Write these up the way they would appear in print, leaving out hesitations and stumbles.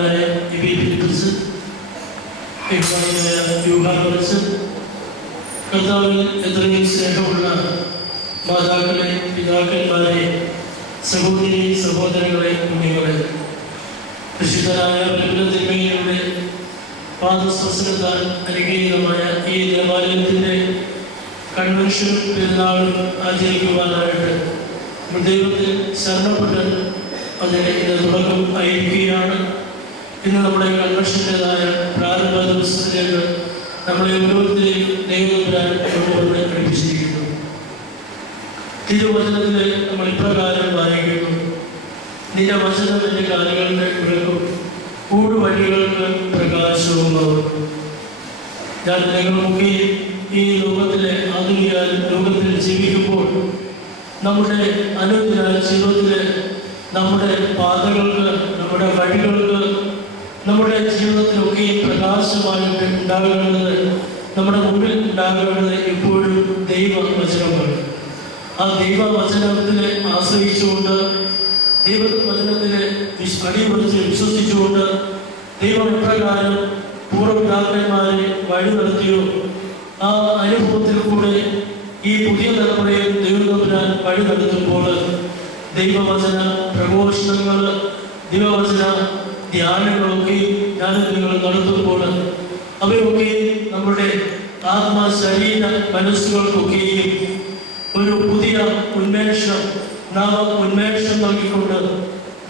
ബഹുമാനായ ഫിലിപ്സ്, ബഹുമാനായ യൂഹാനോസ്, കർത്താവിൽ എത്രയും സ്നേഹമുള്ള മാതാക്കളെ, പിതാക്കന്മാരെ, സഹോദരി സഹോദരങ്ങളെ, കുഞ്ഞുങ്ങളെ, വിശുദ്ധനായ തിരുമേനിയുടെ പാദസ്പർശനത്താൽ അനുഗ്രഹീതമായ ഈ ദേവാലയത്തിൻ്റെ കൺവെൻഷൻ പെരുന്നാളും ആചരിക്കുവാനായിട്ട് ദൈവത്തിൽ ശരണപ്പെട്ട് അതിന് ഇന്ന് തുടക്കം ആയിരിക്കുകയാണ്. ഇന്ന് നമ്മുടെ കൺവെൻഷൻ്റെതായ പ്രാരംഭ ദിവസത്തിലേക്ക് നമ്മളെ ഓരോരുത്തരെയും ദൈവത്തിനാൻ കൊണ്ടുവന്ന് പഠിപ്പിച്ചിരിക്കുന്നു. തിരുവചനത്തിൽ നമ്മൾ ഇപ്രകാരം വായിക്കുന്നു: നിന്റെ വചനം എൻ്റെ കാലുകളുടെ വിളക്കും കൂടുവഴികൾക്ക് പ്രകാശവുമാവും. ഞാൻ നിങ്ങളൊക്കെ ഈ ലോകത്തിലെ ആധുനിക ലോകത്തിൽ ജീവിക്കുമ്പോൾ നമ്മുടെ അനുദിന ജീവിതത്തിൽ നമ്മുടെ പാതകൾക്ക്, നമ്മുടെ വഴികൾക്ക്, നമ്മുടെ ജീവിതത്തിലൊക്കെ പ്രകാശമായിട്ട് ഉണ്ടാകേണ്ടത്, നമ്മുടെ മുമ്പിൽ ഉണ്ടാകേണ്ടത് എപ്പോഴും ദൈവവചനമാണ്. ആ ദൈവവചനത്തിനെ ആശ്രയിച്ചുകൊണ്ട്, ദൈവവചനത്തിനെ അടിയുറച്ച് വിശ്വസിച്ചുകൊണ്ട് ദൈവം എപ്രകാരം പൂർവ്വപിതാക്കന്മാരെ വഴി നടത്തിയോ ആ അനുഭവത്തിൽ കൂടെ ഈ പുതിയ തലമുറയെ ദൈവം വഴി നടത്തുമ്പോൾ ദൈവവചന പ്രഘോഷണങ്ങൾ, ദൈവവചന ധ്യാനങ്ങളൊക്കെ ധ്യാനങ്ങൾ നടത്തുമ്പോൾ അവയൊക്കെ നമ്മുടെ ആത്മ ശരീര മനസ്സുകൾക്കൊക്കെയും ഒരു പുതിയ ഉന്മേഷം, ഉന്മേഷം നൽകിക്കൊണ്ട്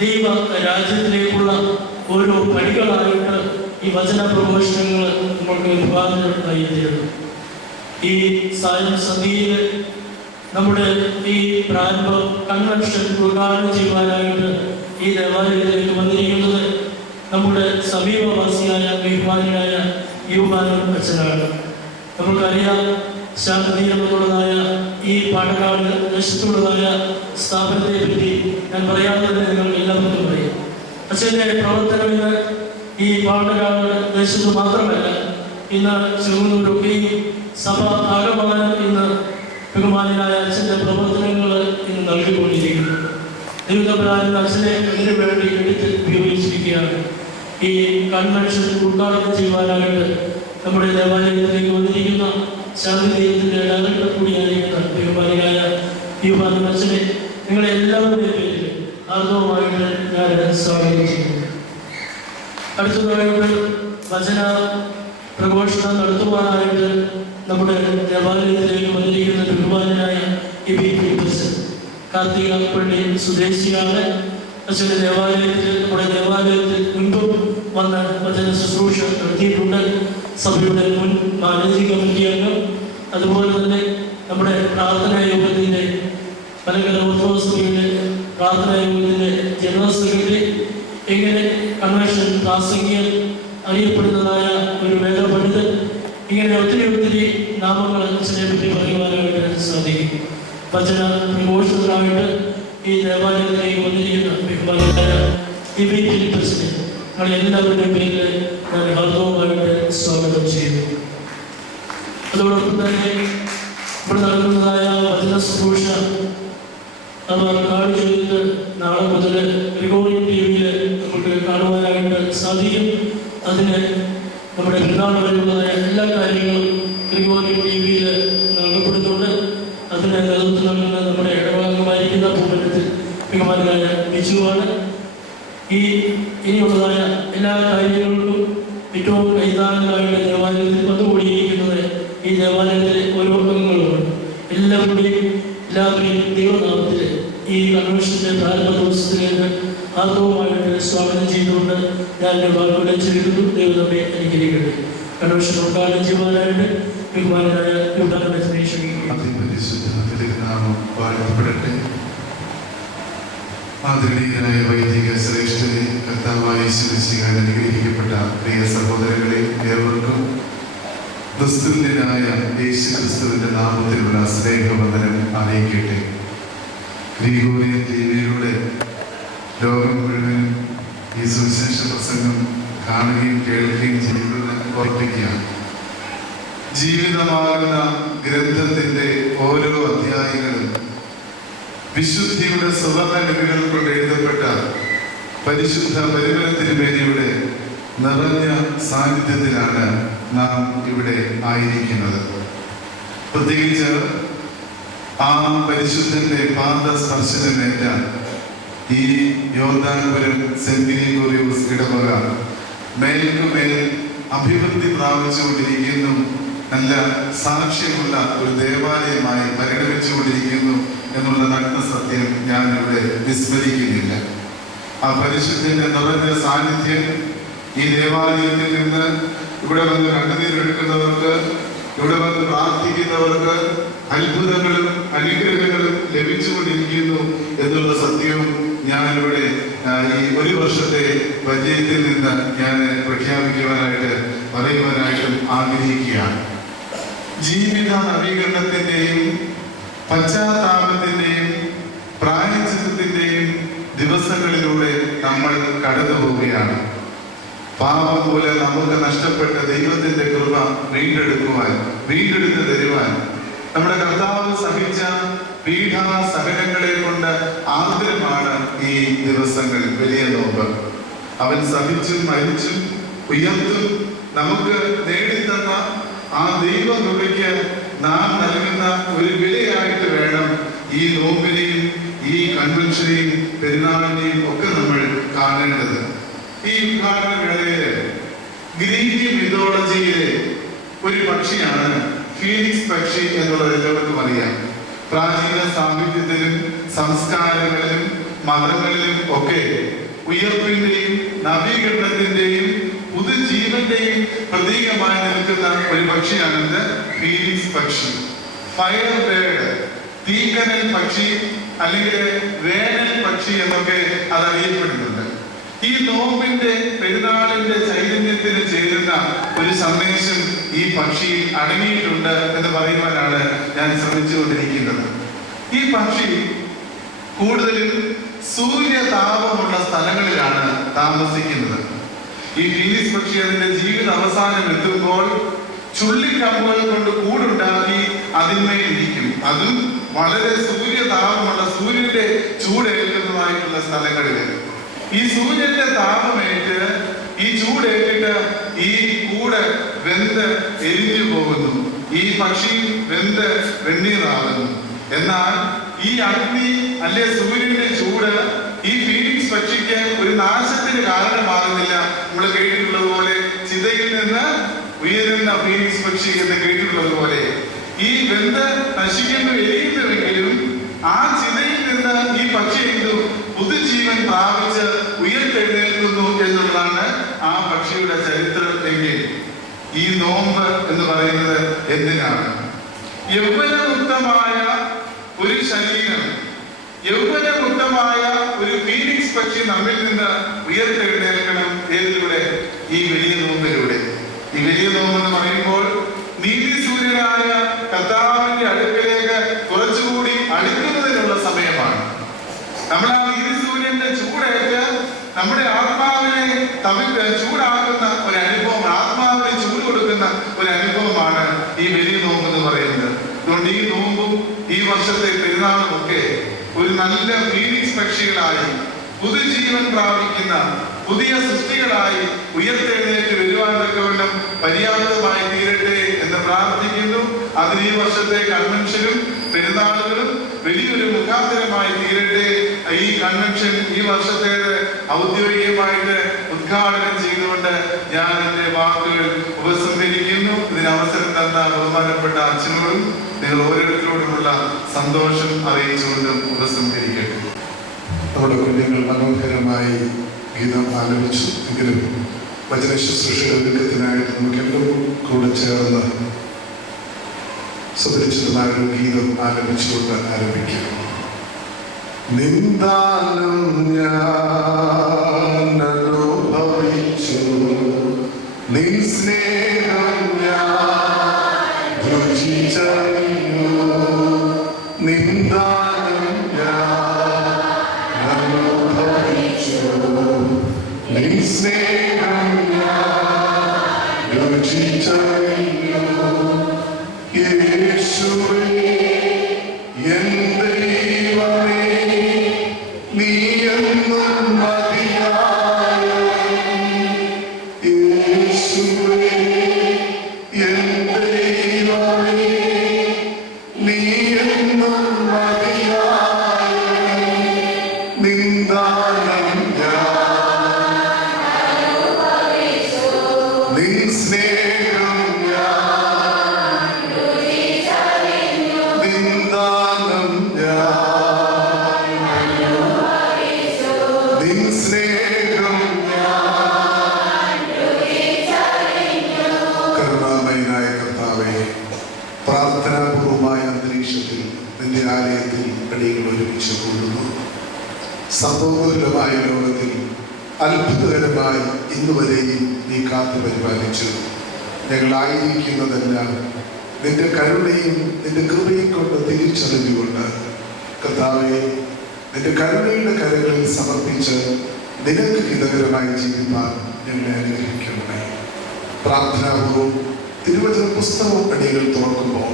ദൈവ രാജ്യത്തിലേക്കുള്ള ഓരോ പടികളായിട്ട് ഈ വചന പ്രഘോഷണങ്ങൾ നമ്മൾക്ക് വിഭാഗങ്ങളായി തീരുന്നു. ഈ സായം സന്ധ്യയിൽ നമ്മുടെ ഈ പ്രാരംഭ കൺവെൻഷൻ ഉദ്ഘാടനം ചെയ്യുവാനായിട്ട് ഈ ദേവാലയത്തിലേക്ക് വന്നിരിക്കുന്നത് നമ്മുടെ സമീപവാസിയായ ബഹുമാനിയായ യൂഹാനൻ അച്ഛനാണ്. നമുക്കറിയാം, ശാന്തിയെന്നുള്ളതായ ഈ പാലക്കാട് ദേശത്തുള്ളതായ സ്ഥാപനത്തെ പറ്റി ഞാൻ പറയാതെ നിങ്ങൾ എല്ലാവർക്കും പറയും. അച്ഛൻ്റെ പ്രവർത്തനം ഇന്ന് ഈ പാലക്കാട് ദേശത്ത് മാത്രമല്ല, ഇന്ന് ചെറുന്നൂരൊക്കെയും സഭ ആകമാനം ഇന്ന് ബഹുമാനായ അച്ഛൻ്റെ പ്രവർത്തനങ്ങൾ ഇന്ന് നൽകിക്കൊണ്ടിരിക്കുന്നു. ദൈവതമ്പുരാൻ അച്ഛനെ അതിനു വേണ്ടി എടുത്ത് ഉപയോഗിച്ചിരിക്കുകയാണ്. ഈ കൺവെൻഷൻ ഉദ്ഘാടനം ചെയ്യുവാനായിട്ട് നമ്മുടെ ദേവാലയത്തിലേക്ക് വന്നിരിക്കുന്ന ശാന്തി ദൈവത്തിൻ്റെ ഡയറക്ടർ കൂടിയായിരിക്കുന്ന ബഹുമാനായ യൂഹാനൻ അച്ഛനെ നിങ്ങളെ എല്ലാവരുടെയും പേരിൽ ആർദ്രവുമായിട്ട് ഞാൻ സ്വാഗതം ചെയ്യുന്നു. അടുത്തതായിട്ട് വചന പ്രഘോഷണം നടത്തുവാനായിട്ട് നമ്മുടെ ദേവാലയത്തിലേക്ക് വന്നിരിക്കുന്ന ബഹുമാനായ ഫിലിപ്സ്, കാർത്തിക പള്ളി സ്വദേശിയാണ്. അച്ഛൻ്റെ ദേവാലയത്തിൽ, നമ്മുടെ ദേവാലയത്തിൽ മുൻപും വന്ന് വചന ശുശ്രൂഷ നടത്തിയിട്ടുണ്ട്. സഭയുടെ മുൻ മാനേജിംഗ് കമ്മിറ്റി അംഗം, അതുപോലെ തന്നെ നമ്മുടെ പ്രാർത്ഥനാ യോഗത്തിൻ്റെ മലങ്കര ഓർത്തഡോക്സ് സഭയുടെ പ്രാർത്ഥനാ യോഗത്തിൻ്റെ ജനറൽ സെക്രട്ടറി, ഇങ്ങനെ കൺവെൻഷൻ പ്രാസംഗികൻ, അറിയപ്പെടുന്നതായ ഒരു വേദപണ്ഡിതൻ, ഇങ്ങനെ ഒത്തിരി നാമങ്ങൾ അച്ഛനെ പറ്റി പറയുവാനായിട്ട് സാധിക്കും. വചന പ്രഘോഷണത്തിനായിട്ട് ഈ ദേവാലയത്തിലേക്ക് വന്നിരിക്കുന്ന ബഹുമാനായ ഫിലിപ്സിനെ ഞങ്ങൾ എല്ലാവരുടെയും പേരിൽ ഞാൻ ഹാർദവുമായിട്ട് സ്വാഗതം ചെയ്യുന്നു. അതോടൊപ്പം തന്നെ ഇവിടെ നടക്കുന്നതായ വചന ശുശ്രൂഷ അവർ കാണിച്ചു നാളെ മുതൽ ഗ്രിഗോറിയൻ ടിവിയിൽ നമുക്ക് കാണുവാനായിട്ട് സാധിക്കും. അതിന് നമ്മുടെ പെരുന്നാൾ വരെയുള്ളതായ എല്ലാ കാര്യങ്ങളും ഗ്രിഗോറിയൻ ടിവിയിൽ നൽകപ്പെടുന്നുണ്ട്. അതിന് നേതൃത്വം നൽകുന്ന നമ്മുടെ ഇടഭാഗമായിരിക്കുന്ന ഭൂമണ്ഡലത്തിൽ ബഹുമാനായ ബിജുവാണ്. ഈ ഇനിയുള്ളതായ എല്ലാ കാര്യങ്ങൾക്കും ഏറ്റവും കൈതാളങ്ങളായിട്ട് ദേവാലയത്തിൽ വന്നുകൂടിയിരിക്കുന്നത് ഈ ദേവാലയത്തിലെ ഓരോ അംഗങ്ങളുമാണ്. എല്ലാവരുടെയും ദൈവനാമത്തിൽ ഈ കൺവെൻഷൻ്റെ പ്രാരംഭ ദിവസത്തിലേക്ക് ആർദ്രവുമായിട്ട് സ്വാഗതം ചെയ്തുകൊണ്ട് ഞാൻ എൻ്റെ വാക്കുകളെ ചൊല്ലുന്നു. ദൈവം നമ്മെ അനുഗ്രഹിക്കട്ടെ. കൺവെൻഷൻ ഉദ്ഘാടനം ചെയ്യുവാനായിട്ട് ബഹുമാനായ യൂഹാനൻ ക്ഷണിക്കുന്നു. ആദരണീയനായ വൈദിക ശ്രേഷ്ഠനെ, കർത്താവായ യേശുമിശിഹായിൽ അനുഗ്രഹിക്കപ്പെട്ട പ്രിയ സഹോദരങ്ങളെ, ഏവർക്കും ക്രിസ്തുവിനായ യേശു ക്രിസ്തുവിന്റെ നാമത്തിലുള്ള സ്നേഹവന്ദനം അറിയിക്കട്ടെ. ഗ്രിഗോറിയൻ ടിവിയിലൂടെ ലോകം മുഴുവൻ ഈ സുവിശേഷ പ്രസംഗം കാണുകയും കേൾക്കുകയും ചെയ്യുന്നത് ഓർപ്പിക്കുകയാണ്. ജീവിതമാകുന്ന ഗ്രന്ഥത്തിന്റെ ഓരോ അധ്യായങ്ങളും വിശുദ്ധിയുടെ സുവർണ്ണ ലിപികൾ കൊണ്ട് എഴുതപ്പെട്ട പരിശുദ്ധ പരിമല തിരുമേനിയുടെ നിറഞ്ഞ സാന്നിധ്യത്തിലാണ് നാം ഇവിടെ ആയിരിക്കുന്നത്. പ്രത്യേകിച്ച് ആ പരിശുദ്ധന്റെ പാദസ്പർശനമേറ്റ ഈ യോർദാൻപുരം സെന്റ് ഗ്രിഗോറിയോസ് ഇടവക മേൽക്കുമേൽ അഭിവൃദ്ധി പ്രാപിച്ചുകൊണ്ടിരിക്കുന്നു, നല്ല സാക്ഷ്യമുള്ള ഒരു ദേവാലയമായി പരിണമിച്ചുകൊണ്ടിരിക്കുന്നു എന്നുള്ള നഗ്ന സത്യം ഞാൻ ഇവിടെ വിസ്മരിക്കുന്നില്ല. ആ പരിശുദ്ധന്റെ നിറഞ്ഞ സാന്നിധ്യം ഈ ദേവാലയത്തിൽ നിന്ന് ഇവിടെ വന്ന് കണ്ണുനീരെടുക്കുന്നവർക്ക്, ഇവിടെ വന്ന് പ്രാർത്ഥിക്കുന്നവർക്ക് അത്ഭുതങ്ങളും അനുഗ്രഹങ്ങളും ലഭിച്ചുകൊണ്ടിരിക്കുന്നു എന്നുള്ള സത്യവും ഞാനിവിടെ ഈ ഒരു വർഷത്തെ പരിചയത്തിൽ നിന്ന് ഞാൻ പറയുവാനായിട്ടും ആഗ്രഹിക്കുകയാണ്. ജീവിത നവീകരണത്തിന്റെയും പശ്ചാത്താപത്തിന്റെയും പ്രായശ്ചിത്തത്തിന്റെയും ദിവസങ്ങളിലൂടെ നമ്മൾ കടന്നു പോവുകയാണ്. പാപം പോലെ നമുക്ക് നഷ്ടപ്പെട്ട ദൈവത്തിന്റെ കൃപ വീണ്ടെടുത്ത് തരുവാൻ നമ്മുടെ കർത്താവ് സഹിച്ച പീഡാസഹനങ്ങളെ കൊണ്ട് ആർദ്രമാണ് ഈ ദിവസങ്ങൾ. വലിയ നോമ്പ് അവൻ സഹിച്ചും മരിച്ചും ഉയർത്തും നമുക്ക് നേടിത്തന്ന ആ ദൈവകൃപയ്ക്ക് നാം നൽകുന്ന ഒരു വിലയായിട്ട് വേണം ഈ നോമ്പിനെയും ഈ കൺവെൻഷനെയും പെരുന്നാളിനെയും ഒക്കെ നമ്മൾ കാണേണ്ടത്. ഈ ഉദ്ഘാടന വേളയില് ഗ്രീക്ക് മിഥോളജിയിലെ ഒരു പക്ഷിയാണ് ഫീനിക്സ് പക്ഷി എന്നുള്ളത് എല്ലാവർക്കും അറിയാം. പ്രാചീന സാഹിത്യത്തിലും സംസ്കാരങ്ങളിലും മതങ്ങളിലും ഒക്കെ ഉയർപ്പിന്റെയും നവീകരണത്തിന്റെയും പുതുജീവന്റെയും പ്രതീകമായി നിൽക്കുന്ന ഒരു പക്ഷിയാണിത് ഫീനിക്സ് പക്ഷി. ഫയർ ബേർഡ്, തീക്കനൽ പക്ഷി അല്ലെങ്കിൽ വേനൽ പക്ഷി എന്നൊക്കെ അത് അറിയപ്പെടുന്നുണ്ട്. ഈ നോമ്പിന്റെ പെരുന്നാളിന്റെ ചൈതന്യത്തിന് ചേരുന്ന ഒരു സന്ദേശം ഈ പക്ഷിയിൽ അടങ്ങിയിട്ടുണ്ട് എന്ന് പറയുവാനാണ് ഞാൻ ശ്രമിച്ചുകൊണ്ടിരിക്കുന്നത്. ഈ പക്ഷി കൂടുതലും സൂര്യതാപമുള്ള സ്ഥലങ്ങളിലാണ് താമസിക്കുന്നത്. ഈ ഫീനിക്സ് പക്ഷി അതിന്റെ ജീവിത അവസാനം എത്തുമ്പോൾ ചുള്ളിക്കമ്പുകൾ കൊണ്ട് കൂടുണ്ടാക്കി അതിന്മേൽ ഇരിക്കും. അതും വളരെ സൂര്യതാപമുള്ള, സൂര്യന്റെ ചൂടേൽക്കുന്നതായിട്ടുള്ള സ്ഥലങ്ങളിൽ. ഈ സൂര്യന്റെ താപമേറ്റ് ഈ ചൂടേറ്റിട്ട് ഈ കൂട് വെന്ത് എരിഞ്ഞു പോകുന്നു. ഈ പക്ഷി വെന്ത് വെണ്ണീറാകുന്നു. എന്നാൽ ഈ അഗ്നി അല്ലെ സൂര്യന്റെ ചൂട് ഈ ഫീനിക്സ് പക്ഷിക്ക് ഒരു നാശത്തിന് കാരണമാകുന്നില്ല. നമ്മൾ കേട്ടിട്ടുള്ളത് പോലെ ചിതയിൽ നിന്ന് ഉയരുന്ന ഫീനിക്സ് പക്ഷി എന്ന് കേട്ടിട്ടുള്ളത് പോലെ ഈ വെന്ത് നശിക്കുന്നു എരിയുന്നുവെങ്കിലും ആ ചിതയിൽ നിന്ന് ഈ പക്ഷി എന്തു പുതുജീവൻ പ്രാപിച്ച് ഉയർത്തെഴുന്നേൽക്കുന്നു എന്നുള്ളതാണ് ആ പക്ഷിയുടെ ചരിത്രം. എങ്കിൽ ഈ നോമ്പ് എന്ന് പറയുന്നത് എന്തിനാണ്? യൗവനമുക്തമായ ഒരു ശരീരം, യൗവനമുക്തമായ ഒരു ഫീനിക്സ് പക്ഷി നമ്മിൽ നിന്ന് ഉയർത്തെഴുന്നേൽക്കണം. ഏതിലൂടെ? ഈ വലിയ നോമ്പിലൂടെ. ഈ വലിയ നോമ്പ് എന്ന് പറയുമ്പോൾ നീതിസൂര്യനായ കർത്താവിന്റെ അടുക്കലേക്ക് കുറച്ചുകൂടി അടുക്കുന്നതിനുള്ള സമയമാണ്. നമ്മൾ ആ നീതിസൂര്യന്റെ ചൂടേറ്റ് നമ്മുടെ ആത്മാവിനെ ചൂടാക്കുന്ന ഒരു അനുഭവം, ആത്മാവിനെ ചൂട് കൊടുക്കുന്ന ഒരു അനുഭവമാണ് ഈ വലിയ നോമ്പ് എന്ന് പറയുന്നത്. അതുകൊണ്ട് ഈ നോമ്പും ഈ വർഷത്തെ പെരുന്നാളും ഒക്കെ ഒരു നല്ല ഫീനിക്സ് പക്ഷികളായി പുതുജീവൻ പ്രാപിക്കുന്ന പുതിയ സൃഷ്ടികളായി ഉയർത്തെഴുന്നേറ്റ് വരുവാൻ തക്കവണ്ണം പര്യാപ്തമായി തീരട്ടെ എന്ന് പ്രാർത്ഥിക്കുന്നു. അതിന് ഈ വർഷത്തെ കൺവെൻഷനും പെരുന്നാളുകളും വലിയൊരു മുഖാന്തരമായി തീരട്ടെ. ഈ കൺവെൻഷൻ ഈ വർഷത്തേത് ഔദ്യോഗികമായിട്ട് ഉദ്ഘാടനം ചെയ്തുകൊണ്ട് ഞാൻ എന്റെ വാക്കുകൾ ഉപസംഹരിക്കുന്നു. ഇതിന് അവസരം തന്ന ബഹുമാനപ്പെട്ട അച്ഛനോടും നിങ്ങൾ ഓരോരുത്തരോടുമുള്ള സന്തോഷം അറിയിച്ചുകൊണ്ടും ഉപസംഹരിക്കട്ടെ. നമ്മുടെ കുഞ്ഞുങ്ങൾ മനോഹരമായി ഗീതം ആലപിച്ചു. എങ്കിലും വചന ശുശ്രൂഷയുടെ ഒരുക്കത്തിനായിട്ട് നമുക്കെല്ലാം കൂടെ ചേർന്ന് സുപരിചിതമായ ഒരു ഗീതം ആലപിച്ചുകൊണ്ട് ആരംഭിക്കാം. നിന്ദാനം ഞാൻ അനുഭവിച്ചു, നിൻ സ്നേഹം ഞാൻ രുചിച്ചറിഞ്ഞു, നിന്ദാനം ഞാൻ അനുഭവിച്ചു, നിൻ സ്നേഹം ഞാൻ രുചിച്ചറിഞ്ഞു. യേശുവേ എൻ ദൈവമേ, നീ എന്നും മതിയായവൻ. യേശുവേ എൻ ദൈവമേ നീ എന്നും മതിയായവൻ നിന്ദാനം നിൻ സ്നേഹം നിന്ദാനം നിൻ സ്നേഹം കരുണാമയനായ കർത്താവേ, പ്രാർത്ഥനാപൂർവമായ അന്തരീക്ഷത്തിൽ നിന്റെ ആലയത്തിൽ അടികൾ ഒരുമിച്ച് കൂടുന്നു. സംഭവപൂർവമായ ലോകത്തിൽ അത്ഭുതകരമായി ഇന്നുവരെയും നീ കാത്തു പരിപാലിച്ചു. ഞങ്ങളായിരിക്കുന്നതെല്ലാം നിന്റെ കരുണയും നിന്റെ കൃപയും കൊണ്ട് തിരിച്ചറിഞ്ഞുകൊണ്ട് കർത്താവെ നിന്റെ കരുണയുടെ കരങ്ങളിൽ സമർപ്പിച്ച് നിനക്ക് ഹിതകരമായി ജീവിക്കാൻ ഞങ്ങളെ അനുഗ്രഹിക്കണമേ. പ്രാർത്ഥനാപൂർവം തിരുവചന പുസ്തകം അടികൾ തുറക്കുമ്പോൾ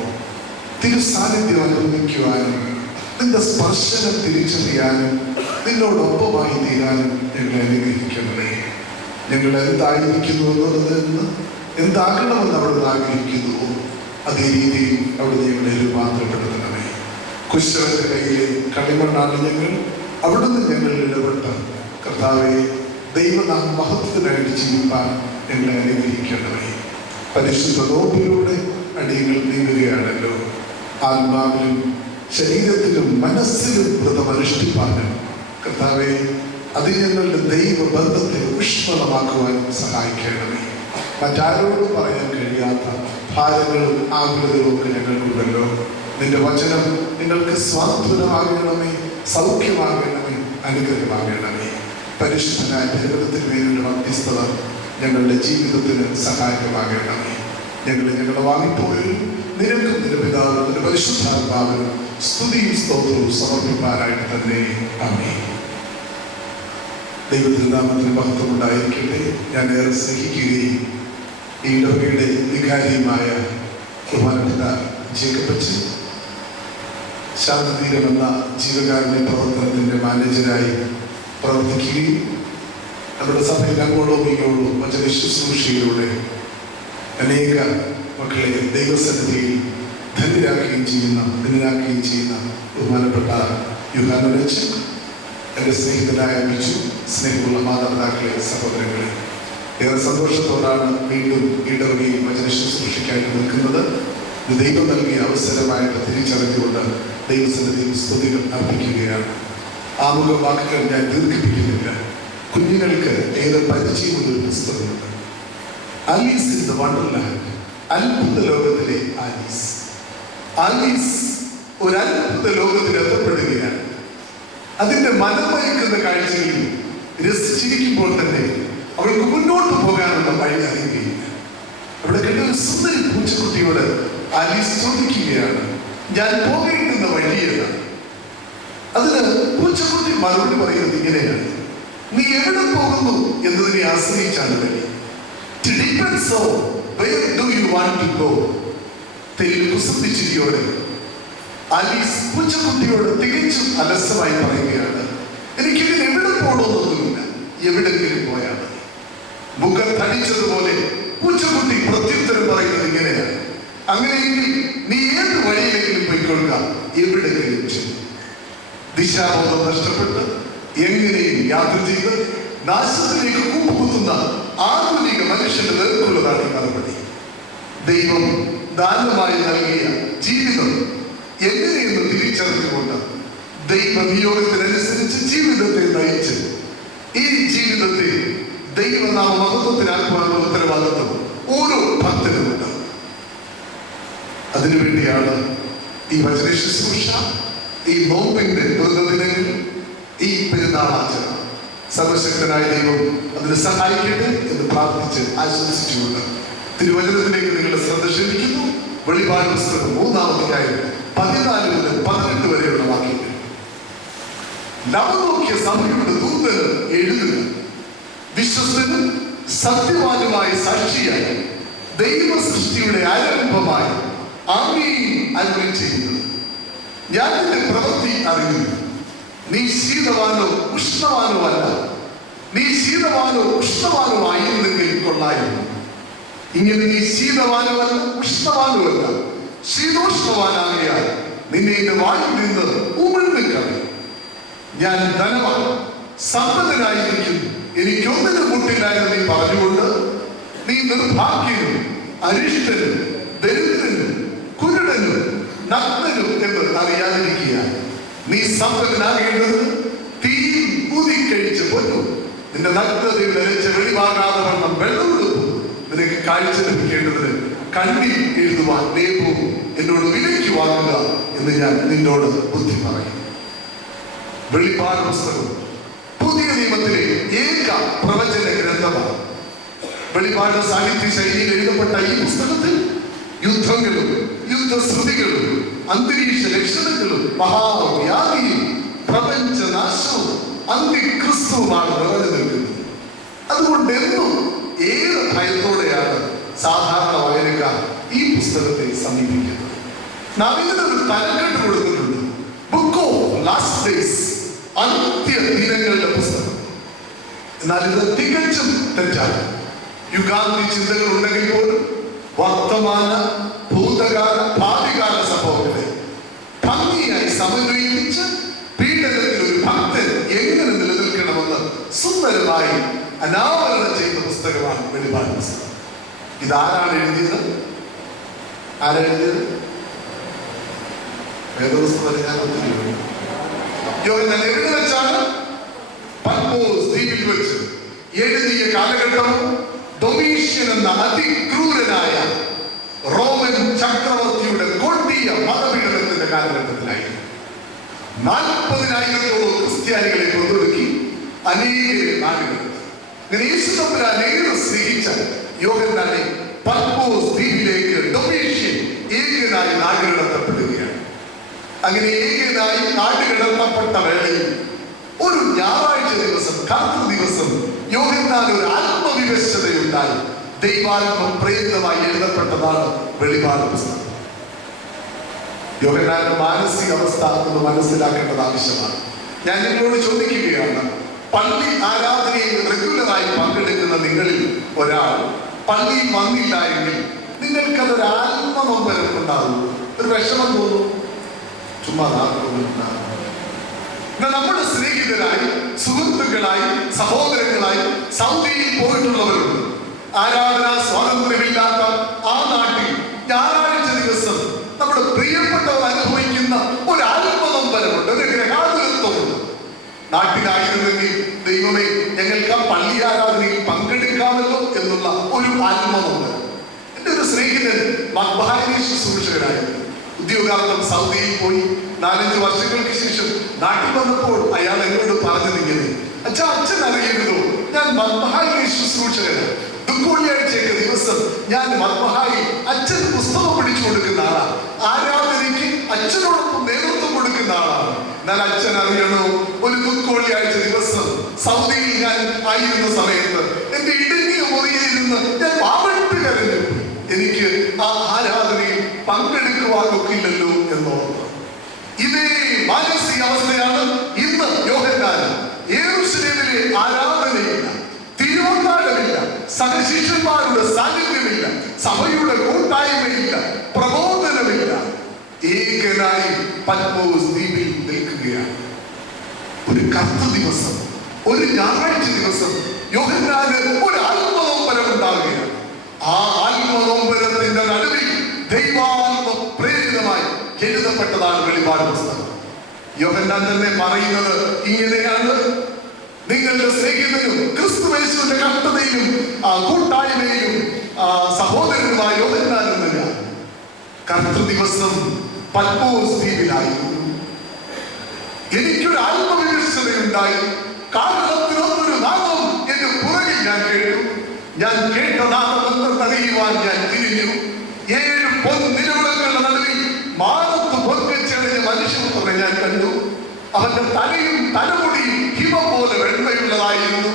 തിരുസാന്നിധ്യം അനുഭവിക്കുവാനും നിന്റെ സ്പർശനം തിരിച്ചറിയാനും നിന്നോടൊപ്പമായി തീരാനും ഞങ്ങളെ അനുഗ്രഹിക്കണമേ. ഞങ്ങൾ എന്തായിരിക്കുന്നു എന്നുള്ളതെന്ന് എന്താകണമെന്ന് അവിടുന്ന് ആഗ്രഹിക്കുന്നുവോ അതേ രീതിയിൽ അവിടുന്ന് ഞങ്ങളെ രൂപാന്തരപ്പെടുത്തണമേ. കുശവന്റെ കയ്യിലെ കളിമണ്ണാണ് ഞങ്ങൾ. അവിടുന്ന് ഞങ്ങളിൽ ഇടപെട്ട കർത്താവെ ദൈവനാം മഹത്വത്തിനായിട്ട് ജീവിക്കാൻ ഞങ്ങളെ അനുഗ്രഹിക്കണമേ. പരിശുദ്ധ നോമ്പിലൂടെ അടിയങ്ങൾ നീങ്ങുകയാണല്ലോ. ആത്മാവിലും ശരീരത്തിലും മനസ്സിലും വ്രതമനുഷ്ഠിപ്പാനും കർത്താവെ അത് ഞങ്ങളുടെ ദൈവബന്ധത്തെ ഊഷ്മളമാക്കുവാൻ സഹായിക്കണമേ. മറ്റാരോടും പറയാൻ കഴിയാത്ത ഭാരങ്ങളും ആകുലതകളും ഒക്കെ ഞങ്ങൾക്കുണ്ടല്ലോ. നിന്റെ വചനം നിങ്ങൾക്ക് സ്വാതന്ത്ര്യമാകണമേ, സൗഖ്യമാകണമേ, അനുഗ്രഹമാകണമേ. പരിശുദ്ധനായ ദൈവത്തിന് വേണ്ടിയുള്ള മധ്യസ്ഥത ഞങ്ങളുടെ ജീവിതത്തിന് സഹായകമാകണമേ. ഞങ്ങളുടെ വാങ്ങിപ്പോയും നിനക്കും നിന്റെ പിതാവിനും നിന്റെ പരിശുദ്ധാത്മാവിനും സ്തുതിയും സ്തോത്രവും സമർപ്പിക്കാനായിട്ട് തന്നെ ആമേൻ. ദൈവത്തിന്റെ നാമത്തിന് മഹത്വം ഉണ്ടായിരിക്കട്ടെ. ഞാൻ ഏറെ സ്നേഹിക്കുകയും ഈ ഇടവകയുടെ വികാരിയുമായ ബഹുമാനപ്പെട്ട ജേക്കപ്പച്ചൻ ശാന്തിതീരം എന്ന ജീവകാരുണ്യ പ്രവർത്തനത്തിന്റെ മാനേജരായി പ്രവർത്തിക്കുകയും നമ്മുടെ സഭയിൽ അങ്ങോളോ ഇങ്ങോളോ വചന ശുശ്രൂഷയിലൂടെ അനേക മക്കളെ ദൈവസന്നിധിയിൽ ധന്യരാക്കുകയും ചെയ്യുന്ന ബഹുമാനപ്പെട്ട യുഹാനച്ച്, എൻ്റെ സ്നേഹിതനായ ബിജു, സ്നേഹമുള്ള മാതാപിതാക്കളെ, സഹോദരങ്ങളെ, ഏറെ സന്തോഷത്തോടാണ് വീണ്ടും ഇടവകയിൽ വചന ശുശ്രൂഷയ്ക്കായിട്ട് നിൽക്കുന്നത്. ഇത് ദൈവം നൽകിയ അവസരമായിട്ട് തിരിച്ചറിഞ്ഞുകൊണ്ട് ദൈവസന്നിധിയിൽ സ്തുതികൾ അർപ്പിക്കുകയാണ്. ആമുഖ വാക്കുകൾ ഞാൻ ദീർഘിപ്പിക്കുന്നില്ല. കുഞ്ഞുങ്ങൾക്ക് ഏറെ പരിചയമുള്ളൊരു പുസ്തകമുണ്ട്, ആലീസ് ഇൻ ദ വണ്ടർലാൻഡ്, അത്ഭുത ലോകത്തിലെ ആലീസ്. ആലീസ് ഒരു അത്ഭുത ലോകത്തിൽ എത്തപ്പെടുകയാണ്. അതിന്റെ മനമയക്കുന്ന കാഴ്ചകളിൽ രസിച്ചിരിക്കുമ്പോൾ തന്നെ അവൾക്ക് മുന്നോട്ട് പോകാനുള്ള വഴി അറിയുകയില്ല. അവിടെ കണ്ട ഒരു സുന്ദരി പൂച്ചക്കുട്ടിയോട് ആലീസ് ചോദിക്കുകയാണ്, ഞാൻ പോകേണ്ടുന്ന വഴിയാണ്. അതിന് പൂച്ചക്കുട്ടി മറുപടി പറയുന്നത് ഇങ്ങനെയാണ്, നീ എവിടെ പോകുന്നു എന്നതിനെ ആശ്രയിച്ചാണ് വഴി. It depends on where do you want to go. കുസൃതിച്ചിരിയോടെ ആലീസ് പൂച്ചക്കുട്ടിയോട് തികച്ചും അലസമായി പറയുകയാണ്, എനിക്കിതിന് എവിടെ പോകണമെന്നൊന്നുമില്ല, എവിടെങ്കിലും പോയാൽ മതി. മുഖം തടിച്ചതുപോലെ പൂച്ചക്കുട്ടി പ്രത്യുത്തരം പറയുന്നത് ഇങ്ങനെയാണ്, അങ്ങനെയെങ്കിൽ നീ ഏത് വഴിയിലെങ്കിലും പോയിക്കൊള്ളുക, എവിടെങ്കിലും ചെല്ലും. ദിശാബോധം നഷ്ടപ്പെട്ട് എങ്ങനെയും യാത്ര ചെയ്ത് നാശത്തിലേക്ക് കൂപ്പുകുത്തുന്ന ആധുനിക മനുഷ്യന്റെ നേർക്കുള്ളതാണ് ഈ മറുപടി. ദൈവം ദാനമായി നൽകിയ ജീവിതം എങ്ങനെയെന്ന് തിരിച്ചറിഞ്ഞുകൊണ്ട് ദൈവ നിയോഗത്തിനനുസരിച്ച് ജീവിതത്തെ നയിച്ച് ഈ ജീവിതത്തെ ദൈവനാമ മഹത്വത്തിനാക്കുവാനുള്ള ഉത്തരവാദിത്വം ഓരോ ഭക്തനുമുണ്ട്. അതിനുവേണ്ടിയാണ് ഈ വചന ശുശ്രൂഷ, ഈ നോമ്പിന്റെ വ്രതദിനങ്ങൾ, ഈ പെരുന്നാൾ ആചരണം. സർവശക്തനായ ദൈവം അതിന് സഹായിക്കട്ടെ എന്ന് പ്രാർത്ഥിച്ച് ആശംസിച്ചുകൊണ്ട് തിരുവചനത്തിലേക്ക് നിങ്ങളുടെ ശ്രദ്ധ ക്ഷണിക്കുന്നു. വെളിപാട് പുസ്തകം 3-ാം അധ്യായം 14 മുതൽ 18 വരെയുള്ള വാക്യങ്ങൾ. നവനോക്കിയ സഭയുടെ ദൂതന് എഴുതുക, വിശ്വസ്തനും സത്യവാനുമായ സാക്ഷിയായി ദൈവ സൃഷ്ടിയുടെ ആരംഭമായി അങ്ങേയും അരുളി ചെയ്യുന്നത്, ഞാൻ നിന്റെ പ്രവൃത്തി അറിയുന്നു. നീ ശീതവാനോ ഉഷ്ണവാനോ അല്ല. നീ ശീതവാനോ ഉഷ്ണവാനോ ആയിരുന്നെങ്കിൽ കൊള്ളായിരുന്നു. ഇങ്ങനെ നീ ശീതവാനുമല്ല ഉഷ്ണവാനുമല്ല, ശീതോഷ്ണവാനാകിയാൽ നിന്നെ എന്റെ വായിൽ നിന്ന് ഉമിഴ്ന്നു കളയും. ഞാൻ ധനവാൻ സമ്പന്നനായിരിക്കുന്നു, എനിക്കൊന്നിനും മുട്ടില്ല എന്ന് നീ പറഞ്ഞുകൊണ്ട് നീ നിർഭാഗ്യനും അരിഷ്ടനും ദരിദ്രനും കുരുടനും നഗ്നനും എന്ന് അറിയാതിരിക്കുക. നീ സമ്പന്നനാകേണ്ടത് തീയിൽ ഊതിക്കഴിച്ച് പൊന്നു, നിന്റെ നഗ്നതയുടെ വെളിവാകാതെ വണ്ണം വെള്ളം കൊടുക്കും. നിനക്ക് കാഴ്ച ലഭിക്കേണ്ടതിന് കണ്ണിൽ എഴുതുവാൻ ലേപവും എന്നോട് വിലയ്ക്ക് വാങ്ങുക എന്ന് ഞാൻ നിന്നോട് ബുദ്ധി പറയും. വെളിപ്പാട് പുസ്തകം പുതിയ നിയമത്തിലെ ഏക പ്രവചന ഗ്രന്ഥമാണ്. വെളിപ്പാട് സാഹിത്യ ശൈലിയിൽ എഴുതപ്പെട്ട ഈ പുസ്തകത്തിൽ യുദ്ധങ്ങളും യുദ്ധശ്രുതികളും അന്തരീക്ഷ ലക്ഷണങ്ങളും മഹാവ്യാധിയും പ്രപഞ്ചനാശവും അന്തിക്രിസ്തുവുമാണ് നിറഞ്ഞു നിൽക്കുന്നത്. അതുകൊണ്ട് എന്നും ഏറെ ഭയത്തോടെയാണ് സാധാരണ വായനക്കാർ ഈ പുസ്തകത്തെ സമീപിക്കുന്നത്. നാം ഇതിനൊരു തലക്കെട്ട് കൊടുത്തിട്ടുണ്ട്, ബുക്ക് ഓഫ് ലാസ്റ്റ് ഡേയ്സ്, അന്ത്യ ദിനങ്ങളുടെ പുസ്തകം. എന്നാൽ ഇത് തികച്ചും തെറ്റാണ്. യുഗാന്തി ചിന്തകൾ ഉണ്ടെങ്കിൽ പോലും വർത്തമാന ഭൂതകാല ഭാവികാല സംഭവങ്ങളെ ഭംഗിയായി സമന്വയിപ്പിച്ച് പീഡനത്തിൽ ഒരു ഭക്തൻ എങ്ങനെ നിലനിൽക്കണമെന്ന് സുന്ദരമായി അനാവരണം ചെയ്യുന്ന പുസ്തകമാണ് വെളിപാട് പുസ്തകം. ഇതാരാണ് എഴുതിയത്? ആരെഴുതിയത്? വേദപുസ്തകം ഞാൻ ഒത്തിരി യോഹന്നാൻ എവിടെ വെച്ചാണ്? പത്മോസ് ദ്വീപിൽ വെച്ച് എഴുതിയ കാലഘട്ടവും ഡൊമീഷ്യൻ എന്ന അതിക്രൂരനായ റോമൻ ചക്രവർത്തിയുടെ കൊടിയ മതപീഡനത്തിന്റെ കാലഘട്ടത്തിലായിരുന്നു. 40,000 ക്രിസ്ത്യാനികളെ കൊന്നൊടുക്കി അനേകരെ നാടുകടത്തി. അങ്ങനെ യേശു തമ്പുരാൻ ഏറെ സ്നേഹിച്ച യോഹന്നാനെ പത്മോസ് ദ്വീപിലേക്ക് ഡൊമീഷ്യൻ ഏകനായി നാടുകടത്തപ്പെടുകയാണ്. അങ്ങനെ ഏകനായി നാടുകടത്തപ്പെട്ട വേളയിൽ ഒരു ഞായറാഴ്ച ദിവസം, കർത്തൃ ദിവസം, യോഹന്നാൻ ഒരു ആത്മവിവശതയുണ്ടായി. ദൈവാത്മ പ്രേരിതമായി എഴുതപ്പെട്ടതാണ് വെളിപാട് പുസ്തകം. യോഹന്നാന്റെ മാനസിക അവസ്ഥ എന്ന് മനസ്സിലാക്കേണ്ടത് ആവശ്യമാണ്. ഞാൻ നിങ്ങളോട് ചോദിക്കുകയാണ്, പള്ളി ആരാധനയിൽ റെഗുലറായി പങ്കെടുക്കുന്ന നിങ്ങളിൽ ഒരാൾ പള്ളിയിൽ വന്നില്ല എങ്കിൽ നിങ്ങൾക്കതൊരു ആത്മനൊമ്പരം ഉണ്ടാകും, ഒരു വിഷമം തോന്നും. ചുമ്മാ നമ്മുടെ സ്നേഹിതരായി, സുഹൃത്തുക്കളായി, സഹോദരങ്ങളായി സൗദിയിൽ പോയിട്ടുള്ളവരുണ്ട്. ആരാധനാ സ്വാതന്ത്ര്യമില്ലാത്ത ആ നാട്ടിൽ ഞായറാഴ്ച ദിവസം നമ്മുടെ പ്രിയപ്പെട്ടവർ അനുഭവിക്കുന്ന ഒരു ആത്മനൊമ്പരമുണ്ട്, ഒരു ഗ്രഹാതുരത്വമുണ്ട്. നാട്ടിലായിരുന്നെങ്കിൽ ദൈവമേ ഞങ്ങൾക്ക് ആ പള്ളി ആരാധനയിൽ പങ്കെടുക്കാമല്ലോ എന്നുള്ള ഒരു ആത്മനൊമ്പരം. എൻ്റെ ഒരു സ്നേഹിതൻ മക്ബഹായിലെ ശുശ്രൂഷകനായിരുന്നു. ഉദ്യോഗാർത്ഥം സൗദിയിൽ പോയി 4-5 വർഷങ്ങൾക്ക് ശേഷം നാട്ടിൽ വന്നപ്പോൾ അയാൾ എന്നോട് പറഞ്ഞതിങ്ങനെ, അച്ഛൻ അറിയരുതോ, ഞാൻ മക്ബഹായിലെ ശുശ്രൂഷകനാണ്. ദുഃഖവെള്ളിയാഴ്ചയൊക്കെ ദിവസം ഞാൻ മക്ബഹായിൽ അച്ഛന് പുസ്തകം പിടിച്ചു കൊടുക്കുന്ന ആളാണ്. ആരാധനയ്ക്ക് അച്ഛനോടൊപ്പം നേതൃത്വം കൊടുക്കുന്ന ആളാണ്. എന്നാൽ അച്ഛൻ അറിയണോ, ഒരു ദുഃഖവെള്ളിയാഴ്ച ദിവസം സൗദിയിൽ ഞാൻ ആയിരുന്ന സമയത്ത് എന്റെ ഇടുങ്ങിയ മുറിയിലിരുന്ന് ഞാൻ പാവട്ട് കരഞ്ഞു. എനിക്ക് ആ ആരാധനയിൽ പങ്കെടുക്കുവാനൊക്കില്ലല്ലോ എന്നോർത്ത്. ഇതേ മാനസിക അവസ്ഥയാണ് ഇന്ന് യോഹന്നാൻ. യെരൂശലേമിലെ ആരാധനയില്ല, തിരുവത്താഴമില്ല, സഹശിഷ്യന്മാരുടെ സാന്നിധ്യമില്ല, സഭയുടെ കൂട്ടായ്മയില്ല, പ്രബോധനമില്ല. ഏകനായി പത്മോസ് ദ്വീപിൽ നിൽക്കുകയാണ്. ഒരു കർത്തൃ ദിവസം, ഒരു ഞായറാഴ്ച ദിവസം യോഹന്നാന് ഒരു ആത്മനൊമ്പരം ഉണ്ടാവുകയാണ്. ആ ആത്മനൊമ്പരത്തിന്റെ നടുവിൽ ദൈവാത്മ പ്രേരിതമായി എഴുതപ്പെട്ടതാണ് വെളിപാട് പുസ്തകം. യോഹന്നാൻ തന്നെ പറയുന്നത് ഇങ്ങനെയാണ്, നിങ്ങളുടെ സ്നേഹിതനും ക്രിസ്തുയേശുവിന്റെ കഷ്ടതയിലും കൂട്ടായ്മയിലും സഹോദരനുമായ യോഹന്നാൻ എന്ന കർത്തൃ ദിവസം പത്മോസ് ദ്വീപിലായിരുന്നു. എനിക്കൊരു ആത്മവിവശതയുണ്ടായി. കാരണത്തിനൊന്നൊരു നാദം എന്റെ പുറകിൽ ഞാൻ കേട്ടു. ഞാൻ കേട്ട നാദമെന്നറിയുവാൻ ഞാൻ തിരിഞ്ഞു. 7 പൊൻനിലവിളക്കുകളുടെ നടുവിൽ മാനത്ത് പൊൻകച്ചെറിഞ്ഞ മനുഷ്യപുത്രനെ ഞാൻ കണ്ടു. അവന്റെ തലയും തലമുടിയും ഹിമം പോലെ വെണ്മയുള്ളതായിരുന്നു.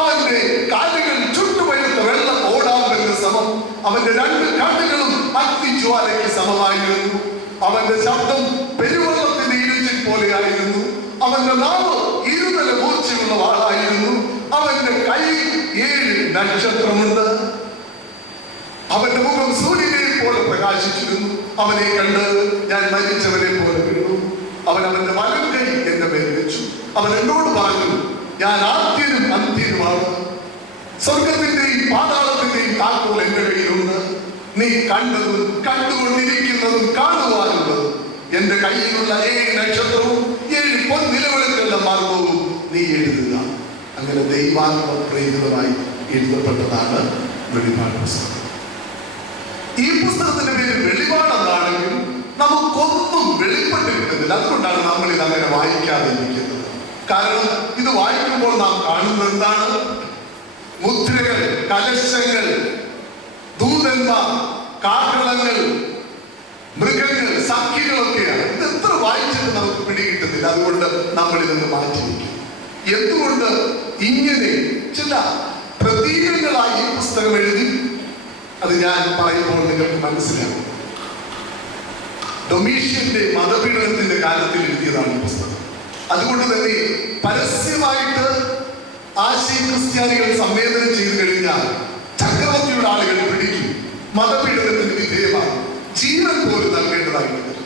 അവന്റെ കാലുകൾ ചുട്ടുപഴുത്ത വെള്ളം ഓടാമ്പലിന് സമം. അവന്റെ 2 കണ്ണുകളും അഗ്നിജ്വാലയ്ക്ക് സമമായിരുന്നു. അവന്റെ ശബ്ദം പെരുവെള്ളത്തിന്റെ ഇരച്ചിൽ പോലെയായിരുന്നു. അവന്റെ നാവ് ഇരുതല മൂർച്ചയുള്ള വാളായിരുന്നു. അവന്റെ കയ്യിൽ 7 നക്ഷത്രമുണ്ട്. അവന്റെ മുഖം സൂര്യനെ പോലെ പ്രകാശിച്ചിരുന്നു. അവനെ കണ്ട് ഞാൻ മരിച്ചവനെ പോലെ വീണു. അവൻ അവന്റെ വലം കൈ എന്റെ മേൽ വെച്ചു. അവൻ എന്നോട് പറഞ്ഞു, ഞാൻ ആദ്യനും അന്ത്യനുമാണ്. സ്വർഗത്തിന്റെയും പാതാളത്തിന്റെയും താക്കോൽ എന്റെ കയ്യിലുണ്ട്. നീ കണ്ടതും കണ്ടുകൊണ്ടിരിക്കുന്നതും കാണുവാനുള്ളതും എന്റെ കയ്യിലുള്ള 7 നക്ഷത്രവും 7 പൊൻനിലവിളക്കുകളുടെ മാർഗവും നീ എഴുതുക. അങ്ങനെ ദൈവാത്മ പ്രേരിതമായി എഴുതപ്പെട്ടതാണ് വെളിപാട് പുസ്തകം. ഈ പുസ്തകത്തിന്റെ പേര് വെളിപാടെന്നാണെങ്കിൽ നമുക്കൊന്നും വെളിപ്പെട്ട് കിട്ടുന്നില്ല. അതുകൊണ്ടാണ് നമ്മൾ ഇത് അങ്ങനെ വായിക്കാതെ ഇരിക്കുന്നത്. കാരണം ഇത് വായിക്കുമ്പോൾ നാം കാണുന്നത് എന്താണ്? മുദ്രകൾ, കലശങ്ങൾ, ദൂതന്മാർ, കാഹളങ്ങൾ, മൃഗങ്ങൾ, സഖികളൊക്കെയാണ്. ഇത് എത്ര വായിച്ചിട്ട് നമുക്ക് പിടികിട്ടുന്നില്ല. അതുകൊണ്ട് നമ്മൾ ഇതൊന്ന് മാറ്റിവെക്കും. എന്തുകൊണ്ട് ഇങ്ങനെ ചില പ്രതീകങ്ങളായി ഈ പുസ്തകം എഴുതി? അത് ഞാൻ പറയുമ്പോൾ നിങ്ങൾക്ക് മനസ്സിലാകും. ഡൊമീഷ്യന്റെ മതപീഡനത്തിന്റെ കാലത്തിൽ എഴുതിയതാണ് ഈ പുസ്തകം. അതുകൊണ്ട് തന്നെ പരസ്യമായിട്ട് ആശയ ക്രിസ്ത്യാനികൾ സംവേദനം ചെയ്തു കഴിഞ്ഞാൽ ചക്രവർത്തിയുടെ ആളുകൾ പിടിക്കും, മതപീഡനത്തിന് വിധേയമാകും, ജീവൻ പോലും നൽകേണ്ടതായിട്ട് വരും.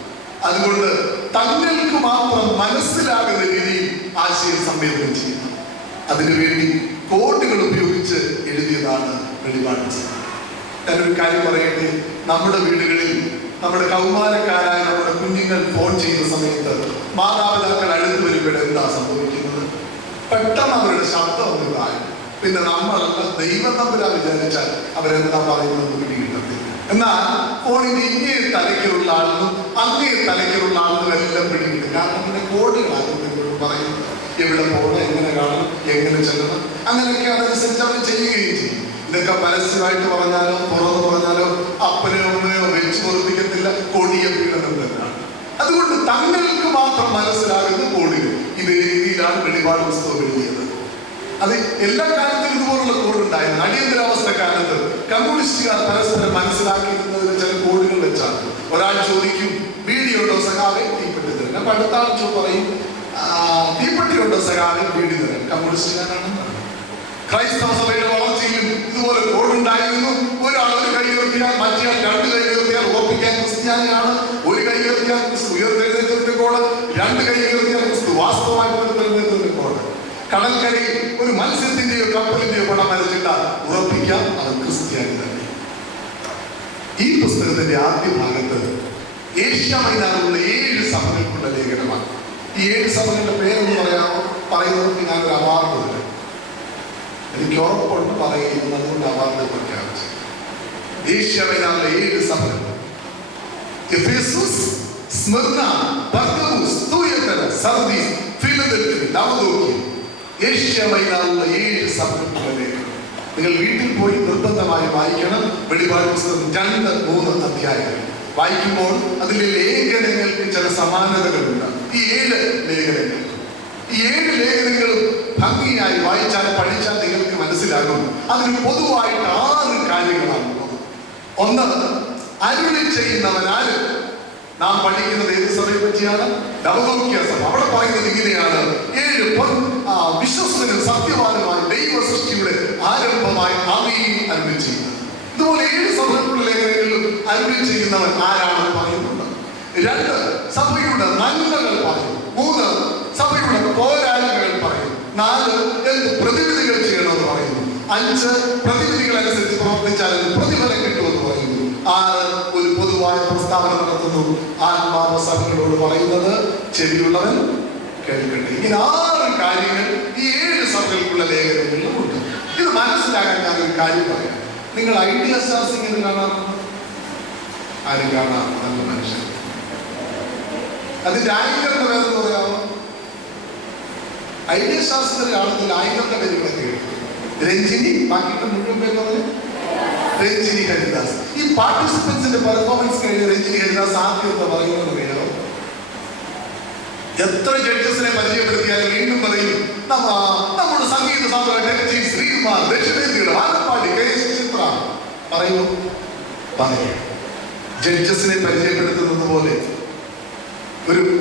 അതുകൊണ്ട് തങ്ങൾക്ക് മാത്രം മനസ്സിലാകുന്ന രീതിയിൽ ആശയം സംവേദനം ചെയ്യുന്നു. അതിനുവേണ്ടി കോഡുകൾ ഉപയോഗിച്ച് എഴുതിയതാണ് വെളിപാട് പുസ്തകം. ഞാനൊരു കാര്യം പറയട്ടെ. നമ്മുടെ വീടുകളിൽ നമ്മുടെ കൗമാരക്കാരായ നമ്മുടെ കുഞ്ഞുങ്ങൾ ഫോൺ ചെയ്യുന്ന സമയത്ത് മാതാപിതാക്കൾ അടുത്ത് വരുമ്പോൾ എന്താ സംഭവിക്കുന്നത്? പെട്ടെന്ന് അവരുടെ ശബ്ദം ഒന്ന് താഴും. പിന്നെ നമ്മളല്ല ദൈവം തമ്പുരാ വിചാരിച്ചാൽ അവരെന്താ പറയുന്നത് പിടികിട്ടത്തില്ല. എന്നാൽ ഫോണിന്റെ ഇങ്ങേ തലയ്ക്കുള്ള ആളിനും അങ്ങേ തലയ്ക്കുള്ള ആളിനും എല്ലാം പിടികിട്ടും. കാരണം അതിന്റെ കോഡുകളാകും നിങ്ങളോട് പറയുന്നത്. എവിടെ പോകണം, എങ്ങനെ കാണണം, എങ്ങനെ ചെല്ലണം, അങ്ങനെയൊക്കെ അതനുസരിച്ച് അവർ ചെയ്യുകയും ചെയ്യും. ഇതൊക്കെ പരസ്യമായിട്ട് പറഞ്ഞാലോ തുറന്ന് പറഞ്ഞാലോ അപ്പനെയോ അമ്മയോ വെച്ച് പൊറപ്പിക്കത്തില്ല, കൊടിയ പീഡനം തന്നെയാണ്. അതുകൊണ്ട് തങ്ങൾക്ക് മാത്രം മനസ്സിലാകുന്ന കോഡുകൾ ഇതേ രീതിയിലാണ് വെളിപാട് പുസ്തകം എഴുതിയത്. അത് എല്ലാ കാലത്തും ഇതുപോലുള്ള കോഡുണ്ടായിരുന്നു. അടിയന്തരാവസ്ഥ കാലത്ത് കമ്മ്യൂണിസ്റ്റുകാർ പരസ്പരം മനസ്സിലാക്കിയിരുന്നതിന് ചില കോഡുകൾ വെച്ചാണ്. ഒരാൾ ചോദിക്കും, വീടിയുണ്ടോ സഖാവെ? തീപ്പെട്ടി തരാം. അപ്പൊ അടുത്ത ആൾ പറയും, തീപ്പെട്ടിയുണ്ടോ സഖാവെ? വീടി തരാം. കമ്മ്യൂണിസ്റ്റുകാരാണെന്ന് പറഞ്ഞു. ക്രൈസ്തവ സഭയുടെ വളർച്ചയിലും ഇതുപോലെ കോഡുണ്ടായിരുന്നു. ഒരാൾ ഒരു കൈ ഉയർത്തിയാൽ മറ്റേ 2 കൈ ഉയർത്തിയാൽ ഉറപ്പിക്കാൻ ക്രിസ്ത്യാനിയാണ്. ഒരു കൈ ഉയർത്തിയാൽ ക്രിസ്തു ഉയർത്തെഴുന്നേറ്റത്തിന്റെ കോഡ്, 2 കൈ ഉയർത്തിയാൽ ക്രിസ്തു വാസ്തവമായി ഉയർത്തെഴുന്നേറ്റത്തിന്റെ കോഡ്. കടൽക്കരയിൽ ഒരു മത്സ്യത്തിന്റെയോ കപ്പലിന്റെയോ പടം വരച്ചിട്ടാൽ ഉറപ്പിക്കാം അത് ക്രിസ്ത്യാനി തന്നെ. ഈ പുസ്തകത്തിന്റെ ആദ്യ ഭാഗത്ത് ഏഷ്യ മൈതാനിലുള്ള 7 സഭകൾക്കുള്ള ലേഖനമാണ്. ഈ 7 സഭകളുടെ പേരെന്ന് പറയുന്നവർക്ക് ഞാനൊരു അവാർഡ് തരാം. എനിക്ക് ഉറപ്പുണ്ട് പറയുന്നത്, അതുകൊണ്ട് അവാർഡ് പ്രഖ്യാപിച്ചു. ഏഷ്യ മൈതാനിലെ 7 സഭകൾ: Ephesus, Smyrna, Pergamus, Thyatira, Sardis, Philadelphia, Laodicea. Asia മൈതാനിലുള്ള 7 സഭകൾക്കുള്ള ലേഖനം നിങ്ങൾ വീട്ടിൽ പോയി നിർബന്ധമായി വായിക്കണം. വെളിപാട് പുസ്തകം 2-3 അധ്യായങ്ങൾ വായിക്കുമ്പോൾ അതിലെ ലേഖനങ്ങൾക്ക് ചില സമാനതകളുണ്ട്. ഈ 7 ലേഖനങ്ങൾ, ഈ 7 ലേഖനങ്ങളും ഭംഗിയായി വായിച്ചാൽ പഠിച്ചാൽ നിങ്ങൾക്ക് മനസ്സിലാകും. അതിന് പൊതുവായിട്ട് 6 കാര്യങ്ങളാണ്. ഒന്ന്, അരുളി ചെയ്യുന്നവൻ ആര്? നാം പഠിക്കുന്നത് ഏത് സഭയെ പറ്റിയാണ്? ലവോദിക്ക സഭ. അവിടെ പറയുന്നത് ഇങ്ങനെയാണ്: 7 വിശ്വസ്തനും സത്യവാനുമായ ദൈവ സൃഷ്ടിയുടെ ആരംഭമായി ആമീൻ അരുളി ചെയ്യുന്നത്. ഇതുപോലെ 7 സഭകളുടെ ലേഖനങ്ങളിലും അരുളി ചെയ്യുന്നവൻ ആരാണെന്ന് പറയുന്നുണ്ട്. 2, സഭയുടെ നന്മകൾ പറയും. 3, സഭയുടെ പോരായ്മകൾ പറയും. 4, എന്ത് പ്രതിവിധികൾ ചെയ്യണമെന്ന് പറയുന്നു. 5, പ്രതിവിധികൾ അനുസരിച്ച് പ്രവർത്തിച്ചാൽ പ്രതിഫലം കിട്ടുമെന്ന് പറയുന്നു. 6, ഒരു പൊതുവായ പ്രസ്താവന നടത്തുന്നു. ആത്മാവ സഭകളോട് പറയുന്നത് ചെവിയുള്ളവൻ കേൾക്കട്ടെ. ഇങ്ങനെ 6 കാര്യങ്ങൾ ഈ 7 സഭകൾക്കുള്ള ലേഖനങ്ങളിലും ഉണ്ട്. ഇത് മനസ്സിലാക്കാൻ ഞാനൊരു കാര്യം പറയാം. നിങ്ങൾ ഐഡിയ സ്റ്റാർസ് ഇങ്ങനെ കാണാറുണ്ടോ? ആരും കാണാം? നല്ല മനുഷ്യൻ. അതിന്റെ ആയിരങ്ങളുടെ പേരെന്ന് പറയാമോ? ഐഡിയ ശാസ്ത്ര കാണുന്നതിൽ 1000 പേരുകളൊക്കെ എഴുതും. രഞ്ജിനി, ബാക്കിയുള്ള മുഴുവൻ പേര് പറഞ്ഞു രഞ്ജിനി ഹരിദാസ്. ഈ പാർട്ടിസിപ്പൻസിന്റെ പെർഫോമൻസ് കഴിഞ്ഞ രഞ്ജിനി ഹരിദാസ് ആദ്യം എന്താ പറയുന്നത് അറിയാമോ? എത്ര ജഡ്ജസിനെ പരിചയപ്പെടുത്തിയാലും വീണ്ടും പറയും, നമ്മുടെ സംഗീത സാമ്രാജ്ഞി ശ്രീകുമാർ, ദക്ഷിണേന്ത്യയുടെ ആലപ്പാടി, KS ചിത്ര പറയുമോ? പറയും. ജഡ്ജസിനെ പരിചയപ്പെടുത്തുന്നത് പോലെ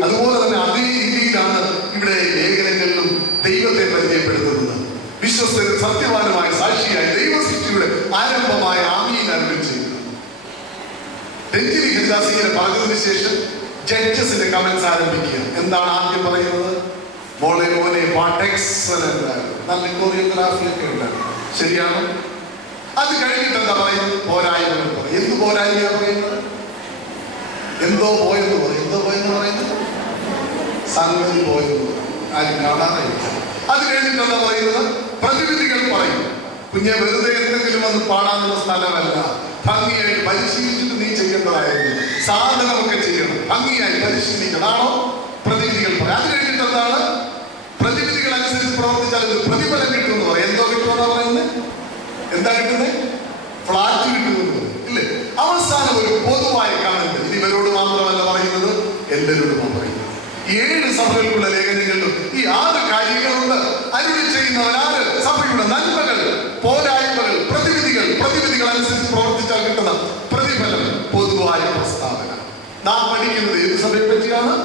അതുപോലെ തന്നെ അതേ രീതിയിലാണ് ഇവിടെ ലേഖനങ്ങളിലും ദൈവത്തെ പരിചയപ്പെടുത്തുന്നത്. വിശ്വസ്തനും സത്യവാനുമായ സാക്ഷിയായി ദൈവസൃഷ്ടിയുടെ ആരംഭമായ ആമീൻ അരുളി ചെയ്യുന്നത്. രഞ്ജിനി ഹരിദാസ് ഇങ്ങനെ പറഞ്ഞതിന് ശേഷം ജഡ്ജസിന്റെ കമന്റ്സ് ആരംഭിക്കുക. എന്താണ് ആദ്യം പറയുന്നത്? മോളെ മോനെ പാട്ട് എക്സലന്റ് ആയിരുന്നു, നല്ല കൊറിയോഗ്രാഫി ഒക്കെ ഉണ്ടായിരുന്നു, ശരിയാണ്. അത് കഴിഞ്ഞിട്ട് എന്താ പറയുന്നത്? പോരായ്മകൾ പറയും. എന്ത് പോരായ്മയാ പറയുന്നത്? എന്തോ പോയെന്ന് പറയും. എന്തോ പോയെന്ന് പറയുന്നത്? സംഗതി പോയെന്ന് പറയും. ആരും കാണാനായില്ല. അത് കഴിഞ്ഞിട്ട് എന്താ പറയുന്നത്? പ്രതിവിധികൾ പറയും. കുഞ്ഞെ വെറുതെ എന്തെങ്കിലും വന്ന് പാടാനുള്ള സ്ഥലമല്ല, ഭംഗിയായിട്ട് പരിശീലിച്ചിട്ട് നീ ചെയ്യേണ്ടതായിരുന്നു. സാധനമൊക്കെ ചെയ്യണം, ഭംഗിയായി പരിശീലിക്കണം. ആണോ? പ്രതിവിധികൾ പറയും. അത് കഴിഞ്ഞിട്ട് എന്താണ്? പ്രതിവിധികൾ അനുസരിച്ച് പ്രവർത്തിച്ചാൽ ഇത് പ്രതിഫലം കിട്ടുമെന്ന് പറയും. എന്തോ കിട്ടുമെന്നാ പറയുന്നത്? എന്താ കിട്ടുന്നത്? ഫ്ലാറ്റ് കിട്ടുമെന്ന് പറയും, ഇല്ലേ? അവസാനം ഒരു പൊതുവായ കമന്റ്. ഇത് ഇവരോട് മാത്രമല്ല പറയുന്നത്, എല്ലാവരോടും പറയുന്നത്. 7 സഭകൾക്കുള്ള ലേഖനങ്ങളിലും ഈ 6 കാര്യങ്ങളുണ്ട്. അരുളി ചെയ്യുന്നവരാര്? സഭയുടെ നന്മകൾ, പോരായ്മകൾ, പ്രതിവിധികൾ അനുസരിച്ച് പ്രവർത്തിച്ചാൽ കിട്ടുന്ന പ്രതിഫലം, പൊതുവായ പ്രസ്താവന. നാം പഠിക്കുന്നത് ഏത് സഭയെ പറ്റിയാണ്?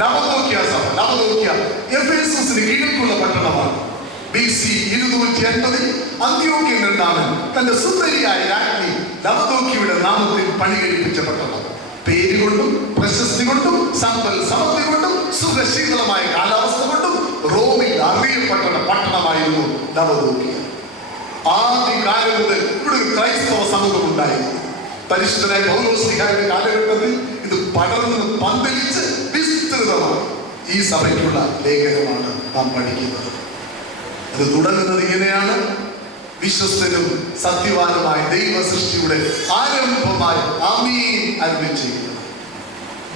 ലവദോക്കിയ സഭ. ലവദോക്കിയ എഫേസസിന് കീഴിലുള്ള പട്ടണമാണ്. BC 250 അന്ത്യോക്യൻ രണ്ടാമൻ തന്റെ സുന്ദരിയായ രാജ്ഞി ലവദോക്കിയുടെ നാമത്തിൽ പണി കഴിപ്പിച്ച പട്ടണം. പേരുകൊണ്ടും പ്രശസ്തി കൊണ്ടും സമ്പൽ സമൃദ്ധി കൊണ്ടും സുഖശീതളമായ കാലാവസ്ഥ കൊണ്ടും റോമിൽ അറിയപ്പെട്ട പട്ടണമായിരുന്നു ലവദോക്കിയ. ആദ്യകാലം മുതൽ ഇവിടെ ഒരു ക്രൈസ്തവ സമൂഹം ഉണ്ടായിരുന്നു. പരിശുദ്ധനായ പൗലോസ്ലീഹായുടെ കാലഘട്ടത്തിൽ ഇത് പടർന്ന് പന്തലിച്ച് വിസ്തൃതമാണ്. ഈ സഭയ്ക്കുള്ള ലേഖനമാണ് നാം പഠിക്കുന്നത്. അത് തുടങ്ങുന്നത് ഇങ്ങനെയാണ്: വിശ്വസ്തനും സത്യവാനുമായ ദൈവ സൃഷ്ടിയുടെ ആരംഭമായി ആമീൻ അരുളി ചെയ്യുന്നത്.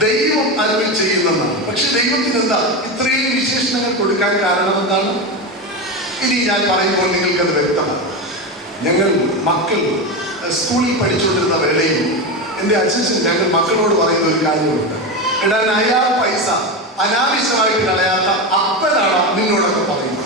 ദൈവം അരുളി ചെയ്യുന്നതാണ്. പക്ഷെ ദൈവത്തിന് എന്താ ഇത്രയും വിശേഷണങ്ങൾ കൊടുക്കാൻ കാരണം എന്താണ്? ഇനി ഞാൻ പറയുമ്പോൾ നിങ്ങൾക്കത് വ്യക്തമാണ്. ഞങ്ങൾ മക്കൾ സ്കൂളിൽ പഠിച്ചുകൊണ്ടിരുന്ന വേളയിൽ എൻ്റെ അച്ഛൻ ഞങ്ങൾ മക്കളോട് പറയുന്ന ഒരു കാര്യമുണ്ട്. എടാ, നയാ പൈസ അനാവശ്യമായിട്ട് കളയാത്ത അപ്പനാണ് നിന്നോടൊക്കെ പറയുന്നത്.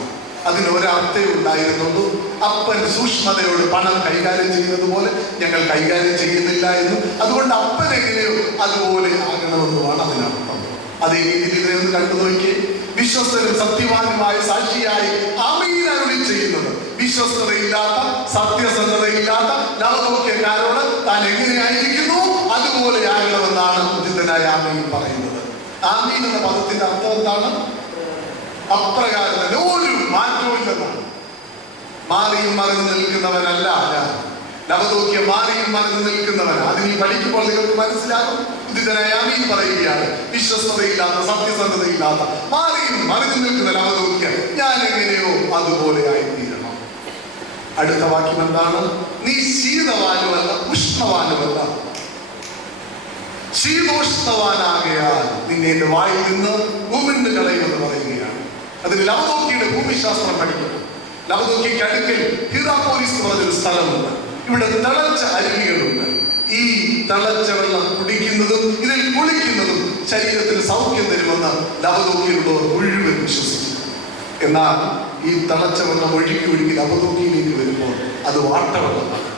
അതിനൊരർത്ഥേ ഉണ്ടായിരുന്നുള്ളൂ. അപ്പൻ സൂക്ഷ്മതയോട് പണം കൈകാര്യം ചെയ്യുന്നത് പോലെ ഞങ്ങൾ കൈകാര്യം ചെയ്യുന്നില്ല എന്നും, അതുകൊണ്ട് അപ്പൻ എങ്ങനെയോ അതുപോലെ ആകണമെന്നുമാണ് അതിനർത്ഥം. അതേ രീതിയിൽ ഇതിനെ ഒന്ന് കണ്ടു നോക്കിയേ. വിശ്വസ്തനും സത്യവാനുമായ സാക്ഷിയായി ആമീൻ അരുളി ചെയ്യുന്നത്. വിശ്വസ്തതയില്ലാത്ത, സത്യസന്ധതയില്ലാത്ത ലവദോക്യക്കാരോട് താൻ എങ്ങനെയായിരിക്കുന്നു അതുപോലെ ആകണമെന്നാണ് ഉചിതനായ ആമീൻ പറയുന്നത്. ആമീൻ എന്ന പദത്തിന്റെ അർത്ഥം എന്താണ്? അപ്രകാരം തന്നെ ഒരു മാറ്റവും ഇല്ലെന്നാണ്. മാറിയും മറിഞ്ഞു നിൽക്കുന്നവനല്ല ലവദോക്കിയ, മാറിയും മറിഞ്ഞു നിൽക്കുന്നവൻ. അതിന് പഠിക്കുമ്പോൾ നിങ്ങൾക്ക് മനസ്സിലാകും. ഉചിതനായ ആമീൻ പറയുകയാണ്, വിശ്വസ്തതയില്ലാത്ത, സത്യസന്ധതയില്ലാത്ത, മാറിയും മറിഞ്ഞു നിൽക്കുന്ന ലവദോക്കിയ ഞാൻ എങ്ങനെയോ അതുപോലെ ആയിത്തീരണം. അടുത്ത വാക്യം എന്താണ്? നീ ശീതവാനുമല്ല ഉഷ്ണവാനുമല്ല, ശീതോഷ്ണവാനാകയാൽ നിന്നെ എന്റെ വായിൽ നിന്ന് ഉമിണ്ട് കളയുമെന്ന് പറയുകയാണ്. അതിന് ലവദോക്കിയുടെ ഭൂമിശാസ്ത്രം പഠിക്കുന്നു. ലവദോക്കിക്ക് അടുക്കൽ ഹിറാപോലിസ് എന്ന് പറഞ്ഞൊരു സ്ഥലമുണ്ട്. ഇവിടെ തിളച്ച അരുവികളുണ്ട്. ഈ തിളച്ച വെള്ളം കുടിക്കുന്നതും ഇതിൽ കുളിക്കുന്നതും ശരീരത്തിന് സൗഖ്യം തരുമെന്ന് ലവദോക്കിയുള്ളവർ മുഴുവൻ വിശ്വസിച്ചു. എന്നാൽ ഈ തിളച്ച വെള്ളം ഒഴുകി ലവദോക്കിയിലേക്ക് വരുമ്പോൾ അത് വാട്ടവെള്ളമാണ്.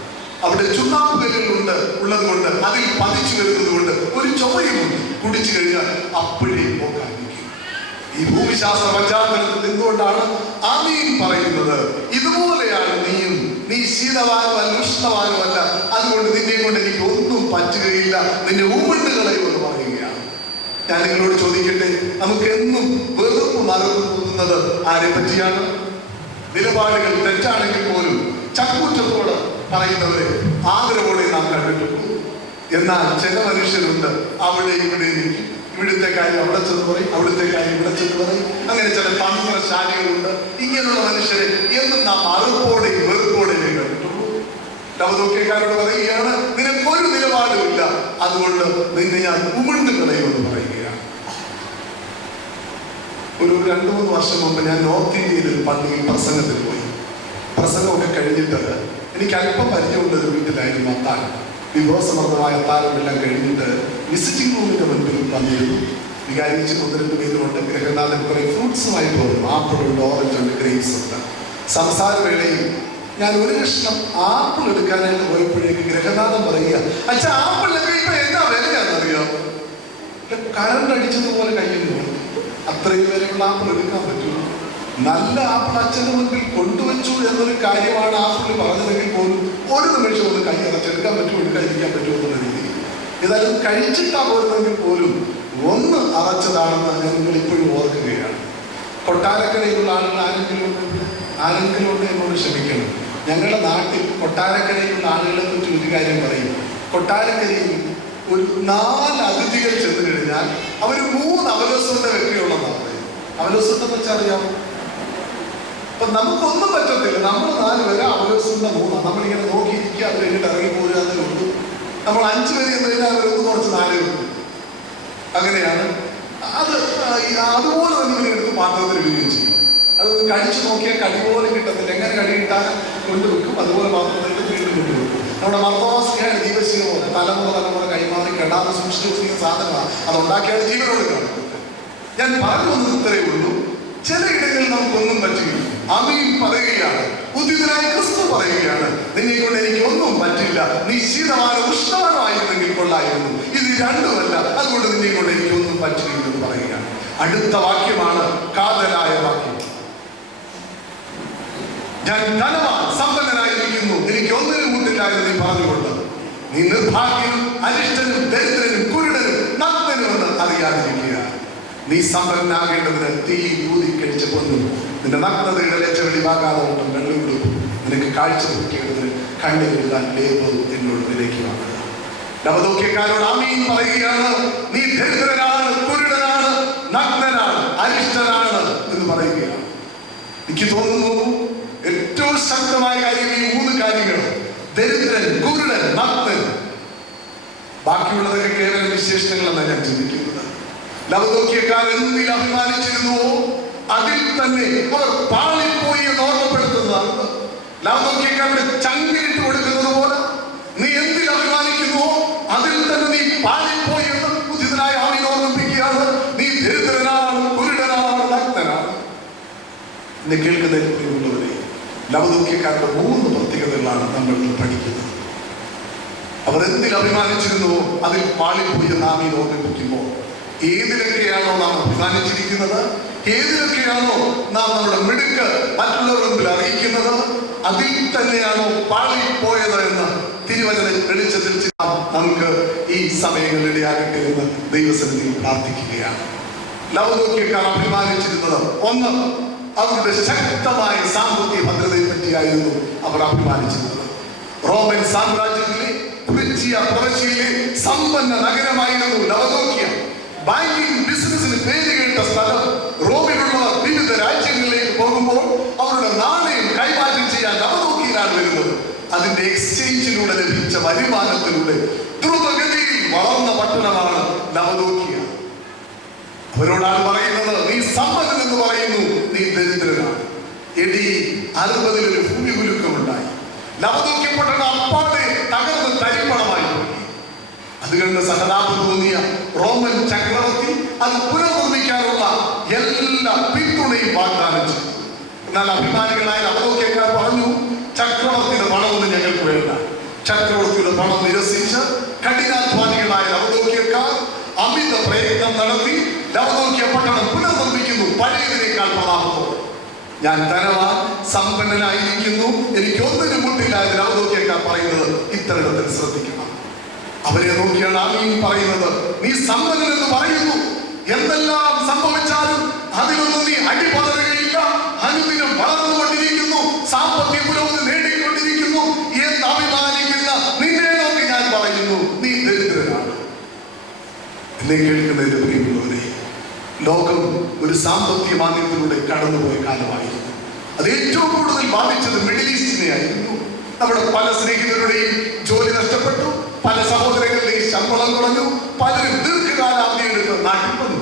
അവിടെ ചുണ്ണാമ്പുകല്ലുകളുണ്ട് ഉള്ളത് കൊണ്ട്, അതിൽ പതിച്ചു വരുന്നത് കൊണ്ട് ഒരു ചുമയുമുണ്ട്. കുടിച്ചു കഴിഞ്ഞാൽ അപ്പോഴേ പോക്കായിരിക്കും. ഈ ഭൂമിശാസ്ത്ര പശ്ചാത്തലത്തിൽ എന്തുകൊണ്ടാണ് ആമീൻ പറയുന്നത്? ഇതുപോലെയാണ് നീയും. നീ ശീതവാനും അല്ല ഉഷ്ണവാനുമല്ല, അതുകൊണ്ട് നിന്നെ കൊണ്ട് എനിക്ക് ഒന്നും പറ്റുകയില്ല, നിന്നെ ഉമിണ്ട് കളയുമെന്ന് പറയുകയാണ്. ഞാൻ നിങ്ങളോട് ചോദിക്കട്ടെ, നമുക്ക് എന്നും വെറുപ്പ് മറന്നു പോകുന്നത് ആരെ പറ്റിയാണ്? നിലപാടുകൾ തെറ്റാണെങ്കിൽ പോലും ചക്കൂറ്റത്തോട് പറയുന്നവരെ ആദരവോടെ നാം കണ്ടിട്ടുള്ളൂ. എന്നാൽ ചില മനുഷ്യരുണ്ട്, അവിടെ ഇവിടെ നിൽക്കും. ഇവിടുത്തെ കാര്യം അവിടെ ചെന്ന് പറയും, അവിടുത്തെ കാര്യം ഇവിടെ ചെന്ന് പറയും. അങ്ങനെ ചില തന്ത്രശാലികളുണ്ട്. ഇങ്ങനെയുള്ള മനുഷ്യരെ എന്നും നാം അറുപ്പോടെയും വെറുപ്പോടെയും കണ്ടിട്ടുള്ളൂ. ലവദോക്യക്കാരോട് പറയുകയാണ്, നിനക്കൊരു നിലപാടുമില്ല, അതുകൊണ്ട് നിന്നെ ഞാൻ ഉമിണ്ട് കളയുമെന്ന് പറയുകയാണ്. ഒരു 2-3 വർഷം മുമ്പ് ഞാൻ നോർത്ത് ഇന്ത്യയിൽ ഒരു പള്ളിയിൽ പ്രസംഗത്തിൽ പോയി. പ്രസംഗമൊക്കെ കഴിഞ്ഞിട്ട് എനിക്ക് അല്പം പരിചയമുള്ള ഒരു വീട്ടിലായിരുന്നു അത്താഴം. വിഭവസമൃദ്ധമായ അത്താഴമെല്ലാം കഴിഞ്ഞിട്ട് വിസിറ്റിംഗ് റൂമിന്റെ മുൻപിൽ വന്നിരുന്നു. വികാരിച്ച് 1-2 പേരുമുണ്ട്. ഗ്രഹനാഥൻ കുറെ ഫ്രൂട്ട്സുമായി പോകുന്നു. ആപ്പിളുണ്ട്, ഓറഞ്ച് ഉണ്ട്, ഗ്രേപ്സ് ഉണ്ട്. സംസാരവേളയിൽ ഞാൻ ഒരു കഷ്ണം ആപ്പിൾ എടുക്കാനായിട്ട് പോയപ്പോഴേക്ക് ഗ്രഹനാഥൻ പറയുക, അച്ഛാ ആപ്പിളിനൊക്കെ ഇപ്പൊ എന്താ വിലയാണെന്നറിയാം? കറണ്ട് അടിച്ചതുപോലെ കയ്യിൽ പോയി. അത്രയും വിലയുള്ള ആപ്പിൾ എടുക്കാൻ പറ്റുമോ? നല്ല ആപ്പിൾ അച്ഛന്റെ മുൻപിൽ കൊണ്ടുവച്ചു എന്നൊരു കാര്യമാണ് ആപ്പിൾ പറഞ്ഞതെങ്കിൽ പോലും ഒരു നിമിഷം ഒന്ന് കൈ അടച്ചെടുക്കാൻ പറ്റുമോ, എടുക്കാതിരിക്കാൻ പറ്റുമോ എന്നുള്ളത് ഏതായാലും കഴിച്ചിട്ടാ പോരുന്നെങ്കിൽ പോലും ഒന്ന് അറച്ചതാണെന്ന് നിങ്ങൾ ഇപ്പോഴും ഓർക്കുകയാണ്. കൊട്ടാരക്കരയിലുള്ള ആളുകൾ ആരെങ്കിലും ഉണ്ട് എന്നോട് ക്ഷമിക്കണം. ഞങ്ങളുടെ നാട്ടിൽ കൊട്ടാരക്കരയിലുള്ള ആളുകളെ പറ്റി ഒരു കാര്യം പറയും. കൊട്ടാരക്കരയിൽ ഒരു 4 അതിഥികൾ ചെന്ന് കഴിഞ്ഞാൽ അവർ 3 അവലോസുണ്ട വെക്കുകയുള്ളതാണ് പറയും. അവലോസുണ്ടെന്ന് വെച്ചാൽ അറിയാമോ? അപ്പൊ നമുക്കൊന്നും പറ്റത്തില്ല. നമ്മൾ 4 പേര് അവലോസുണ്ട 3. നമ്മളിങ്ങനെ നോക്കിയിരിക്കുക, അവരെങ്ങോട്ട് ഇറങ്ങി പോരുക എന്നേ. നമ്മൾ 5 പേര് എന്ന് കഴിഞ്ഞാൽ അവരൊന്ന് കുറച്ച് 4 വെക്കും. അങ്ങനെയാണ് അത്. അതുപോലെ തന്നെ ഇവരെ എടുത്ത് പാത്രത്തിൽ ഇടുകയും ചെയ്യും. അത് കഴിച്ചു നോക്കിയാൽ കടി പോലും കിട്ടത്തില്ല. എങ്ങനെ കടി കിട്ടാനും കൊണ്ടുവെക്കും, അതുപോലെ പാത്രത്തിൽ വീണ്ടും കൊണ്ടുവെക്കും. നമ്മുടെ മർദ്ദവാസിയാണ് ജീവശീല പോലെ തലമുറ കൈമാറി കെടാതെ സൂക്ഷിച്ചു വെച്ചിരിക്കുന്ന സാധനമാണ്. അതുണ്ടാക്കിയാണ് ജീവനോട് കാണുന്നത്. ഞാൻ പറഞ്ഞു വന്നത് ഇത്രയേ ഉള്ളൂ. ചിലയിടങ്ങളിൽ നമുക്കൊന്നും പറ്റില്ല. ആമീൻ പറയുകയാണ്. ഉദ്ധിതനായ ക്രിസ്തു പറയുകയാണ്, നിന്നെ കൊണ്ട് എനിക്ക് ഒന്നും പറ്റില്ല. നീ ശീതമാനോ ഉഷ്ണമാനോ ആയിരുന്നെങ്കിൽ കൊള്ളായിരുന്നു. ഇത് രണ്ടുമല്ല, അതുകൊണ്ട് നിന്നെ കൊണ്ട് എനിക്ക് ഒന്നും പറ്റില്ല എന്ന് പറയുകയാണ്. അടുത്ത വാക്യമാണ് കാതലായ വാക്യം. ഞാൻ ധനവാൻ സമ്പന്നനായിരിക്കുന്നു, എനിക്ക് ഒന്നിനും മുട്ടില്ല എന്ന് നീ പറഞ്ഞുകൊണ്ട് നീ നിർഭാഗ്യനും അരിഷ്ടനും ദരിദ്രനും കുരുടനും നഗ്നനുമെന്ന് അറിയാതിരിക്കുക. നീ സമ്പന്നനാകേണ്ടതിന് തീ ഊതി കഴിച്ച് കൊന്നു. നിന്റെ നഗ്നതയുടെ ലജ്ജ വെളിവാകാതെ കൊണ്ടും വെള്ളം നിനക്ക് കാഴ്ച വെക്കേണ്ടതിന് കണ്ണിലെഴുതാൻ ലേപവും എന്നോട് വിലയ്ക്ക് വാങ്ങുക. ലവദോക്യക്കാരോട് ആമീൻ പറയുകയാണ്. നീ ദരിദ്രനാണ്, കുരുടനാണ്, നഗ്നനാണ്, അരിഷ്ടനാണ് എന്ന് പറയുകയാണ്. എനിക്ക് തോന്നുന്നു ഏറ്റവും ശക്തമായ കാര്യം ഈ 3 കാര്യങ്ങൾ: ദരിദ്രൻ, കുരുടൻ, നഗ്നൻ. ബാക്കിയുള്ളതൊക്കെ കേവലം വിശേഷണങ്ങളെന്നാണ് ഞാൻ ചിന്തിക്കുന്നത്. ലവദോക്യക്കാർ എന്തിൽ അഭിമാനിച്ചിരുന്നുവോ അതിൽ തന്നെ അവർ പാളിപ്പോയി എന്ന് ഓർമ്മപ്പെടുത്തുന്നതാണ്. ലവദോക്യക്കാരുടെ ചങ്കിലിട്ട് കൊടുക്കുന്നത് പോലെ നീ എന്തിൽ അഭിമാനിക്കുന്നുവോ അതിൽ തന്നെ നീ പാളിപ്പോയി എന്ന് ഉചിതനായ ആമീൻ ഓർമ്മിപ്പിക്കുകയാണ്. നീ ദരിദ്രനാണ്, കുരുടനാണ്, നഗ്നനാണ്. എന്നെ കേൾക്കുന്നവരെ, ലവദോക്യക്കാരുടെ 3 പ്രത്യേകതകളാണ് നമ്മൾ പഠിക്കുന്നത്. അവർ എന്തിൽ അഭിമാനിച്ചിരുന്നുവോ അതിൽ പാളിപ്പോയി എന്ന് ആമീൻ ഓർമ്മിപ്പിക്കുമ്പോൾ ഏതിലൊക്കെയാണോ നാം അഭിമാനിച്ചിരിക്കുന്നത്, ഏതിലൊക്കെയാണോ നാം നമ്മുടെ മിടുക്ക് മറ്റുള്ളവരുടെ മുമ്പിൽ അറിയിക്കുന്നത്, അതിൽ തന്നെയാണോ പാളിപ്പോയത് എന്ന് തിരുവചന വെളിച്ചത്തിൽ നമുക്ക് ഈ സമയങ്ങളിൽ ഇടയാകട്ടെ എന്ന് ദൈവസന്നിധിയിൽ പ്രാർത്ഥിക്കുകയാണ്. ലവദോക്യക്കാർ അഭിമാനിച്ചിരുന്നത് ഒന്ന്, അവരുടെ ശക്തമായ സാമ്പത്തിക ഭദ്രതയെ പറ്റിയായിരുന്നു അവർ അഭിമാനിച്ചിരുന്നത്. റോമൻ സാമ്രാജ്യത്തിലെ ഫ്രിജിയ പ്രവിശ്യയിലെ സമ്പന്ന നഗരമായിരുന്നു ലവദോക്യ. ബാങ്കിങ് ബിസിനസിന് പേര് കേട്ട സ്ഥലം. റോമിലുള്ളവർ വിവിധ രാജ്യങ്ങളിലേക്ക് പോകുമ്പോൾ അവരുടെ നാണയം കൈമാറ്റം ചെയ്യാൻ ലവദോക്യയിലാണ് വരുന്നത്. അതിന്റെ എക്സ്ചേഞ്ചിലൂടെ ലഭിച്ച വരുമാനത്തിലൂടെ ദ്രുതഗതിയിൽ വളർന്ന പട്ടണമാണ് ലവദോക്യ. അവരോടാണ് പറയുന്നത്, നീ സമ്പന്നൻ എന്ന് പറയുന്നു, നീ ദരിദ്രനാണ്. AD 60 ഒരു ഭൂമികുലുക്കമുണ്ടായി. ലവദോക്യ പട്ടണം അപ്പാടെ തകർന്ന് തരിപ്പണമായി പോയി. അത് കണ്ട് സഹതാപം തോന്നിയ റോമൻ ചക്രവർത്തി അത് പുനർനിർമ്മിക്കാനുള്ള എല്ലാ പിന്തുണയും വാഗ്ദാനം ചെയ്തു. എന്നാൽ അഭിമാനികളായ ലവദോക്യക്കാർ പറഞ്ഞു, ചക്രവർത്തിയുടെ പണമൊന്നും ഞങ്ങൾക്ക് വേണ്ട. ചക്രവർത്തിയുടെ പണം നിരസിച്ച് കഠിനാധ്വാനികളായ ലവദോക്യക്കാർ അമിത പ്രയത്നം നടത്തി ലവദോക്യ പട്ടണം പുനർനിർമ്മിക്കുന്നു പഴയതിനേക്കാൾ പ്രതാപത്തോടെ. ഞാൻ ധനവാൻ സമ്പന്നനായിരിക്കുന്നു, എനിക്ക് ഒന്നിനും മുട്ടില്ല എന്ന് ലവദോക്യക്കാർ പറയുന്നത് ഇത്തരത്തിൽ ശ്രദ്ധിക്കണം. അവരെ നോക്കിയാണ് ആമീൻ പറയുന്നത്. നീ സമ്പന്നൻ എന്ന് പറയുന്നു, എന്തെല്ലാം സംഭവിച്ചാലും അതിലൊന്നും നീ അടിപതറുകയില്ല. അനുദിനം വളർന്നുകൊണ്ടിരിക്കുന്നു, സാമ്പത്തിക പുരോഗതി നേടിക്കൊണ്ടിരിക്കുന്നു എന്ന് അഭിമാനിക്കുന്ന നിന്നെ നോക്കി ഞാൻ പറയുന്നു, നീ ദരിദ്രനാണ്. എന്നെ കേൾക്കുന്നതിന്റെ പ്രിയമുള്ളവരെ, ലോകം ഒരു സാമ്പത്തിക മാന്ദ്യത്തിലൂടെ കടന്നുപോയ കാലമായിരുന്നു. അത് ഏറ്റവും കൂടുതൽ ബാധിച്ചത് മിഡിൽ ഈസ്റ്റിനെ ആയിരുന്നു. നമ്മുടെ പല സ്നേഹിതരുടെയും ജോലി നഷ്ടപ്പെട്ടു, പല സഹോദരങ്ങളുടെയും ശമ്പളം കുറഞ്ഞു, പലരും ദീർഘകാല അവധിയെടുത്ത് നാട്ടിൽ വന്നു.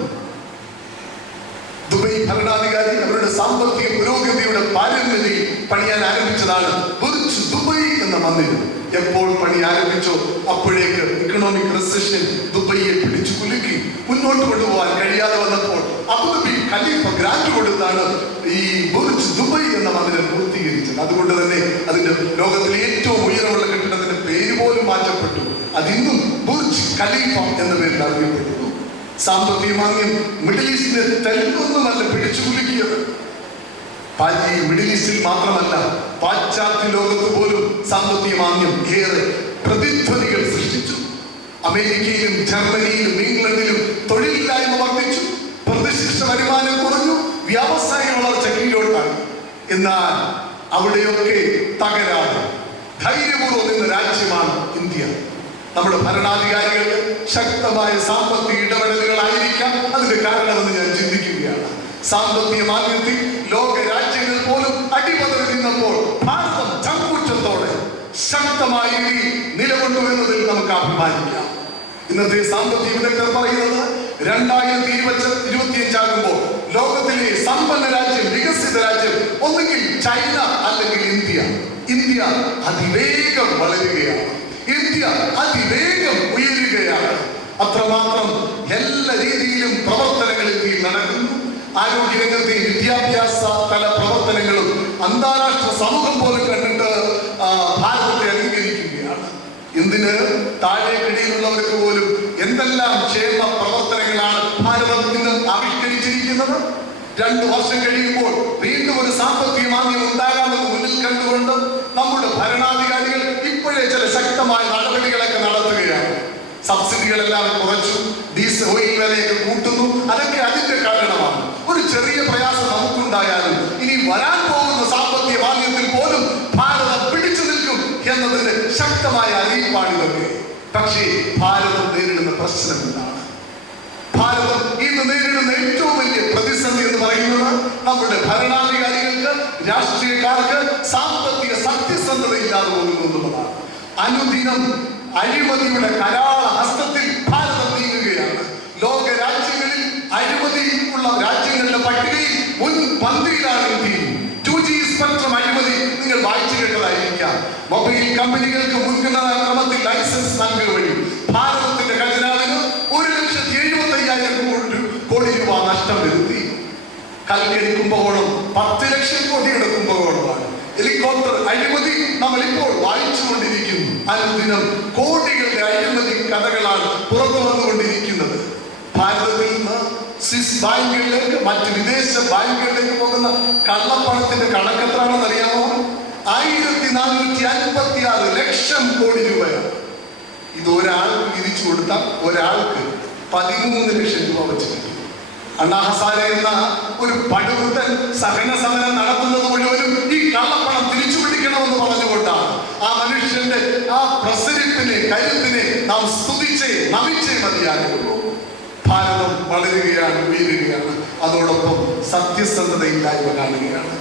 ദുബൈ ഭരണാധികാരി അവരുടെ സാമ്പത്തിക പുരോഗതിയുടെ പാരമ്പര്യം പണിയാൻ ആരംഭിച്ചതാണ് ബുർജ് ദുബൈ എന്ന മന്ദിരം. എപ്പോൾ പണി ആരംഭിച്ചോ അപ്പോഴേക്ക് ഇക്കണോമിക് റിസഷൻ ദുബൈയെ പിടിച്ചു കുലുക്കി. മുന്നോട്ട് കൊണ്ടുപോകാൻ കഴിയാതെ വന്നപ്പോൾ അബുദാബി ഖലീഫ ഗ്രാന്റ് കൊടുത്താണ് ഈ ബുർജ് ദുബൈ എന്ന മന്ദിരം പൂർത്തീകരിച്ചത്. അതുകൊണ്ട് തന്നെ അതിന്റെ ലോകത്തിലെ ഏറ്റവും ഉയരമുള്ള കെട്ടിടത്തിന്റെ പേര് പോലും മാറ്റപ്പെട്ടു. അതിന്നും ബുർജ് ഖലീഫ എന്ന പേരിൽ അറിയപ്പെടുന്നു. സാമ്പത്തിക മാന്ദ്യം മിഡിൽ ഈസ്റ്റിനെ തെല്ലൊന്നുമല്ല പിടിച്ചു കുലുക്കിയത്. മിഡിൽ ഈസ്റ്റിൽ മാത്രമല്ല, പാശ്ചാത്യ ലോകത്ത് പോലും സാമ്പത്തിക മാന്ദ്യം ഏറെ പ്രതിധ്വനികൾ സൃഷ്ടിച്ചു. അമേരിക്കയിലും ജർമ്മനിയിലും ഇംഗ്ലണ്ടിലും തൊഴിലില്ലായ്മ വർദ്ധിച്ചു, പ്രതിശിഷ്ട വരുമാനം കുറഞ്ഞു, വ്യാവസായിക വളർച്ച കീഴോട്ടാണ്. എന്നാൽ അവിടെയൊക്കെ തകരാതെ ധൈര്യപൂർവ്വം നിന്ന രാജ്യമാണ് ഇന്ത്യ. നമ്മുടെ ഭരണാധികാരികളുടെ ശക്തമായ സാമ്പത്തിക ഇടപെടലുകളായിരിക്കാം അതിന്റെ കാരണമെന്ന് ഞാൻ ചിന്തിക്കുകയാണ്. സാമ്പത്തിക മാന്ദ്യത്തിൽ ലോക രാജ്യങ്ങൾ പോലും അടിപതറി നിന്നപ്പോൾ ഭാരതം ചങ്കൂറ്റത്തോടെ ശക്തമായ രീതിയിൽ നിലകൊണ്ടു എന്നതിൽ നമുക്ക് അഭിമാനിക്കാം. ഇന്നത്തെ സാമ്പത്തിക വിദഗ്ധർ പറയുന്നത് 2025 ആകുമ്പോൾ ലോകത്തിലെ സമ്പന്ന രാജ്യം, വികസിത രാജ്യം ഒന്നുകിൽ ചൈന അല്ലെങ്കിൽ ഇന്ത്യ. ഇന്ത്യ അതിവേഗം വളരുകയാണ്, ഇന്ത്യ അതിവേഗം ഉയരുകയാണ്. അത്രമാത്രം എല്ലാ രീതിയിലും പ്രവർത്തനങ്ങൾ ഇന്ത്യയിൽ നടക്കുന്നു. ആരോഗ്യരംഗത്തെ വിദ്യാഭ്യാസ തല പ്രവർത്തനങ്ങളും അന്താരാഷ്ട്ര സമൂഹം പോലും കണ്ടിട്ട് ഭാരതത്തെ അംഗീകരിക്കുകയാണ്. എന്തിന് താഴേക്കിടയിലുള്ളവർക്ക് പോലും എന്തെല്ലാം ക്ഷേമ പ്രവർത്തനങ്ങളാണ് ഭാരതം ഇന്ന് ആവിഷ്കരിച്ചിരിക്കുന്നത്. 2 വർഷം കഴിയുമ്പോൾ വീണ്ടും ഒരു സാമ്പത്തിക മാന്ദ്യം ഉണ്ടാകാമെന്ന് മുന്നിൽ കണ്ടുകൊണ്ട് നമ്മുടെ ഭരണാധികാരികൾ ഇപ്പോഴേ ചില ശക്തമായ നടപടികളൊക്കെ നടത്തുകയാണ്. സബ്സിഡികളെല്ലാം കുറച്ചു, ഡീസൽ ഓയിൽ വിലയൊക്കെ കൂട്ടുന്നു. അതൊക്കെ അതിന്റെ കാരണമാണ്. ഒരു ചെറിയ പ്രയാസം നമുക്കുണ്ടായാലും ഇനി വരാൻ പോകുന്ന സാമ്പത്തിക മാന്ദ്യത്തിൽ പോലും ഭാരതം പിടിച്ചു നിൽക്കും എന്നതിന്റെ ശക്തമായ അറിയിപ്പാണിതൊക്കെ. പക്ഷേ ഭാരതം നേരിടുന്ന പ്രശ്നം എന്താണ്? ഭാരതം ഇന്ന് നേരിടുന്ന ഏറ്റവും വലിയ പ്രതിസന്ധി എന്ന് പറയുന്നത് നമ്മുടെ ഭരണാധികാരികൾക്ക്, രാഷ്ട്രീയക്കാർക്ക് സാമ്പത്തിക സത്യസന്ധത ഇല്ലാതെ പോകുന്നു എന്നുള്ളതാണ്. അനുദിനം അഴിമതിയുടെ കരാള ഹസ്തത്തിൽ ഭാരതം നീങ്ങുകയാണ്. ലോക രാജ്യങ്ങളിൽ അഴിമതി ഉള്ള രാജ്യങ്ങളുടെ പട്ടികയിൽ മുൻപന്തിയിലാണ് ഇന്ത്യ. 2G സ്പെക്ട്രം അഴിമതി നിങ്ങൾ വായിച്ചു കേട്ടതായിരിക്കാം. മൊബൈൽ കമ്പനികൾക്ക് മുൻഗണനാ ക്രമത്തിൽ ലൈസൻസ് നൽകുക വഴി ഭാരതത്തിന്റെ ഖജനാവിന് 1,75,000 കോടി രൂപ നഷ്ടം വരുത്തി. കൽക്കരി കുംഭകോണം 10 ലക്ഷം കോടിയുടെ കുംഭകോണമാണ്. ഹെലികോപ്റ്റർ അഴിമതി നമ്മൾ ഇപ്പോൾ വായിച്ചുകൊണ്ടിരിക്കുന്നു. അനുദിനം കോടികളുടെ അഴിമതി കഥകളാണ് പുറത്തു വന്നുകൊണ്ടിരിക്കുന്നത്. ഭാരതത്തിൽ നിന്ന് സ്വിസ് ബാങ്കുകളിലേക്ക്, മറ്റ് വിദേശ ബാങ്കുകളിലേക്ക് പോകുന്ന കള്ളപ്പണത്തിന്റെ കണക്കെത്രാണെന്ന് അറിയാമോ? 1456 ലക്ഷം കോടി രൂപയാണ്. ഇത് ഒരാൾക്ക് വിധിച്ചു കൊടുത്താൽ ഒരാൾക്ക് 13 ലക്ഷം രൂപ വെച്ചിട്ടുണ്ട്. അണ്ണാ ഹസാരെ എന്ന ഒരു പടുവൃത്തൻ സഹന സമരം നടത്തുന്നത് മുഴുവനും ഈ കള്ളപ്പണം തിരിച്ചു പിടിക്കണമെന്ന് പറഞ്ഞുകൊണ്ടാണ്. ആ മനുഷ്യന്റെ ആ പ്രസരിപ്പിനെ, കരുത്തിനെ നാം സ്തുതിച്ചേ നമിച്ചേ മതിയാകുള്ളൂ. ഭാരതം വളരുകയാണ്, ഉയരുകയാണ്. അതോടൊപ്പം സത്യസന്ധതയില്ലായ്മ കാണുകയാണ്.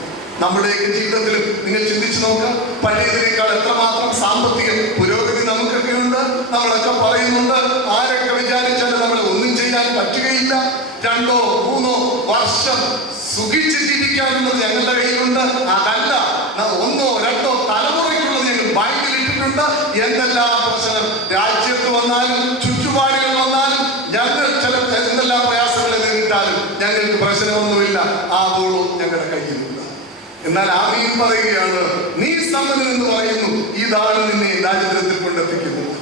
നമ്മുടെയൊക്കെ ജീവിതത്തിലും നിങ്ങൾ ചിന്തിച്ചു നോക്കുക, പഴയതിനേക്കാൾ എത്രമാത്രം സാമ്പത്തിക പുരോഗതി നമുക്കൊക്കെ ഉണ്ട്. നമ്മളൊക്കെ പറയുന്നുണ്ട്, ആരൊക്കെ വിചാരിച്ചാലും നമ്മളെ ഒന്നും ചെയ്യാൻ പറ്റുകയില്ല. 2 3 വർഷം സുഖിച്ച് ജീവിക്കാനുള്ളത് ഞങ്ങളുടെ കയ്യിലുണ്ട്. അതല്ല, 1 2 തലമുറയ്ക്കുള്ളത് ഞങ്ങൾ ബാങ്കിൽ ഇട്ടിട്ടുണ്ട്. എന്തെല്ലാം പ്രശ്നം രാജ്യത്ത് വന്നാലും ചുറ്റുപാടുകൾ വന്നാലും ഞങ്ങൾ ചില എന്തെല്ലാം പ്രയാസങ്ങളെ നേരിട്ടാലും ഞങ്ങൾക്ക് പ്രശ്നമൊന്നുമില്ല. ആ ബോളും ഞങ്ങളുടെ കയ്യിലുണ്ട്. എന്നാൽ ആമീൻ പറയുകയാണ്, നീ സമ്പന്നൻ എന്ന് പറയുന്നു, ഇതാണ് നിന്നെ ദാരിദ്ര്യത്തിൽ കൊണ്ടെത്തിക്കുന്നത്.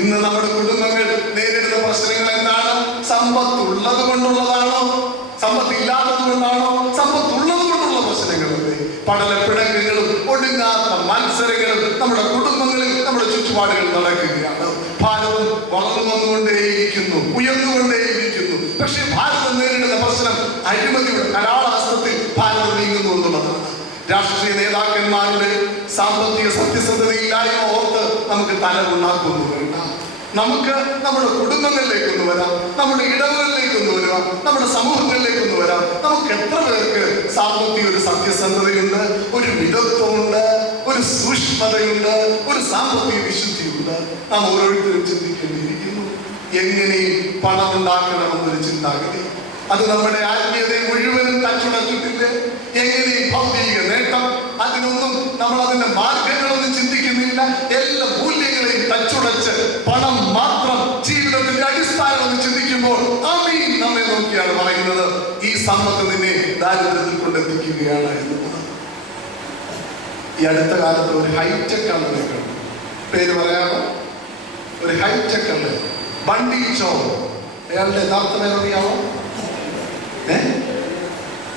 ഇന്ന് നമ്മുടെ കുടുംബങ്ങൾ നേരിടുന്ന പ്രശ്നങ്ങൾ എന്താണ്? സമ്പത്തുള്ളത് കൊണ്ടുള്ളതാണോ? സമ്പത്തില്ലാത്തത് കൊണ്ടാണോ? സമ്പത്തുള്ളത് കൊണ്ടുള്ള പ്രശ്നങ്ങളല്ലേ? പടലപ്പിണക്കങ്ങളും ഒടുങ്ങാത്ത മത്സരങ്ങളും നമ്മുടെ കുടുംബങ്ങളിൽ, നമ്മുടെ ചുറ്റുപാടുകൾ നടക്കുകയാണ്. ഭാരതം വളർന്നു വന്നുകൊണ്ടേയിരിക്കുന്നു, ഉയർന്നുകൊണ്ടേയിരിക്കുന്നു. പക്ഷെ ഭാരതം നേരിടുന്ന പ്രശ്നം അഴിമതിയുടെ കരാളഹസ്തത്തിൽ ഭാരതം നീങ്ങുന്നു എന്നുള്ളതാണ്. രാഷ്ട്രീയ നേതാക്കന്മാരുടെ സാമ്പത്തിക സത്യസന്ധതയില്ലായ്മ ഓർത്ത് നമുക്ക് തല ഉണ്ടാക്കുന്നു വേണ്ട. നമുക്ക് നമ്മുടെ കുടുംബങ്ങളിലേക്കൊന്ന് വരാം, നമ്മുടെ ഇടവുകളിലേക്കൊന്ന് വരാം, നമ്മുടെ സമൂഹങ്ങളിലേക്കൊന്ന് വരാം. നമുക്ക് എത്ര പേർക്ക് സാമ്പത്തിക ഒരു സത്യസന്ധതയുണ്ട്, ഒരു മിതത്വമുണ്ട്, ഒരു സൂക്ഷ്മതയുണ്ട്, ഒരു സാമ്പത്തിക വിശുദ്ധിയുണ്ട്? നാം ഓരോരുത്തരും ചിന്തിക്കേണ്ടിയിരിക്കുന്നു. എങ്ങനെ പണം ഉണ്ടാക്കണമെന്നൊരു ചിന്താഗതി, അത് നമ്മുടെ ആത്മീയതയെ മുഴുവനും തച്ചുടച്ചിട്ടില്ലേ? എങ്ങനെ ഭൗതിക നേട്ടം, അതിനൊന്നും നമ്മൾ അതിന്റെ മാർഗങ്ങളൊന്നും ചിന്തിക്കുന്നില്ല. എല്ലാ മൂല്യങ്ങളെയും തച്ചുടച്ച് പണം മാത്രം ജീവിതത്തിന്റെ അടിസ്ഥാനം എന്ന് ചിന്തിക്കുമ്പോൾ ആമീൻ നമ്മെ നോക്കിയാണ് പറയുന്നത്, ഈ സമ്പത്ത് നിന്നെ ദാരിദ്ര്യത്തിൽ കൊണ്ടെത്തിക്കുകയാണ് എന്നുള്ളത്. ഈ അടുത്ത കാലത്ത് ഒരു ഹൈടെക് ആണെന്ന് കണ്ടു. പേര് പറയാമോ? ഒരു ഹൈടെക് ആണ്, ബണ്ടി ചോർ. അയാളുടെ യഥാർത്ഥ പേരറിയാമോ?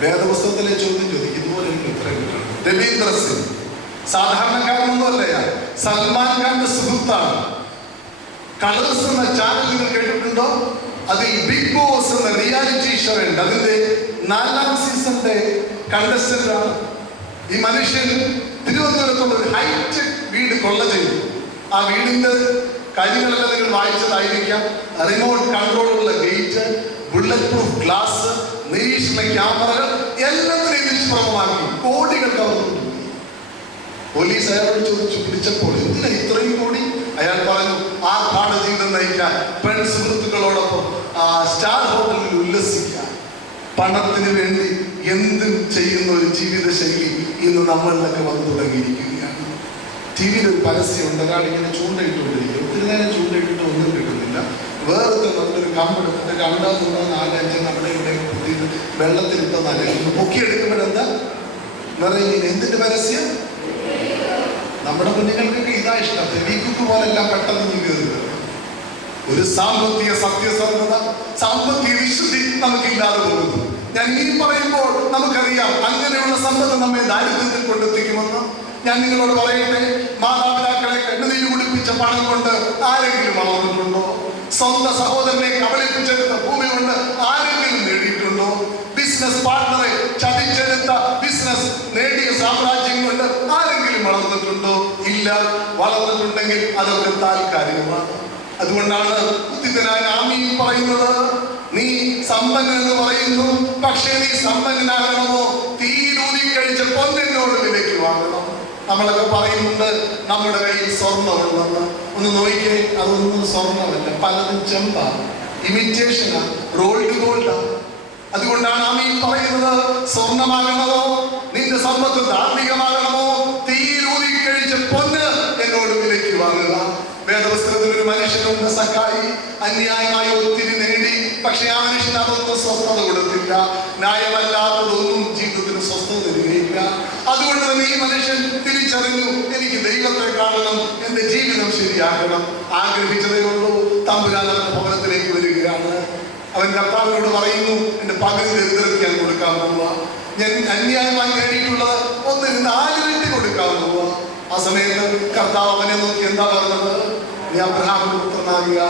വേദപുസ്തകത്തിലെ ചോദ്യം ചോദിക്കും, ഇതുപോലെ ഉത്തരം കിട്ടണം. രവീന്ദ്ര സിംഗ്. സാധാരണക്കാരനൊന്നും അല്ല, സൽമാൻ ഖാന്റെ സുഹൃത്താണ്. കളേഴ്സ് എന്ന ചാനൽ നിങ്ങൾ കേട്ടിട്ടുണ്ടോ? അതിൽ ബിഗ് ബോസ് എന്ന റിയാലിറ്റി ഷോ ഉണ്ട്. അതിന്റെ 4ാം സീസണിന്റെ കണ്ടസ്റ്റന്റ് ആണ് ഈ മനുഷ്യൻ. തിരുവനന്തപുരത്തുള്ള ഒരു ഹൈടെക് വീട് കൊള്ള ചെയ്തു. ആ വീടിന്റെ കാര്യങ്ങളെല്ലാം നിങ്ങൾ വായിച്ചതായിരിക്കാം. റിമോട്ട് കൺട്രോളുള്ള ഗേറ്റ്, ബുള്ളറ്റ് പ്രൂഫ് ഗ്ലാസ്, നിരീക്ഷണ ക്യാമറകൾ എല്ലാത്തിനെയും നിഷ്പ്രഭമാക്കി കോടികൾ കവർന്നു. പോലീസ് അയാളോട് ചോദിച്ചു, പിടിച്ചപ്പോൾ എന്തിനാ ഇത്രയും കോടി? അയാൾ പറഞ്ഞു, ആർഭാട ജീവിതം നയിക്കാൻ, പെൺ സുഹൃത്തുക്കളോടൊപ്പം സ്റ്റാർ ഹോട്ടലിൽ ഉല്ലസിക്കാൻ, പണത്തിന് വേണ്ടി എന്തും ചെയ്യുന്ന ഒരു ജീവിത ശൈലി ഇന്ന് നമ്മളിലൊക്കെ വന്നു തുടങ്ങിയിരിക്കുകയാണ്. ടി വിയിൽ ഒരു പരസ്യമുണ്ട്, ഒരാൾ ഇങ്ങനെ ചൂണ്ടയിട്ടുകൊണ്ടിരിക്കും. ഒത്തിരി നേരം ചൂണ്ടയിട്ടിട്ട് ഒന്നും കിട്ടുന്നില്ല. വേറൊക്കെ നമ്മളൊരു കമ്പെടുത്തിട്ട് 2, 3, 4, 5 നമ്മുടെ ഇവിടെ കുത്തിയിട്ട് വെള്ളത്തിലിട്ട നനയുന്നു. പൊക്കിയെടുക്കുമ്പോഴെന്താ നിറയെ. എന്തിന്റെ പരസ്യം? നമ്മുടെ കുഞ്ഞുങ്ങൾക്കൊക്കെ ഇതാ ഇഷ്ടം. ഫെവിക്വിക്ക് പോലെല്ലാം പെട്ടെന്ന് കയറുക. ഒരു സാമ്പത്തിക സത്യസന്ധത, സാമ്പത്തിക വിശുദ്ധി നമുക്കില്ലാതെ പോകുന്നു. ഞാൻ ഇനി പറയുമ്പോൾ നമുക്കറിയാം അങ്ങനെയുള്ള സമ്പത്ത് നമ്മെ ദാരിദ്ര്യത്തിൽ കൊണ്ടെത്തിക്കുമെന്ന്. ഞാൻ നിങ്ങളോട് പറയട്ടെ, മാതാപിതാക്കളെ കണ്ണുനീര് കുടിപ്പിച്ച പണം കൊണ്ട് ആരെങ്കിലും വളർന്നിട്ടുണ്ടോ? സ്വന്തം സഹോദരനെ കബളിപ്പിച്ചെടുത്ത ഭൂമി കൊണ്ട് ആരെങ്കിലും നേടിയിട്ടുണ്ടോ? ബിസിനസ് പാർട്ണറെ ചതിച്ചെടുത്ത ബിസിനസ് നേടിയ സാമ്രാജ്യം കൊണ്ട് ആരെങ്കിലും വളർന്നിട്ടുണ്ടോ? ഇല്ല. വളർന്നിട്ടുണ്ടെങ്കിൽ അതൊക്കെ താൽക്കാലികമാണ്. അതുകൊണ്ടാണ് ഉദ്ധിതനായ ആമീൻ പറയുന്നത്, നീ സമ്പന്നൻ എന്ന് പറയുന്നു, പക്ഷേ നീ സമ്പന്നനാകണമോ തീരൂതി കഴിച്ച പൊന്നിനോട് വിലയ്ക്ക് വാങ്ങണം. നമ്മളൊക്കെ പറയുന്നുണ്ട് നമ്മുടെ കയ്യിൽ സ്വർണ്ണമുണ്ടെന്ന്. ഒന്ന് നോക്കിയേ, അതൊന്നും സ്വർണ്ണമല്ല, പലതും ചെമ്പാണ്, ഇമിറ്റേഷനാ, റോൾഡ് ഗോൾഡാണ്. അതുകൊണ്ടാണ് ആമീൻ പറയുന്നത്, സ്വർണ്ണമാകണമോ നിന്റെ സമ്പത്ത് ധാർമ്മികമാകണമോ തീരൂതി കഴിച്ച പൊന്ന് എന്നോട് വിലയ്ക്ക് വാങ്ങുക. വേദപുസ്തകത്തിൽ ഒരു മനുഷ്യനുണ്ട്, സക്കായി. അന്യായമായി ഒത്തിരി നേടി, പക്ഷെ ആ മനുഷ്യൻ അതൊന്നും സ്വസ്ഥത കൊടുത്തില്ല. ന്യായമല്ലാത്തതൊന്നും ജീവിതത്തിന് സ്വസ്ഥത തരികയില്ല. അതുകൊണ്ട് തന്നെ ഈ മനുഷ്യൻ തിരിച്ചറിഞ്ഞു, എനിക്ക് ദൈവത്തെ കാണണം, എന്റെ ജീവിതം ശരിയാക്കണം. ആഗ്രഹിച്ചതേ ഉള്ളൂ. തമ്പുരാൻ അവന്റെ ഭവനത്തിലേക്ക് വരികയാണ്. അവൻ കർത്താവിനോട് പറയുന്നു, എന്റെ പകുതി ദരിദ്രർക്ക് ഞാൻ കൊടുക്കാൻ പോവുക. ഞാൻ അന്യായമായി നേടിയിട്ടുള്ളത് 1/4 ഇരട്ടി കൊടുക്കാൻ പോവുക. ആ സമയത്ത് കർത്താവ് അവനെ നോക്കി എന്താ പറഞ്ഞത്? നീ അബ്രഹാമിന്റെ പുത്രനാകുക,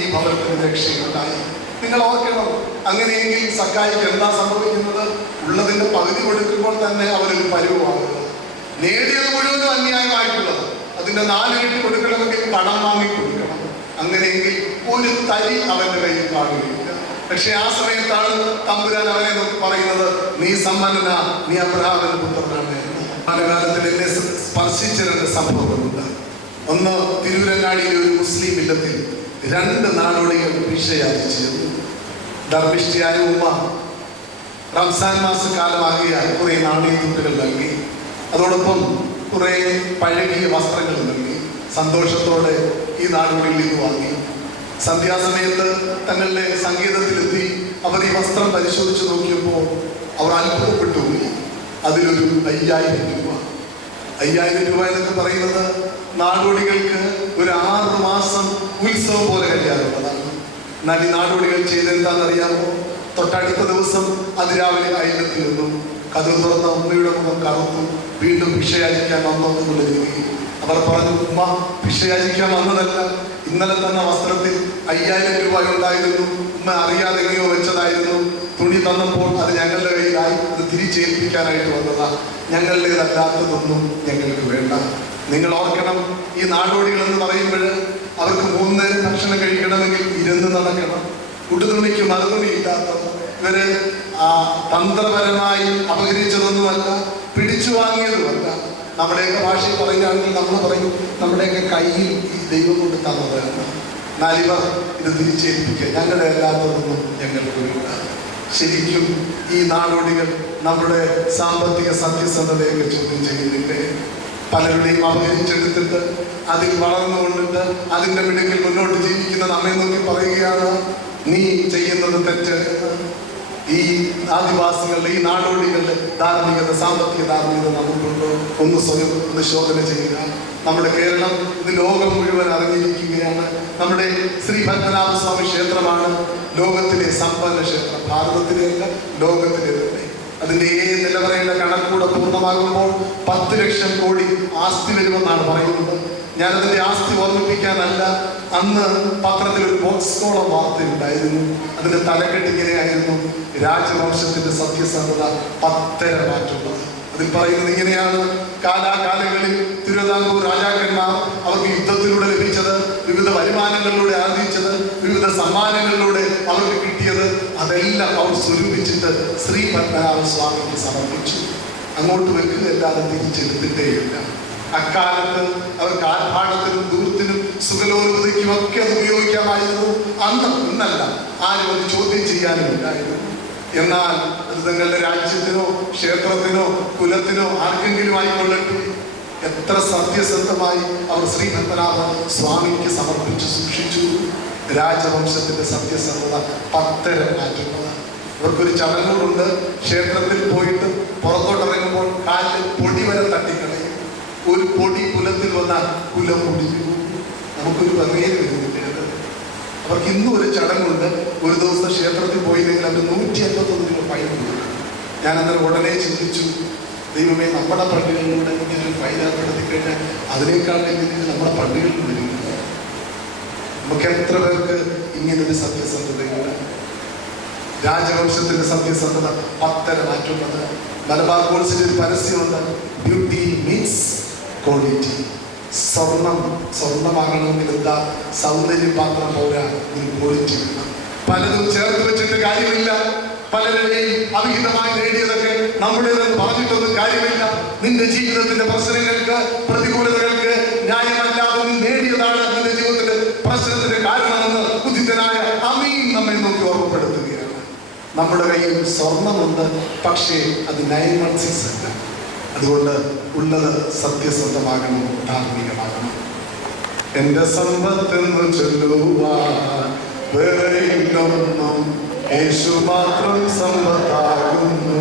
ഈ ഭവനത്തിന് രക്ഷയുണ്ടായി. നിങ്ങൾ ഓർക്കണം, അങ്ങനെയെങ്കിൽ സക്കായിക്ക് എന്താ സംഭവിക്കുന്നത്? ഉള്ളതിന്റെ പകുതി കൊടുക്കുമ്പോൾ തന്നെ അവനൊരു പരുവാകുക. നേടിയത് മുഴുവനും അന്യായമായിട്ടുള്ളത്, അതിന്റെ 4 ഇരട്ടി കൊടുക്കണമെങ്കിൽ കടം വാങ്ങി കൊടുക്കണം. അങ്ങനെയെങ്കിൽ ഒരു തരി അവന്റെ കയ്യിൽ കാണുകയില്ല. പക്ഷെ ആ സമയത്താണ് തമ്പുരാൻ അവനെ പറയുന്നത്, നീ സമ്പന്നനാ, നീ അബ്രഹാമിന്റെ പുത്രനാണ്. കാലഘട്ടത്തിൽ എന്നെ സ്പർശിച്ച 2 സംഭവങ്ങളുണ്ട്. ഒന്ന്, തിരുവരങ്ങാടിയിലെ ഒരു മുസ്ലിം ഇല്ലത്തിൽ 2 നാടോടികൾ ഭിക്ഷയാചിച്ചിരുന്നു. ധർമ്മിഷ്ഠയായ ഉമ്മ റംസാൻ മാസക്കാലമാകിയാൽ കുറെ നാണയത്തുട്ടുകൾ നൽകി, അതോടൊപ്പം കുറെ പഴകിയ വസ്ത്രങ്ങൾ നൽകി. സന്തോഷത്തോടെ ഈ നാടോടിയിൽ നിന്ന് വാങ്ങി. സന്ധ്യാസമയത്ത് തങ്ങളുടെ സംഗീതത്തിലെത്തി അവർ ഈ വസ്ത്രം പരിശോധിച്ച് നോക്കിയപ്പോൾ അവർ അത്ഭുതപ്പെട്ടു. അതിലൊരു 5000 രൂപ. 5000 രൂപ എന്നൊക്കെ പറയുന്നത് നാടോടികൾക്ക് ഒരു 6 മാസം ഉത്സവം പോലെ കഴിയാറുള്ളതാണ്. എന്നാൽ ഈ നാടോടികൾ ചെയ്തെന്താണെന്നറിയാമോ? തൊട്ടടുത്ത ദിവസം അതിരാവിലെ അയലത്തിൽ നിന്നും കഥ തുറന്ന ഉമ്മയുടെ മുഖം കറുത്തു. വീണ്ടും ഭിക്ഷയാചിക്കാൻ വന്നോ എന്നുള്ള രീതിയിൽ അവർ പറഞ്ഞു, ഉമ്മ ഭിക്ഷയാചിക്കാൻ വന്നതല്ല, ഇന്നലെ തന്ന വസ്ത്രത്തിൽ 5000 രൂപ ഉണ്ടായിരുന്നു, ഉമ്മ അറിയാതെ എങ്ങനെയോ വെച്ചതായിരുന്നു. തുണി തന്നപ്പോൾ അത് ഞങ്ങളുടെ കയ്യിലായി, അത് തിരിച്ചേൽപ്പിക്കാനായിട്ട് വന്നതാ. ഞങ്ങളുടേതല്ലാത്തതൊന്നും ഞങ്ങൾക്ക് വേണ്ട. നിങ്ങൾ ഓർക്കണം, ഈ നാടോടികൾ എന്ന് പറയുമ്പോൾ അവർക്ക് 3 നേരം ഭക്ഷണം കഴിക്കണമെങ്കിൽ ഇരുന്ന് നടക്കണം. ഉടുതുണിക്ക് മറുതുണി ഇല്ലാത്തത്. ഇവര് തന്ത്രപരമായി അപഹരിച്ചതൊന്നുമല്ല, പിടിച്ചു വാങ്ങിയതുമല്ല. നമ്മുടെയൊക്കെ ഭാഷയിൽ പറയുകയാണെങ്കിൽ നമ്മൾ പറയും, നമ്മുടെയൊക്കെ കയ്യിൽ ഈ ദൈവം കൊണ്ട് തന്നതാണ്. നാലിവർ ഇത് തിരിച്ചേൽപ്പിക്കുക, ഞങ്ങളുടെ അല്ലാത്തതൊന്നും ഞങ്ങൾക്ക് വേണ്ട. ശരിക്കും ഈ നാടോടികൾ നമ്മുടെ സാമ്പത്തിക സത്യസന്ധതയൊക്കെ ചോദ്യം ചെയ്യുന്നില്ലേ? പലരുടെയും അപഹരിച്ചെടുത്തിട്ട് അതിൽ വളർന്നുകൊണ്ടിട്ട് അതിൻ്റെ മിടുക്കിൽ മുന്നോട്ട് ജീവിക്കുന്ന നമ്മെ നോക്കി പറയുകയാണ്, നീ ചെയ്യുന്നത് തെറ്റ്. ഈ ആദിവാസികളുടെ, ഈ നാടോടികളുടെ ധാർമ്മികത, സാമ്പത്തിക ധാർമ്മികത നമുക്കുണ്ടോ? ഒന്ന് സ്വയം ശോധന ചെയ്യുക. നമ്മുടെ കേരളം ഇത് ലോകം മുഴുവൻ അറിഞ്ഞിരിക്കുകയാണ്. നമ്മുടെ ശ്രീ പത്മനാഭസ്വാമി ക്ഷേത്രമാണ് ലോകത്തിലെ സമ്പന്ന ക്ഷേത്രം. ഭാരതത്തിലെയല്ല, ലോകത്തിലെ തന്നെ. അതിൻ്റെ നിലവറയുടെ കണക്കൂടെ പൂർണ്ണമാകുമ്പോൾ 10 ലക്ഷം കോടി ആസ്തി വരുമെന്നാണ് പറയുന്നത്. ഞാനതിന്റെ ആസ്തി ഓർമ്മിപ്പിക്കാനല്ല. അന്ന് പത്രത്തിൽ ഒരു ബോക്സ് കോളം വാർത്തയുണ്ടായിരുന്നു. അതിന്റെ തലക്കെട്ട് ഇങ്ങനെയായിരുന്നു: രാജവംശത്തിന്റെ സത്യസന്ധത 10 മാറ്റുള്ളത്. അതിൽ പറയുന്നത് ഇങ്ങനെയാണ്: കാലാകാലങ്ങളിൽ തിരുവിതാംകൂർ രാജാക്കന്മാർ അവർക്ക് യുദ്ധത്തിലൂടെ ലഭിച്ചത്, വിവിധ വരുമാനങ്ങളിലൂടെ ആർജിച്ചത്, വിവിധ സമ്മാനങ്ങളിലൂടെ അവർക്ക് കിട്ടിയത്, അതെല്ലാം അവർ സ്വരൂപിച്ചിട്ട് ശ്രീ പത്മനാഭ സ്വാമിക്ക് സമർപ്പിച്ചു. അങ്ങോട്ട് വെക്കുകയല്ലാതെ തിരിച്ചെടുത്തിട്ടേയില്ല. അക്കാലത്ത് അവർക്ക് ആർഭാടത്തിനും ദൂരത്തിനും സുഖലോലുപതയ്ക്കും ഒക്കെ അത് ഉപയോഗിക്കാമായിരുന്നു. അന്ന് ഇന്നല്ല, ആരും അത് ചോദ്യം ചെയ്യാനും ഇല്ലായിരുന്നു. എന്നാൽ അത് തങ്ങളുടെ രാജ്യത്തിനോ ക്ഷേത്രത്തിനോ കുലത്തിനോ ആർക്കെങ്കിലും ആയിക്കൊള്ളട്ടെ, എത്ര സത്യസന്ധമായി അവർ ശ്രീ പത്മനാഭ സ്വാമിക്ക് സമർപ്പിച്ച് സൂക്ഷിച്ചു. രാജവംശത്തിന്റെ സത്യസന്ധത 10 മാറ്റുന്നത്. ഇവർക്കൊരു ചടങ്ങുകളുണ്ട്. ക്ഷേത്രത്തിൽ പോയിട്ട് പുറത്തോട്ടിറങ്ങുമ്പോൾ കാലിൽ പൊടി വരെ തട്ടിക്കളയും. ഒരു പൊടി കുലത്തിൽ വന്നാൽ കുലം മുടിക്കും. നമുക്കൊരു പേര് വരുന്നില്ല. അവർക്ക് ഇന്നും ഒരു ചടങ്ങുണ്ട്. ഒരു ദിവസം ക്ഷേത്രത്തിൽ പോയില്ലെങ്കിൽ അവർ 151 രൂപ ഫൈൻ കൊടുക്കും. ഞാൻ അന്നേരം ഉടനെ ചിന്തിച്ചു, ദൈവമേ, നമ്മുടെ പള്ളികളിലൂടെ ഇങ്ങനെ ഒരു ഫൈൻ ഏർപ്പെടുത്തി കഴിഞ്ഞാൽ അതിനേക്കാൾ രീതിയിൽ നമ്മുടെ പള്ളികളിൽ വരും. നമുക്ക് എത്ര പേർക്ക് ഇങ്ങനൊരു സത്യസന്ധതയുണ്ട്? രാജവംശത്തിന്റെ സത്യസന്ധത 10 മാറ്റുന്നത്. മലബാർ ഗോൾസിന്റെ ഒരു പരസ്യമുണ്ട്: ബ്യൂട്ടി മീൻസ് ക്വാളിറ്റി. സ്വർണ്ണമാകണമെങ്കിൽ എന്താ? സൗന്ദര്യം മാത്രം പോരാ, ഒരു ക്വാളിറ്റി വേണം. പലതും ചേർത്ത് വെച്ചിട്ട് കാര്യമില്ല. പലരുടെയും അവിഹിതമായി നേടിയതൊക്കെ നമ്മുടേതെന്ന് പറഞ്ഞിട്ടൊന്നും കാര്യമില്ല. നിന്റെ ജീവിതത്തിന്റെ പ്രശ്നങ്ങൾക്ക്, പ്രതികൂലതകൾക്ക് ന്യായമല്ലാതെ നീ നേടിയതാണ് നിന്റെ ജീവിതത്തിന്റെ പ്രശ്നത്തിന്റെ കാരണമെന്ന് ഉദിതനായ അമീൻ നമ്മെ നോക്കി ഓർമ്മപ്പെടുത്തുകയാണ്. നമ്മുടെ കയ്യിൽ സ്വർണമുണ്ട്, പക്ഷേ അത് 916 അല്ല. അതുകൊണ്ട് ഉള്ളത് സത്യസന്ധമാകണം, ധാർമ്മികമാകണം. എന്റെ സമ്പത്തെന്ന് ചൊല്ലുവാൻ വേറെയില്ലൊന്നും, യേശു മാത്രം സമ്പത്താകുന്നു.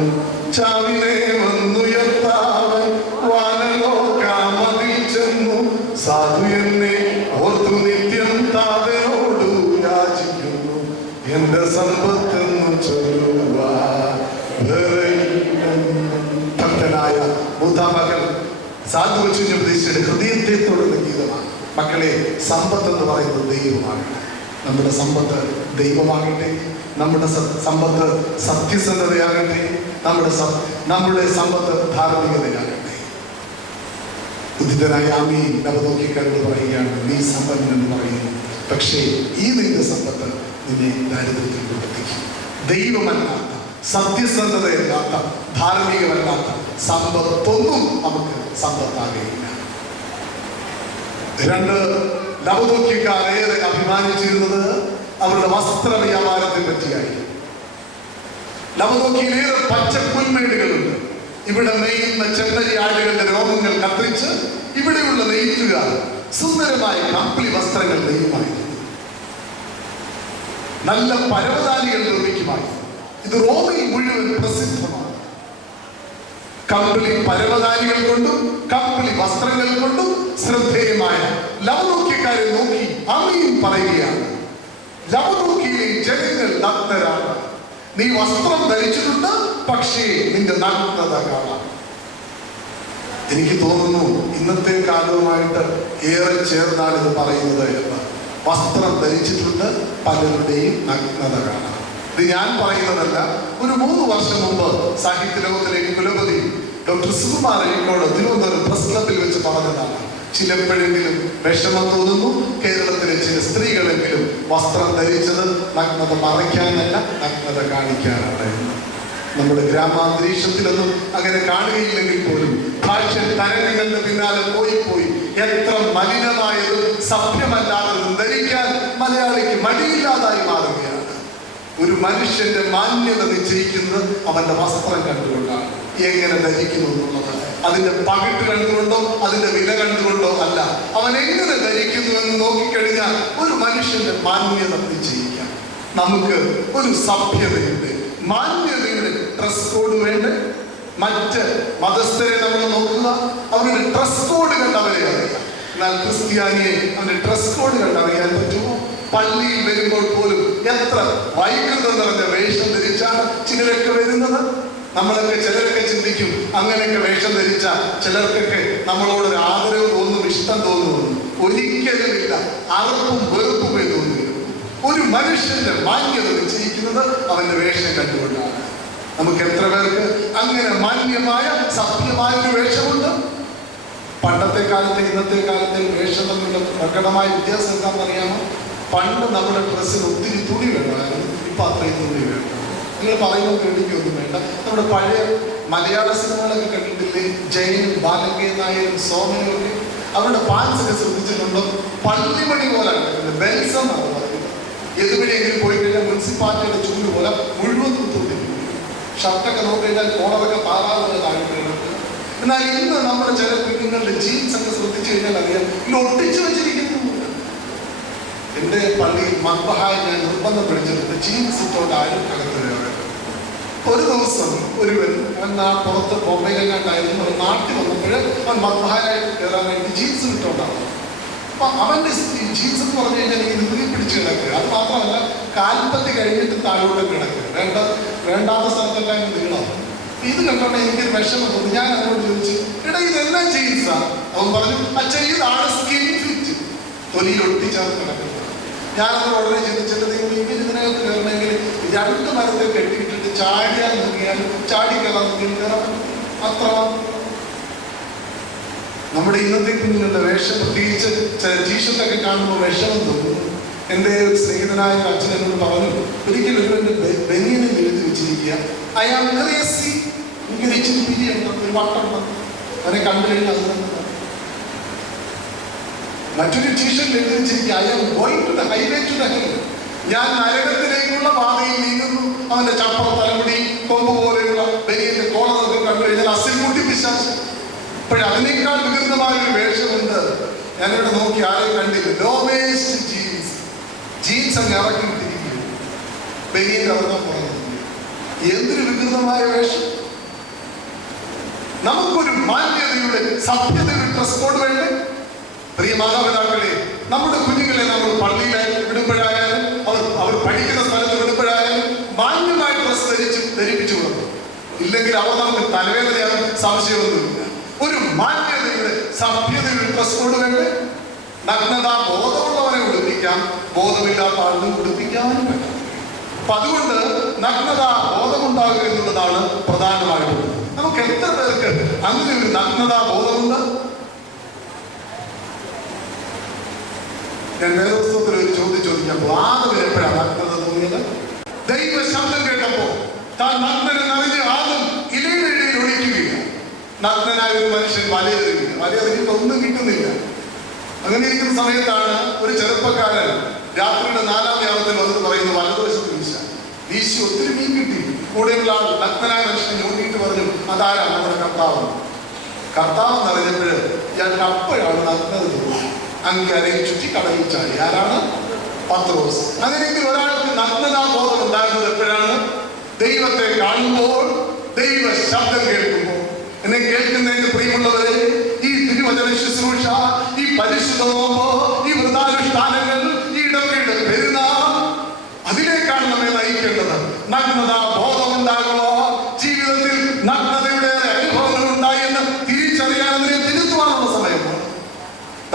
ചാവിനെ വന്നുയർത്താവൻ വാനലോകമതിൽ ചെന്നു. സാധു എന്നെ ഓർത്തു നിത്യം താതനോടു യാചിക്കുന്നു. എന്റെ സമ്പത്തെന്ന് ചൊല്ലുവാൻ വേറെയില്ലൊന്നും. ഭക്തനായ മൂത്താമകൻ സാധു വെച്ച് ഉപദേശിച്ചിട്ട് ഹൃദയത്തെ തൊടുന്ന ഗീതമാണ്. മക്കളെ, സമ്പത്ത് എന്ന് പറയുന്നത് ദൈവമാകട്ടെ. നമ്മുടെ സമ്പത്ത് ദൈവമാകട്ടെ. നമ്മുടെ സമ്പത്ത് സത്യസന്ധതയാകട്ടെ. നമ്മുടെ സമ്പത്ത് ധാർമ്മികതയാകട്ടെ. ഉദിതനായ ആമീൻ നവലോകിക്കാരോട് പറയുകയാണ്: നീ സമ്പന്നൻ എന്ന് പറയുന്നു, പക്ഷേ ഈ നിന്റെ സമ്പത്ത് നിന്നെ ദാരിദ്ര്യത്തിൽ കൊണ്ടെത്തിക്കും. ദൈവമല്ലാത്ത, സത്യസന്ധതയല്ലാത്ത, ധാർമ്മികമല്ലാത്ത സമ്പത്തൊന്നും നമുക്ക് സമ്പത്താകുകയില്ല. 2 നവലോകിക്കാർ ഏറെ അഭിമാനിച്ചിരുന്നത് അവരുടെ വസ്ത്ര വ്യാപാരത്തെ പറ്റിയായി. നവലോകിയിലേറെ പച്ച പുൽമേടുകളുണ്ട്. ഇവിടെ നെയ്യുന്ന ചെന്നരി ആടുകളുടെ രോമങ്ങൾ കത്തിച്ച് ഇവിടെയുള്ള നെയ്ത്തുകാർ സുന്ദരമായ കമ്പിളി വസ്ത്രങ്ങൾ നെയ്യുമായിരുന്നു. നല്ല പരവതാനികൾ നിർമ്മിക്കുമായിരുന്നു. ഇത് റോമിൽ മുഴുവൻ പ്രസിദ്ധമാണ്. കമ്പിളി പരവതാനികൾ കൊണ്ടും കമ്പിളി വസ്ത്രങ്ങൾ കൊണ്ടും ശ്രദ്ധേയമായ ലവലോക്യക്കാരെ നോക്കി അമീൻ പറയുകയാണ്: ലവലോക്യയിലെ ജനങ്ങൾ നഗ്നരാണ്. നീ വസ്ത്രം ധരിച്ചിട്ടുണ്ട്, പക്ഷേ നിന്റെ നഗ്നത കാണാം. എനിക്ക് തോന്നുന്നു ഇന്നത്തെ കാലവുമായിട്ട് ഏറെ ചേർന്നാണ് ഇത് പറയുന്നത് എന്ന്. വസ്ത്രം ധരിച്ചിട്ടുണ്ട്, പലരുടെയും നഗ്നത കാണാം. ഇത് ഞാൻ പറയുന്നതല്ല. ഒരു 3 വർഷം മുമ്പ് സാഹിത്യ ലോകത്തിലേക്ക് കുലപതി ഡോക്ടർ സുകുമാർ അഴീക്കോട് തിരുവനന്തപുരം പ്രസ് ക്ലബിൽ വെച്ച് പറഞ്ഞതാണ്: ചിലപ്പോഴെങ്കിലും വിഷമം തോന്നുന്നു, കേരളത്തിലെ ചില സ്ത്രീകളെങ്കിലും വസ്ത്രം ധരിച്ചത് നഗ്നത മറയ്ക്കാനല്ല, നഗ്നത കാണിക്കാനാണ്. നമ്മുടെ ഗ്രാമാന്തരീക്ഷത്തിലൊന്നും അങ്ങനെ കാണുകയില്ലെങ്കിൽ പോലും ഫാഷൻ തരംഗങ്ങളുടെ പിന്നാലെ പോയി എത്ര മലിനമായതും സഭ്യമല്ലാത്തതും ധരിക്കാൻ മലയാളിക്ക് മടിയില്ലാതായി മാറുകയാണ്. ഒരു മനുഷ്യന്റെ മാന്യത നിശ്ചയിക്കുന്നത് അവന്റെ വസ്ത്രം കണ്ടുകൊണ്ടാണ്. എങ്ങനെ ധരിക്കുന്നു എന്നുള്ളത് അതിന്റെ പകിട്ട് കണ്ടുകൊണ്ടോ അതിന്റെ വില കണ്ടുകൊണ്ടോ അല്ല. അവൻ എങ്ങനെ ധരിക്കുന്നു എന്ന് നോക്കിക്കഴിഞ്ഞാൽ ഒരു മനുഷ്യന്റെ മാന്യത നിശ്ചയിക്കാം. നമുക്ക് ഒരു സഭ്യതയുണ്ട്, മാന്യതയുടെ ഡ്രസ് കോഡ് വേണ്ട. മറ്റ് മതസ്ഥരെ നമ്മൾ നോക്കുക, അവരുടെ ഡ്രസ് കോഡ് കണ്ടവരെ അറിയാം. എന്നാൽ ക്രിസ്ത്യാനിയെ അവന്റെ ഡ്രസ് കോഡ് കണ്ടറിയാൻ പറ്റുമോ? പള്ളിയിൽ വരുമ്പോൾ പോലും എത്ര വൈകൃതം നിറഞ്ഞ വേഷം ധരിച്ചാണ് ചിലരൊക്കെ വരുന്നത്. നമ്മളൊക്കെ ചിലരൊക്കെ ചിന്തിക്കും, അങ്ങനെയൊക്കെ വേഷം ധരിച്ച ചിലർക്കൊക്കെ നമ്മളോടൊരു ആദരവ് തോന്നും, ഇഷ്ടം തോന്നുന്നു. ഒരിക്കലുമില്ല. അറപ്പും വെറുപ്പും തോന്നുന്നു. ഒരു മനുഷ്യന്റെ മാന്യത നിശ്ചയിക്കുന്നത് അവന്റെ വേഷം കണ്ടുകൊണ്ടാണ്. നമുക്ക് എത്ര പേർക്ക് അങ്ങനെ മാന്യമായ സഭ്യമായ ഒരു വേഷമുണ്ട്? പണ്ടത്തെ കാലത്തെ ഇന്നത്തെ കാലത്തെ വേഷം തമ്മിലുള്ള പ്രകടമായ വ്യത്യാസം എന്താണെന്ന് അറിയാമോ? പണ്ട് നമ്മുടെ ഡ്രസ്സിന് ഒത്തിരി തുണി വേണമായിരുന്നു, ഇപ്പൊ അത്രയും തുണി വേണ്ട. നിങ്ങൾ പറയുമ്പോൾ പേടിക്കൊന്നും വേണ്ട. നമ്മുടെ പഴയ മലയാള സിനിമകളൊക്കെ കണ്ടിട്ടില്ലേ? ജയനും ബാലങ്കയും നായരും സോമനും ഒക്കെ അവരുടെ പാൻസ് ഒക്കെ ശ്രദ്ധിച്ചിട്ടുണ്ടോ? പള്ളിമണി പോലെ ബെൽസ് എന്നാണ് പറയുന്നത്. എതുവഴിയെങ്കിലും പോയി കഴിഞ്ഞാൽ മുനിസിപ്പാലിറ്റിയുടെ ചൂട് പോലെ മുഴുവൻ കുത്തുകൊണ്ടിരിക്കും. ഷർട്ടൊക്കെ നോക്കി കഴിഞ്ഞാൽ കോളറൊക്കെ താറാവുന്ന താഴ്ത്തിട്ടുണ്ട്. എന്നാൽ ഇന്ന് നമ്മുടെ ചില കുഞ്ഞുങ്ങളുടെ ജീൻസ് ഒക്കെ ശ്രദ്ധിച്ചു കഴിഞ്ഞാൽ അറിയാം, ഇത് ഒട്ടിച്ചു വെച്ചിരിക്കുന്നു. എന്റെ പള്ളിയിൽ മദ്ബഹായി ഞാൻ നിർബന്ധം പിടിച്ചിട്ടുണ്ട്, ജീൻസ് ഇട്ടോണ്ട് ആരും കലർത്തുകയാണ്. ഒരു ദിവസം ഒരുവൻ പുറത്ത് ബോംബെയിലെങ്ങാണ്ടായിരുന്നു, ഒരു നാട്ടിൽ വന്നപ്പോൾ അവൻ മദ്ബഹായായിട്ട് കയറാനായിട്ട് ജീൻസ് ഇട്ടോണ്ടാണ്. അപ്പൊ അവന്റെ ജീൻസ് എന്ന് പറഞ്ഞു കഴിഞ്ഞാൽ എനിക്ക് നിറുതി പിടിച്ച് കിടക്കുക. അത് മാത്രമല്ല, കാൽപ്പത്തി കഴിഞ്ഞിട്ട് താഴോട്ട് കിടക്കുക. വേണ്ടാത്ത സ്ഥലത്തെല്ലാം നീളം. ഇത് കണ്ടോണ്ട് എനിക്കൊരു വിഷമം തോന്നി. ഞാൻ അവനോട് ചോദിച്ചു, എടാ ഇതെന്നാ ജീൻസാ? അവൻ പറഞ്ഞു, അച്ഛാ ഇതാണ് സ്കിൻ ഫിറ്റ്, തൊലിയിൽ ഒട്ടിച്ചാണ് കിടക്കുന്നത്. ഞാനത് ഉടനെ ചിന്തിച്ചിട്ട് ഇതിനകത്ത് കയറണമെങ്കിൽ 2 മരത്തെ കെട്ടിയിട്ടിട്ട് ചാടിയാൽ നോക്കിയാലും ചാടിക്കയറാൻ കയറാൻ അത്ര. നമ്മുടെ ഇന്നത്തെ കുഞ്ഞുങ്ങളുടെ വേഷം, പ്രത്യേകിച്ച് ടീഷർട്ടൊക്കെ കാണുമ്പോൾ വിഷമം തോന്നുന്നു. എൻ്റെ ഒരു സ്നേഹിതനായ അച്ഛനോട് പറഞ്ഞു, ഒരിക്കലും ഒരുവന്റെ ബനിയനെ എഴുതി വെച്ചിരിക്കുക, ഐ ആം ക്രേസി. എനിക്കൊരു ഇച്ചിരി പിരിയുണ്ട്, ഒരു വട്ടം അവനെ കണ്ടു കഴിഞ്ഞാൽ അത് തന്നെ. മറ്റൊരു ടീഷർട്ടിൽ എഴുതി വെച്ചിരിക്കുക, I am going to the highway to the hell. ഞാൻ നരകത്തിലേക്കുള്ള പാതയിൽ നീങ്ങുന്നു. അവന്റെ ചപ്പറ തലമുടി കൊമ്പ് പോലെയുള്ള ബനിയന്റെ കോളറൊക്കെ കണ്ടു കഴിഞ്ഞാൽ അസിൽ കൂട്ടി പിശാച്. അപ്പോഴേ അതിനേക്കാൾ വികൃതമായ ഒരു വേഷമുണ്ട്. ഞാനിവിടെ നോക്കി ആരെയും കണ്ടില്ല. ലോ വേസ്റ്റ് ജീൻസ്, ജീൻസ് അങ്ങ് ഇറക്കി വിട്ടിരിക്കുക, ബനിയൻ ഇറങ്ങാൻ പോകുന്നത്. എന്തൊരു വികൃതമായ വേഷം! നമുക്കൊരു മാന്യതയുടെ സഭ്യതയുടെ ഡ്രസ് കോഡ് വേണ്ടേ? പ്രിയ മാതാപിതാക്കളെ, നമ്മുടെ കുഞ്ഞുങ്ങളെ നമ്മൾ പള്ളിയിലായാലും വിടുമ്പോഴായാലും അവർ പഠിക്കുന്ന സ്ഥലത്ത് വിടുമ്പോഴായാലും മാന്യമായ ഡ്രസ് ധരിപ്പിച്ചു കൊടുക്കും. ഇല്ലെങ്കിൽ അവർ നമുക്ക് തലവേദനയാകും, സംശയമൊന്നുമില്ല. ഒരു മാന്യതയുടെ സഭ്യതയുടെ ഡ്രസ് കോഡ് വേണ്ടേ? നഗ്നത ബോധമുള്ളവരെ ഉടുപ്പിക്കാം, ബോധമില്ലാത്ത ആളുകൾ ഉടുപ്പിക്കാനും പറ്റും. അപ്പൊ അതുകൊണ്ട് നഗ്നത ബോധമുണ്ടാകുക എന്നുള്ളതാണ് പ്രധാനമായിട്ടും. നമുക്ക് എത്ര പേർക്ക് അങ്ങനെ ഒരു നഗ്നതാ ബോധമുണ്ട്? ഞാൻ വേദപുസ്തകത്തിൽ ഒരു ചോദ്യം ചോദിക്കുമ്പോൾ ആദ്യം എപ്പോഴാണ് നഗ്നത തോന്നിയത്? ദൈവ ശബ്ദം കേട്ടപ്പോ താൻ നഗ്നനെന്നറിഞ്ഞ് ആദ്യം ഇലയുടെ ഇടയിൽ ഒളിക്കുകയില്ല. നഗ്നനായ ഒരു മനുഷ്യൻ വലയെറിയുക, വലയെറിഞ്ഞിട്ട് ഒന്നും കിട്ടുന്നില്ല. അങ്ങനെ ഇരിക്കുന്ന സമയത്താണ് ഒരു ചെറുപ്പക്കാരൻ രാത്രിയുടെ 4-ാം യാമത്തിൽ വന്നിട്ട് പറയുന്നു, വലതുവശത്ത് വീശി ഒത്തിരി മീൻ കിട്ടി. കൂടെയുള്ള ആൾ നഗ്നനായ മനുഷ്യനെ നോക്കിയിട്ട് പറഞ്ഞു, അതാരാ? നമ്മുടെ കർത്താവ്. കർത്താവ് എന്നറിഞ്ഞപ്പോൾ ഇയാൾക്ക് അപ്പോഴാണ് നഗ്നത തോന്നുന്നത്. അങ്ങരയിൽ ചുറ്റി കടലിൽ ചാടി. ആരാണ്? പത്രോസ്. അങ്ങനെയെങ്കിൽ ഒരാൾക്ക് നഗ്നതാ ബോധം ഉണ്ടാകുന്നത് എപ്പോഴാണ്? ദൈവത്തെ കാണുമ്പോൾ, ദൈവ ശബ്ദം കേൾക്കുമ്പോൾ. എന്നെ കേൾക്കുന്നതിന് പ്രിയമുള്ളവരെ, ഈ തിരുവചന ശുശ്രൂഷ, ഈ പരിശുദ്ധ നോമ്പ്, ഈ വൃതാനുഷ്ഠാനങ്ങൾ, ഈ ഇടവകയുടെ പെരുന്നാൾ, അതിലേക്കാണ് നമ്മെ നയിക്കേണ്ടത്. നഗ്നതാ ബോധം ഉണ്ടാകുക, ജീവിതത്തിൽ നഗ്നതയുടെ അനുഭവങ്ങൾ ഉണ്ടായി എന്ന് തിരിച്ചറിയാൻ, അതിനെ തിരുത്തുവാനുള്ള സമയമാണ്.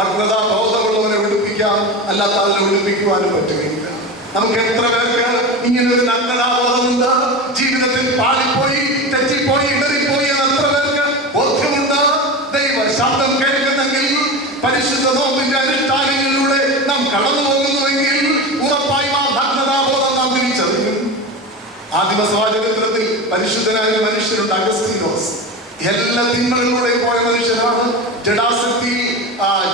നഗ്നതാ ബോധമുള്ളവരെ ഉടുപ്പിക്കാം, അല്ലാത്ത അതിനെ ഉടുപ്പിക്കുവാനും പറ്റുകയില്ല. നമുക്ക് എത്ര പേർക്ക് ഇങ്ങനെ ഒരു നഗ്നതാ ബോധമുണ്ട്? ജീവിതത്തിൽ പാളിപ്പോയി, തെറ്റിപ്പോയി, ഇടറിപ്പോയി എന്ന് എത്ര പേർക്ക് ബോധ്യമുണ്ട്? ദൈവ ശബ്ദം കേൾക്കുന്നെങ്കിൽ, പരിശുദ്ധ നോമ്പിന്റെ അനുഷ്ഠാനങ്ങളിലൂടെ നാം കടന്നു പോകുന്നുവെങ്കിൽ ഉറപ്പായും ആ നഗ്നതാബോധം നാം തിരിച്ചറിയും. ആദിമസമാജചരിത്രത്തിൽ പരിശുദ്ധനായ മനുഷ്യരുണ്ട്, അഗസ്തീനോസ്. എല്ലാ തിന്മകളിലൂടെയും പോയ മനുഷ്യനാണ്. ജഡാസക്തി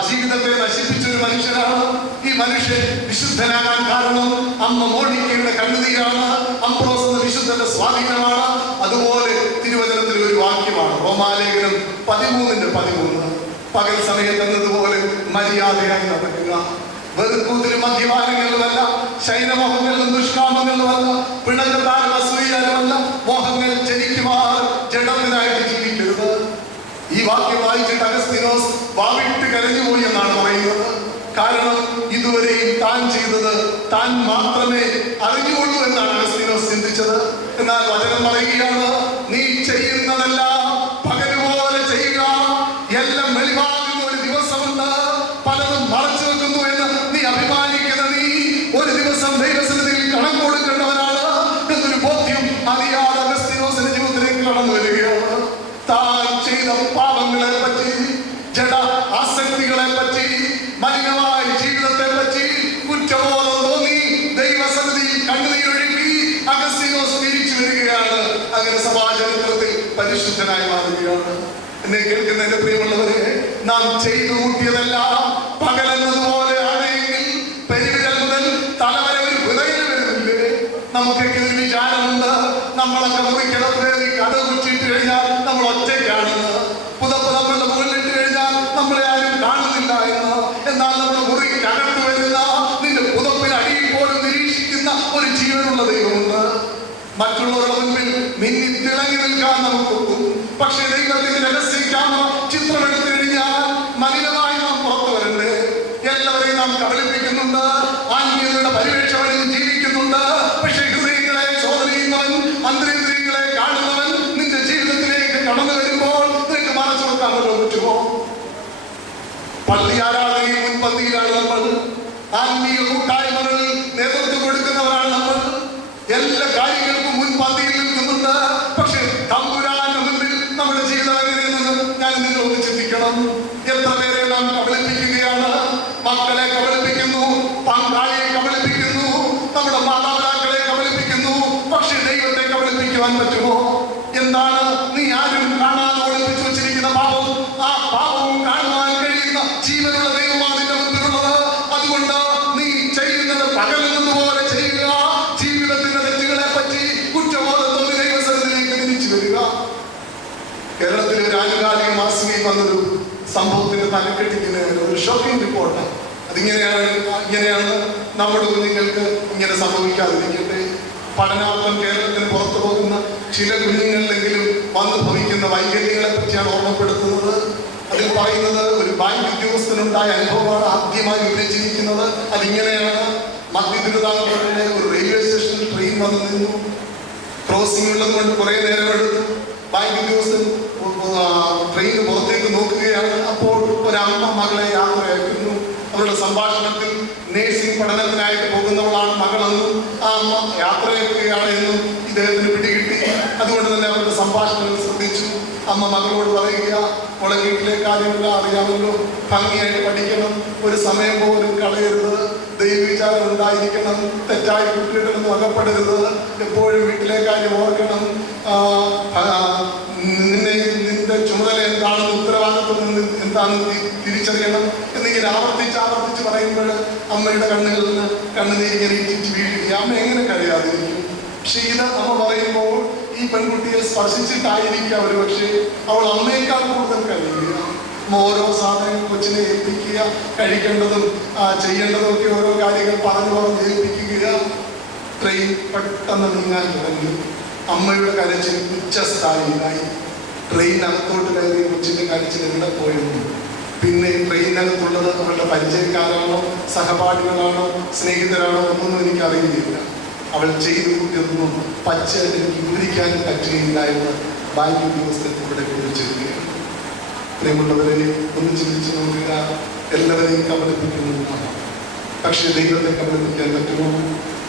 ജീവിതത്തെ നശിപ്പിച്ച ഒരു മനുഷ്യനാണ്. ഈ മനുഷ്യൻ വിശുദ്ധനാകാൻ കാരണം അമ്മ മോണിക്കയുടെ കണ്ണുനീരാണ്, അംബ്രോസ് എന്ന വിശുദ്ധന്റെ സ്വാധീനമാണ്. അതുപോലെ തിരുവചനത്തിൽ ഒരു വാക്യമാണ്, റോമാലേഖനം 13:13. പകൽ സമയത്ത് എന്നതുപോലെ മര്യാദയായി നടക്കുക. വെറുക്കൂത്തിലും മദ്യപാനങ്ങളിലുമല്ല, ശൈനമോഹങ്ങളിലും ദുഷ്കാമങ്ങളിലുമല്ല, പിണക്കത്താലും അസൂയാലുമല്ല, മോഹങ്ങൾ ജനിക്കുമാർ ജഡത്തിനായിട്ട് ജീവിക്കരുത്. ഈ വാക്യം വായിച്ചിട്ട് അഗസ്തീനോസ് വാവിട്ട് കരഞ്ഞുപോയി എന്നാണ് പറയുന്നത്. കാരണം ഇതുവരെയും താൻ ചെയ്തത് താൻ മാത്രമേ അറിഞ്ഞുകൊള്ളൂ എന്നാണ് അഗസ്തീനോസ് ചിന്തിച്ചത്. എന്നാൽ വചനം പറയുകയാണ്, നീ ചെയ്യുന്നതെല്ലാം പകലുപോലെ ചെയ്യുക. എല്ലാം വെളിവാകുന്ന ഒരു ദിവസമുണ്ട്, പലതും എന്നെ കേൾക്കുന്ന എന്റെ പ്രിയമുള്ളവരെ, നാം ചെയ്തു കൂട്ടിയതെല്ലാം പകലെന്നതുപോലെ ആണെങ്കിൽ പെരുവിരൽ മുതൽ തലവരെ ഒരു വിറയിൽ വരുന്നില്ലേ? നമുക്കൊക്കെ ഒരു വിചാരമുണ്ട്, നമ്മളൊക്കെ മുറിക്കിടത്തേറി കഥ കുച്ചിട്ട് കഴിഞ്ഞാൽ നമ്മൾ ഒറ്റയ്ക്കാണെന്ന്, പുതപ്പ് നമ്മളുടെ മുകളിലിട്ട് കഴിഞ്ഞാൽ നമ്മളെ ആരും കാണുന്നില്ല എന്ന്. എന്നാൽ നമ്മുടെ മുറിക്കകത്ത് വരുന്ന നിന്റെ പുതപ്പിന് അടിയിൽ പോലും നിരീക്ഷിക്കുന്ന ഒരു ജീവനുള്ള ദൈവമുണ്ട്. മറ്റുള്ളവരുടെ മുൻപിൽ മിന്നി തിളങ്ങി നിൽക്കാൻ നമുക്കൊക്കും. പക്ഷേ ദൈവത്തിന്റെ രഹസ്യ ക്യാമറ ചിത്രമെടുത്തു കഴിഞ്ഞാൽ മലിനമായി നാം പുറത്തു വരണ്ടേ? എല്ലാവരെയും നാം കബളിപ്പിക്കുന്നുണ്ട്, ആത്മീയതയുടെ പരിവേഷ വഴി ജീവിക്കുന്നുണ്ട്. പക്ഷേ ഹൃദയങ്ങളെ ചോദന ചെയ്യുന്നവൻ, അന്തരേന്ദ്രിയങ്ങളെ കാണുന്നവൻ നിന്റെ ജീവിതത്തിലേക്ക് കടന്നു വരുമ്പോൾ നിനക്ക് മറച്ചു കൊടുക്കാൻ പറ്റുമോ? പള്ളി ആരാധനയിൽ മുൻപന്തിയിലാണ് നമ്മൾ. ആത്മീയ കൂട്ടായ്മകളിൽ നേതൃത്വം കൊടുക്കുന്നവരാണ് നമ്മൾ. എല്ലാ കാര്യങ്ങൾക്കും മുൻപന്തിയിൽ നിൽക്കുന്നുണ്ട്. പക്ഷെ തമ്പുരാന്റെ മുൻപിൽ നമ്മുടെ ജീവിതം എങ്ങനെയെന്ന് ഞാൻ നിങ്ങളൊന്ന് ചിന്തിക്കണം. എത്ര പേരെ നാം കബളിപ്പിക്കുകയാണ്? മക്കളെ കബളിപ്പിക്കുന്നു, പങ്കാളിയെ കബളിപ്പിക്കുന്നു, നമ്മുടെ മാതാപിതാക്കളെ കബളിപ്പിക്കുന്നു. പക്ഷെ ദൈവത്തെ കബളിപ്പിക്കുവാൻ പറ്റുമോ? എന്താണ് നീ ആരും കാണാതെ ഒളിപ്പിച്ചു വെച്ചിരിക്കുന്ന പാപം? ആ പാപവും കാണുവാൻ കഴിയുന്ന ജീവനുള്ള ദൈവമാണ് നിന്റെ മുൻപിലുള്ളത്. അതുകൊണ്ട് നീ ചെയ്യുന്നത് പകലെന്നതുപോലെ ചെയ്യുക. ജീവിതത്തിന്റെ തെറ്റുകളെ പറ്റി കുറ്റബോധത്തോടെ ദൈവസന്നിധിയിലേക്ക് തിരിച്ചു വരിക. കേരളത്തിലെ ഒരു ആനുകാലിക മാസികയിൽ വന്നൊരു സംഭവത്തിന്റെ തലക്കെട്ടിക്കുന്ന ഒരു ഷോക്കിംഗ് റിപ്പോർട്ടാണ്. ഇങ്ങനെയാണ് നമ്മുടെ കുഞ്ഞുങ്ങൾക്ക് ഇങ്ങനെ സംഭവിക്കാതിരിക്കട്ടെ. പഠനാർത്ഥം കേരളത്തിന് പുറത്തു പോകുന്ന ചില കുഞ്ഞുങ്ങളിലെങ്കിലും വന്നു ഭവിക്കുന്ന വൈകല്യങ്ങളെ പറ്റിയാണ് ഓർമ്മപ്പെടുത്തുന്നത്. അതിൽ പറയുന്നത് ഒരു ബാങ്ക് ഉദ്യോഗസ്ഥനുണ്ടായ അനുഭവമാണ് ആദ്യമായി വിവരിച്ചിരിക്കുന്നത്. അതിങ്ങനെയാണ്: മധ്യ തിരുവിതാംകൂറിലെ ഒരു റെയിൽവേ സ്റ്റേഷനിൽ ട്രെയിൻ വന്നു നിന്നു. ക്രോസിംഗ് ഉള്ളത് കൊണ്ട് കുറെ നേരം എടുത്തു. ബാങ്ക് ഉദ്യോഗസ്ഥൻ ട്രെയിന് പുറത്തേക്ക് നോക്കുകയാണ്. അപ്പോൾ ഒരമ്മ മകളെ യാത്രയാക്കുന്നു. അവരുടെ സംഭാഷണത്തിൽ നേഴ്സിംഗ് പഠനത്തിനായിട്ട് പോകുന്നവളാണ് മകളെന്നും ആ അമ്മ യാത്രയാക്കുകയാണ് എന്നും ഇദ്ദേഹത്തിന് പിടികിട്ടി. അതുകൊണ്ട് തന്നെ അവരുടെ സംഭാഷണങ്ങൾ ശ്രദ്ധിച്ചു. അമ്മ മകളോട് പറയുക, മോളെ വീട്ടിലെ കാര്യമെല്ലാം അറിയാമല്ലോ, ഭംഗിയായിട്ട് പഠിക്കണം, ഒരു സമയം പോലും കളയരുത്, ദൈവവിചാരം ഉണ്ടായിരിക്കണം, തെറ്റായ കുട്ടികളൊന്നും അകപ്പെടരുത്, എപ്പോഴും വീട്ടിലെ കാര്യം ഓർക്കണം, നിന്റെ ചുമതല എന്താണെന്ന്, ഉത്തരവാദിത്വം എന്താണെന്ന് തിരിച്ചറിയണം എന്നിങ്ങനെ ആവർത്തിച്ച് പറയുമ്പോൾ അമ്മയുടെ കണ്ണുകളിൽ നിന്ന് കണ്ണുനീരിങ്ങനെ ഇറ്റിറ്റ് വീഴുക. അമ്മ എങ്ങനെ കഴിയാതിരിക്കും? പക്ഷെ ഇത് അമ്മ പറയുമ്പോൾ ഈ പെൺകുട്ടിയെ സ്പർശിച്ചിട്ടായിരിക്കാം ഒരു പക്ഷേ അവൾ അമ്മയേക്കാൾ കൂടുതൽ കഴിയുക. ഓരോ സാധനങ്ങൾ കൊച്ചിനെ ഏൽപ്പിക്കുക, കഴിക്കേണ്ടതും ചെയ്യേണ്ടതും ഒക്കെ ഓരോ കാര്യങ്ങൾ പറഞ്ഞു ഏൽപ്പിക്കുക. ട്രെയിൻ പെട്ടെന്ന് നീങ്ങാൻ തുടങ്ങി. അമ്മയുടെ കരച്ചിൽ ഉച്ചസ്ഥായിയായി. ട്രെയിനകത്തോട്ട് കയറി കൊച്ചിന്റെ കരച്ചിൽ എവിടെ പോയിരുന്നു? പിന്നെ ട്രെയിനകത്തുള്ളത് അവളുടെ പരിചയക്കാരാണോ, സഹപാഠികളാണോ, സ്നേഹിതരാണോ ഒന്നും എനിക്കറിയില്ല. അവൾ ചെയ്തു കൂട്ടിയൊന്നും പച്ചയായിട്ട് എനിക്ക് വിവരിക്കാനും പറ്റുകയില്ല എന്ന് ബാങ്ക് ഉദ്യോഗസ്ഥൻ ഇവിടെ കുറിച്ചിരിക്കുകയാണ്. പ്രിയമുള്ളവരെ, ഒന്ന് ചിന്തിച്ചു നോക്കുക. എല്ലാവരെയും കബളിപ്പിക്കുന്നുണ്ടാണ്. പക്ഷെ ദൈവത്തെ കബളിപ്പിക്കാൻ പറ്റുമോ?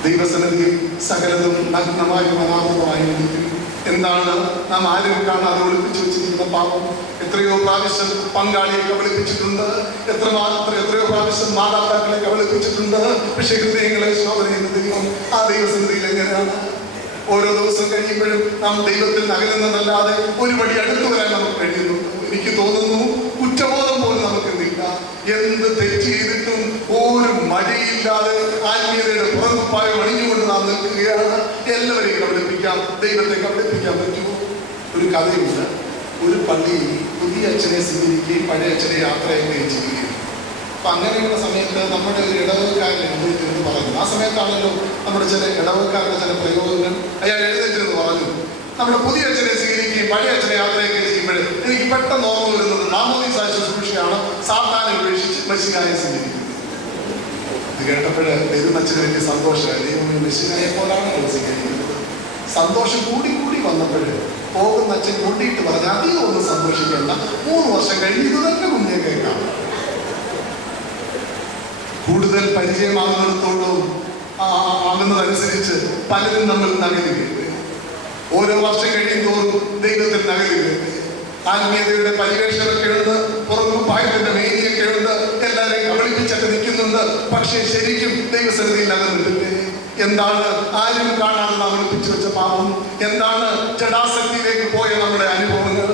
ദൈവസന്നിധിയിൽ സകലതും നഗ്നമായും അനാഥമായിരിക്കും. എന്താണ് നാം ആരും കാണാതെ ഒളിപ്പിച്ചു വെച്ചിരിക്കുന്ന പാപം? എത്രയോ പ്രാവശ്യം പങ്കാളിയെ കബളിപ്പിച്ചിട്ടുണ്ട്, എത്രയോ പ്രാവശ്യം മാതാപിതാക്കളെ കബളിപ്പിച്ചിട്ടുണ്ട്. പക്ഷെ ഹൃദയങ്ങളെ ശോധന ചെയ്യുന്ന ദൈവം ആ ദൈവസന്നിധിയിൽ എങ്ങനെയാണ്? ഓരോ ദിവസം കഴിയുമ്പോഴും നാം ദൈവത്തിൽ നകലുന്നതല്ലാതെ ഒരു പടി അടുത്തു വരാൻ നമുക്ക് കഴിയുന്നു. എനിക്ക് തോന്നുന്നു കുറ്റബോധം പോലും നമുക്കില്ല. എന്ത് തെറ്റ് ചെയ്തിട്ടും ഒരു മടിയില്ലാതെ ആത്മീയതയുടെ പുറകുപ്പായം അണിഞ്ഞുകൊണ്ട് നാം നിൽക്കുകയാണ്. എല്ലാവരെയും കബളിപ്പിക്കാം, ദൈവത്തെ കബളിപ്പിക്കാൻ പറ്റുമോ? ഒരു കഥയുണ്ട്. ഒരു പള്ളിയിൽ പുതിയ അച്ഛനെ സ്വീകരിക്കുകയും പഴയ അച്ഛനെ യാത്രയാക്കുകയും ചെയ്യുകയും. അപ്പൊ അങ്ങനെയുള്ള സമയത്ത് നമ്മുടെ ഒരു ഇടവക്കാരൻ എഴുന്നേറ്റെന്ന് പറഞ്ഞു. ആ സമയത്താണല്ലോ നമ്മുടെ ചില ഇടവക്കാരുടെ ചില പ്രയോഗങ്ങൾ. അയാൾ എഴുന്നേറ്റെന്ന് പറഞ്ഞു, നമ്മുടെ പുതിയ അച്ഛനെ സ്വീകരിക്കുകയും പഴയ അച്ഛനെ യാത്രയാക്കുകയും ചെയ്യുമ്പോൾ എനിക്ക് പെട്ടെന്ന് ഓർമ്മ വരുന്നത് മാമോദീസ ശുശ്രൂഷയാണ്, സാത്താനെ ഉപേക്ഷിച്ച് മെസ്സിഹായെ സ്വീകരിക്കുന്നത്. ഇത് കേട്ടപ്പോൾ ദൈവമച്ഛന് വലിയ സന്തോഷമായി. ദൈവം മെസ്സിഹായെ പോലാണ് സ്വീകരിക്കുന്നത്. സന്തോഷം കൂടി വന്നപ്പോൾ പോകുന്ന അച്ഛൻ കൊണ്ടിട്ട് പറഞ്ഞ് അധികം ഒന്നും സന്തോഷിക്കേണ്ട, 3 വർഷം കഴിഞ്ഞ് ഇത് തന്നെ കുഞ്ഞെ കേൾക്കാം. കൂടുതൽ പരിചയമാകുന്നിടത്തോളം ആകുന്നതനുസരിച്ച് പലരും നമ്മൾ നകലുകയുണ്ട്. ഓരോ വർഷം കഴിയുന്തോറും ദൈവത്തിൽ നകലുകയുണ്ട്. ആത്മീയതയുടെ പരിവേഷമൊക്കെ ഉണ്ട്. പുറത്തും പായത്തിന്റെ മേനിയൊക്കെ ഉണ്ട്, എല്ലാവരെയും കബളിപ്പിച്ചൊക്കെ നിൽക്കുന്നുണ്ട്. പക്ഷെ ശരിക്കും ദൈവസന്നിധിയിൽ അകന്നിട്ടില്ലേ? എന്താണ് ആരും കാണാതെ നാം ഒളിപ്പിച്ചു വെച്ച പാപം? എന്താണ് ജഡാസക്തിയിലേക്ക് പോയ നമ്മുടെ അനുഭവങ്ങൾ?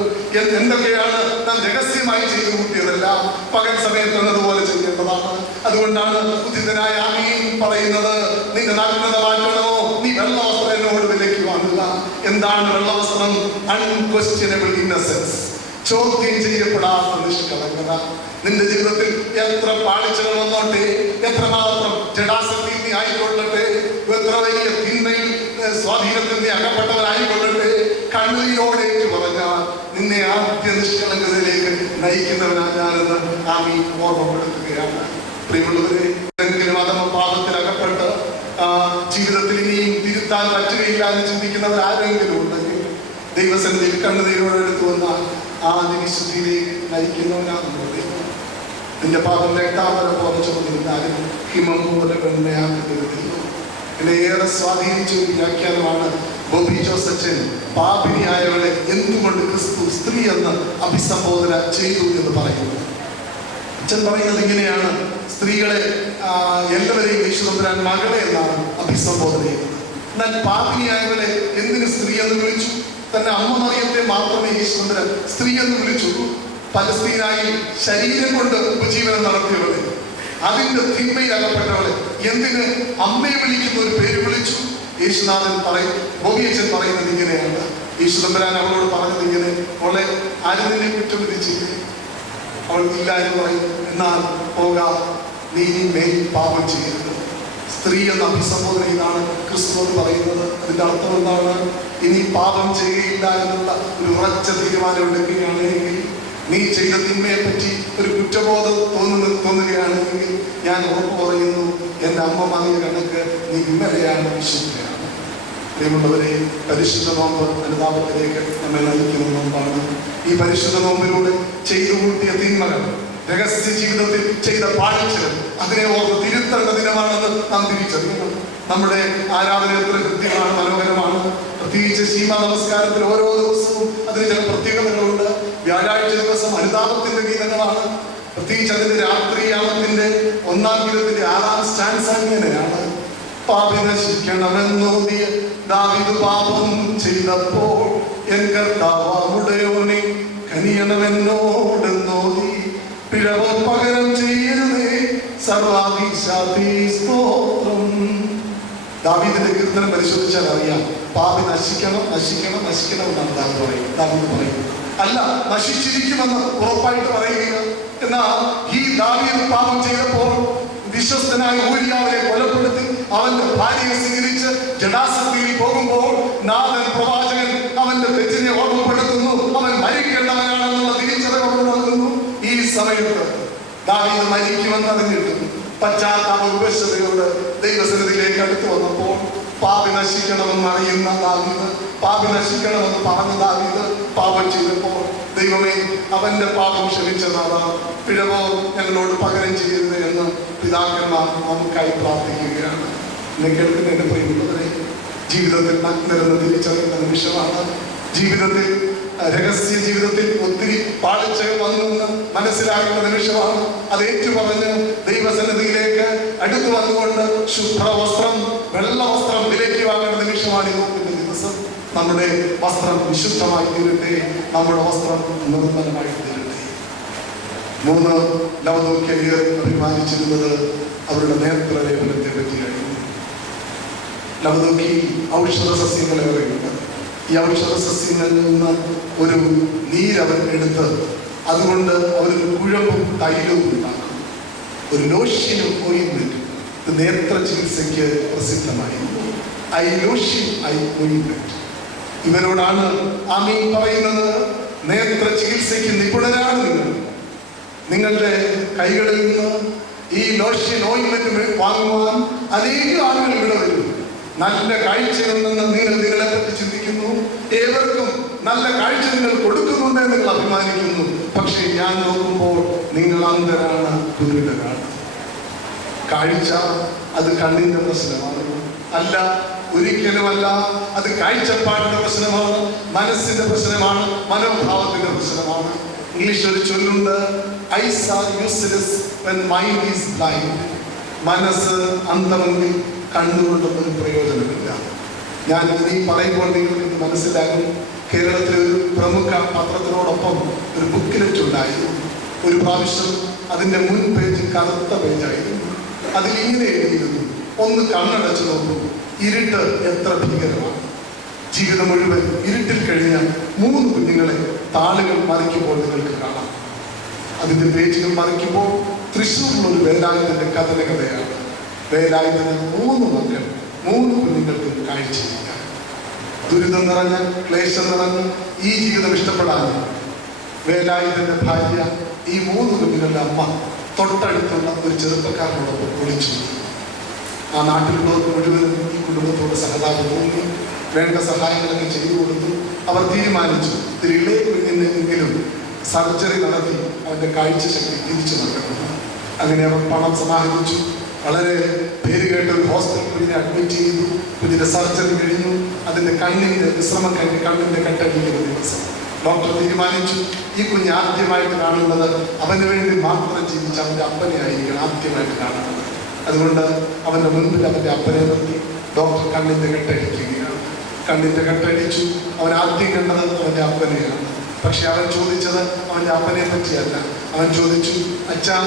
എന്തൊക്കെയാണ് നാം രഹസ്യമായി ചെയ്തു കൂട്ടിയതെല്ലാം പകൽ സമയത്ത് എന്നതുപോലെ ചെയ്യേണ്ടതാണ്. അതുകൊണ്ടാണ് ഉചിതനായ ആമീൻ പറയുന്നത്, നിന്റെ നഗ്നത മാറ്റണോ, നീ വെള്ളവസ്ത്രം എന്നോട് വിലയ്ക്ക് വാങ്ങുക. എന്താണ് വെള്ളവസ്ത്രം? അൺക്വസ്റ്റ്യനബിൾ ഇന്നസെൻസ്, ചോദ്യം ചെയ്യപ്പെടാത്ത നിഷ്കളങ്കത. നിന്റെ ജീവിതത്തിൽ എത്ര പാളിച്ചകൾ വന്നോട്ടെ, എത്രമാത്രം ജഡാസക്തി നീ ആയിക്കൊള്ളട്ടെ, എത്ര വലിയ തിന്മയിൽ സ്വാധീനത്തിൽ നീ അകപ്പെട്ടവരായിക്കൊള്ളട്ടെ, കണ്ണീരോടേക്ക് പറഞ്ഞാൽ നിന്നെ ആദ്യ നിഷ്കളങ്കതയിലേക്ക് നയിക്കുന്നവനാണ് ഞാനെന്ന് ആമീൻ ഓർമ്മപ്പെടുത്തുകയാണ്. പ്രിയമുള്ളവരെ, ഏതെങ്കിലും അധമ പാപത്തിൽ അകപ്പെട്ട് ജീവിതത്തിൽ ഇനിയും തിരുത്താൻ പറ്റുകയില്ല എന്ന് ചിന്തിക്കുന്നവർ ആരെങ്കിലും ഉണ്ടെങ്കിൽ ദൈവസന്നിധിയിൽ കണ്ണുനീരോടെ എടുത്തു വന്നാൽ ആദ്യ വിശുദ്ധിയിലേക്ക് നയിക്കുന്നവനാണ് ദൈവം. നിന്റെ പാപം രക്താമര പോലെ ചുമന്നിരുന്നാലും ഹിമം പോലെ വെണ്ണയാക്കരുത്. എന്നെ ഏറെ സ്വാധീനിച്ച ഒരു വ്യാഖ്യാനമാണ് ബോബി ജോസച്ചൻ പാപിനിയായവളെ എന്തുകൊണ്ട് ക്രിസ്തു സ്ത്രീ എന്ന് അഭിസംബോധന ചെയ്തു എന്ന് പറയുന്നത്. അച്ഛൻ പറയുന്നത് ഇങ്ങനെയാണ്: സ്ത്രീകളെ എല്ലാവരെയും യേശുദമ്പുരാൻ മകളെ എന്നാണ് അഭിസംബോധന ചെയ്യുന്നത്. എന്നാൽ പാപിനിയായവളെ എന്തിന് സ്ത്രീ എന്ന് വിളിച്ചു? തന്റെ അമ്മ മറിയത്തെ മാത്രമേ യേശുദമ്പുരാൻ സ്ത്രീ എന്ന് വിളിച്ചു. പലസ്തീനായി ശരീരം കൊണ്ട് ഉപജീവനം നടത്തിയവളെ, അതിന്റെ തിന്മയിൽ അകപ്പെട്ടവളെ എന്തിന് അമ്മയെ വിളിക്കുന്ന ഒരു പേര് വിളിച്ചു? യേശുനാഥൻ പറയും, ബോബിയച്ചൻ പറയുന്നത് ഇങ്ങനെയാണ്: യേശുദമ്പുരാൻ അവളോട് പറഞ്ഞത് ഇങ്ങനെ, അവളെ ആരും നിന്നെ കുറ്റം വിധിച്ചില്ലേ? അവൾ ഇല്ല എന്ന് പറയും. എന്നാൽ പോകാം, നീ മേൽ പാപം ചെയ്യരുത്. സ്ത്രീ എന്ന അഭിസംബോധന ഇതാണ് ക്രിസ്തു പറയുന്നത്. അതിന്റെ അർത്ഥം എന്താണ്? ഇനി പാപം ചെയ്യുകയില്ല എന്നുള്ള ഒരു ഉറച്ച തീരുമാനം എടുക്കുകയാണെങ്കിൽ, നീ ചെയ്ത തിന്മയെ പറ്റി ഒരു കുറ്റബോധം തോന്നുകയാണെങ്കിൽ, ഞാൻ ഉറപ്പ് പറയുന്നു, എൻ്റെ അമ്മ മറിയ കണക്ക് നീ ഇന്നലെയാണ് വിശുദ്ധയാണ്. പ്രിയമുള്ളവരെ, പരിശുദ്ധ നോമ്പ് അനുതാപത്തിലേക്ക് നമ്മെ നയിക്കുന്ന നോമ്പാണ്. ഈ പരിശുദ്ധ നോമ്പിലൂടെ ചെയ്തു കൂട്ടിയ തിന്മകൾ, രഹസ്യ ജീവിതത്തിൽ ചെയ്ത പാഴ്ചകൾ, അതിനെ ഓർത്ത് തിരുത്തേണ്ട ദിനമാണെന്ന് നാം തിരിച്ചറിയണം. നമ്മുടെ ആരാധന എത്ര കൃത്യമാണ്, മനോഹരമാണ്. പ്രത്യേകിച്ച് ശീമ നമസ്കാരത്തിൽ ഓരോ ദിവസവും അതിന് ചില പ്രത്യേകതകളുണ്ട്. വ്യാഴാഴ്ച ദിവസം അനുതാപത്തിന്റെ ഗീതങ്ങളാണ്. പ്രത്യേകിച്ച് അതിന്റെ രാത്രിയാമത്തിന്റെ 1-ാം ഗീതത്തിന്റെ 6-ാം സ്റ്റാൻസ ഇങ്ങനെയാണ്: പാപി നശിക്കണമെന്നോതിയ ദാവീദ് പാപം ചെയ്തപ്പോൾ എൻ കർത്താവുടയോനെ കനിയണമെന്നോടെന്നോതി പിഴവ് പകരം ചെയ്യരുതേ സർവാധീശാധീ സ്തോത്രം. ദാവീദിന്റെ കീർത്തനം പരിശോധിച്ചാൽ അറിയാം, പാപി നശിക്കണം നശിക്കണം നശിക്കണം എന്നാണ് ദാവീദ് പറയുന്നത്. അല്ല, നശിച്ചിരിക്കുമെന്ന് ഉറപ്പായിട്ട് പറയുക. എന്നാൽ ഈ ദാവീദ് പാപം ചെയ്തപ്പോൾ വിശ്വസ്തനായ ഊരിയാവിനെ കൊലപ്പെടുത്തി അവന്റെ ഭാര്യയെ സ്വീകരിച്ച് ജഡാസക്തിയിൽ പോകുമ്പോൾ നാഥൻ പ്രവാചകൻ അവന്റെ തെറ്റിനെ ഓർമ്മപ്പെടുത്തുന്നു. അവൻ മരിക്കേണ്ടവനാണെന്നുള്ള തിരിച്ചറിവ് നൽകുന്നു. ഈ സമയത്ത് ദാവീദ് മരിക്കുമെന്നറിഞ്ഞിട്ടും പശ്ചാത്താപ ഉപേക്ഷതയോട് ദൈവസന്നിധിയിലേക്ക് അടുത്തു വന്നപ്പോൾ പാപി നശിക്കണമെന്ന് അറിയുന്ന ദാവീദ്, പാപി നശിക്കണമെന്ന് പറഞ്ഞ ദാവീദ് പാപം ചെയ്തപ്പോൾ, ദൈവമേ അവന്റെ പാപം ക്ഷമിച്ചതാണ്, പിഴവോ ഞങ്ങളോട് പകരം ചെയ്യരുത് എന്ന് പിതാക്കന്മാർ നമുക്കായി പ്രാർത്ഥിക്കുകയാണ്. എന്നെ കേൾക്കുന്ന എന്റെ പ്രിയമുള്ളവരെ, ജീവിതത്തിൽ നഗ്നരെന്ന് തിരിച്ചറിയുന്ന നിമിഷമാണ്. ജീവിതത്തിൽ രഹസ്യ ജീവിതത്തിൽ ഒത്തിരി പാളിച്ചകൾ വന്നു മനസ്സിലാക്കുന്ന നിമിഷമാണ്. അത് ഏറ്റുപറഞ്ഞ് ദൈവസന്നിധിയിലേക്ക് അടുത്തു വന്നുകൊണ്ട് ശുഭ്രവസ്ത്രം, വെള്ളവസ്ത്രം വിലയ്ക്ക് വാങ്ങേണ്ട നിമിഷമാണ് ഈ നോമ്പിന്റെ ദിവസം. നമ്മുടെ വസ്ത്രം വിശുദ്ധമായി തീരട്ടെ, നമ്മുടെ വസ്ത്രം നിർമ്മലമായി തീരട്ടെ. 3 ലവദോക്യർ അഭിമാനിച്ചിരുന്നത് അവരുടെ നേത്രലേപനത്തെ പറ്റിയായിരുന്നു. ലവദോക്യയിൽ ഔഷധ സസ്യങ്ങളേറെയുണ്ട്. ഈ ഔഷധ സസ്യങ്ങളിൽ നിന്ന് ഒരു നീരവൻ എടുത്ത് അതുകൊണ്ട് അവരൊരു കുഴമ്പും തൈലവും ഉണ്ടാക്കും, ഒരു ലോഷ്യനും ഓയിൻമെന്റും. ഇത് നേത്ര ചികിത്സയ്ക്ക് പ്രസിദ്ധമായിരുന്നു. I ലോഷ്യൻ, I ഓയിൻമെന്റ്. ഇവരോടാണ് ആമീൻ പറയുന്നത്, നേത്ര ചികിത്സയ്ക്ക് നിപുണരാണ് നിങ്ങൾ. നിങ്ങളുടെ കൈകളിൽ നിന്ന് ഈ ലോഷ്യൻ ഓയിൻമെന്റ് വാങ്ങുവാൻ അനേക ആളുകൾ ഇവിടെ വരും. നല്ല കാഴ്ചയുണ്ടെന്ന് നിങ്ങൾ നിങ്ങളെ പറ്റി ചിന്തിക്കുന്നു. ഏവർക്കും നല്ല കാഴ്ച നിങ്ങൾ കൊടുക്കുന്നുണ്ട് നിങ്ങൾ അഭിമാനിക്കുന്നു. പക്ഷെ ഞാൻ നോക്കുമ്പോൾ നിങ്ങൾ അന്ധരാണ്, കുരുടരാണ്. കാഴ്ച അത് കണ്ണിന്റെ പ്രശ്നമാണ്, അല്ല, ഒരിക്കലുമല്ല. അത് കാഴ്ചപ്പാടിന്റെ പ്രശ്നമാണ്, മനസ്സിന്റെ പ്രശ്നമാണ്, മനോഭാവത്തിന്റെ പ്രശ്നമാണ്. ഇംഗ്ലീഷ് ഒരു ചൊല്ലുണ്ട്, eyes are useless when mind is blind. മനസ്സ് അന്ധമെങ്കിൽ കണ്ണുകൊണ്ടൊന്നും പ്രയോജനമില്ല. ഞാൻ ഇനി പറയുമ്പോൾ നിങ്ങൾക്ക് മനസ്സിലാകും. കേരളത്തിലെ ഒരു പ്രമുഖ പത്രത്തിനോടൊപ്പം ഒരു ബുക്കിലെറ്റ് ഉണ്ടായിരുന്നു. ഒരു പ്രാവശ്യം അതിൻ്റെ മുൻ പേജ് കറുത്ത പേജായിരുന്നു. അതിൽ ഇങ്ങനെ എഴുതിയിരുന്നു, ഒന്ന് കണ്ണടച്ചു നോക്കൂ, ഇരുട്ട് എത്ര ഭീകരമാണ്. ജീവിതം മുഴുവൻ ഇരുട്ടിൽ കഴിഞ്ഞ 3 കുഞ്ഞുങ്ങളെ താളുകൾ മറിക്കുമ്പോൾ നിങ്ങൾക്ക് കാണാം. അതിൻ്റെ പേജുകൾ മറിക്കുമ്പോൾ തൃശ്ശൂരിലൊരു വേലായുധന്റെ കഥയാണ്. വേലായുധന് 3 മക്കൾ, 3 കുഞ്ഞുങ്ങൾക്ക് കാഴ്ചയില്ല. ദുരിതം നിറഞ്ഞ, ക്ലേശം നിറഞ്ഞ ഈ ജീവിതം ഇഷ്ടപ്പെടാൻ വേലായുധന്റെ ഭാര്യ ഈ 3 കുഞ്ഞുങ്ങളുടെ അമ്മ തൊട്ടടുത്തുള്ള ഒരു ചെറുപ്പക്കാരനോടൊപ്പം ഒളിച്ചു. ആ നാട്ടിലുള്ളവർക്ക് മുഴുവനും ഈ കുടുംബത്തോട് സഹതാപം തോന്നി. വേണ്ട സഹായങ്ങളൊക്കെ ചെയ്തു കൊടുത്തു. അവർ തീരുമാനിച്ചു, ഇതിൽ ഇളയ കുഞ്ഞിനെങ്കിലും സർജറി നടത്തി അവൻ്റെ കാഴ്ചശക്തി തിരിച്ചു നൽകണം. അങ്ങനെ അവർ പണം സമാഹരിച്ചു. വളരെ പേര് കേട്ട ഒരു ഹോസ്പിറ്റൽ കുഞ്ഞിനെ അഡ്മിറ്റ് ചെയ്തു. കുഞ്ഞിൻ്റെ സർജറി കഴിഞ്ഞു. അതിൻ്റെ കണ്ണിൻ്റെ വിശ്രമം കഴിഞ്ഞ് കണ്ണിൻ്റെ കെട്ടടിക്കുന്ന ദിവസം ഡോക്ടർ തീരുമാനിച്ചു, ഈ കുഞ്ഞ് ആദ്യമായിട്ട് കാണുന്നത് അവന് വേണ്ടി മാത്രം ജീവിച്ച അവൻ്റെ അപ്പനെ ആയിരിക്കണം ആദ്യമായിട്ട് കാണുന്നത്. അതുകൊണ്ട് അവൻ്റെ മുൻപിൽ അവൻ്റെ അപ്പനെ നിർത്തി ഡോക്ടർ കണ്ണിൻ്റെ കെട്ടടിക്കുകയാണ്. കണ്ണിൻ്റെ കെട്ടടിച്ചു. അവൻ ആദ്യം കണ്ടത് അവൻ്റെ അപ്പനെയാണ്. പക്ഷെ അവൻ ചോദിച്ചത് അവൻ്റെ അപ്പനെ പറ്റിയല്ല. അവൻ ചോദിച്ചു, അച്ഛാ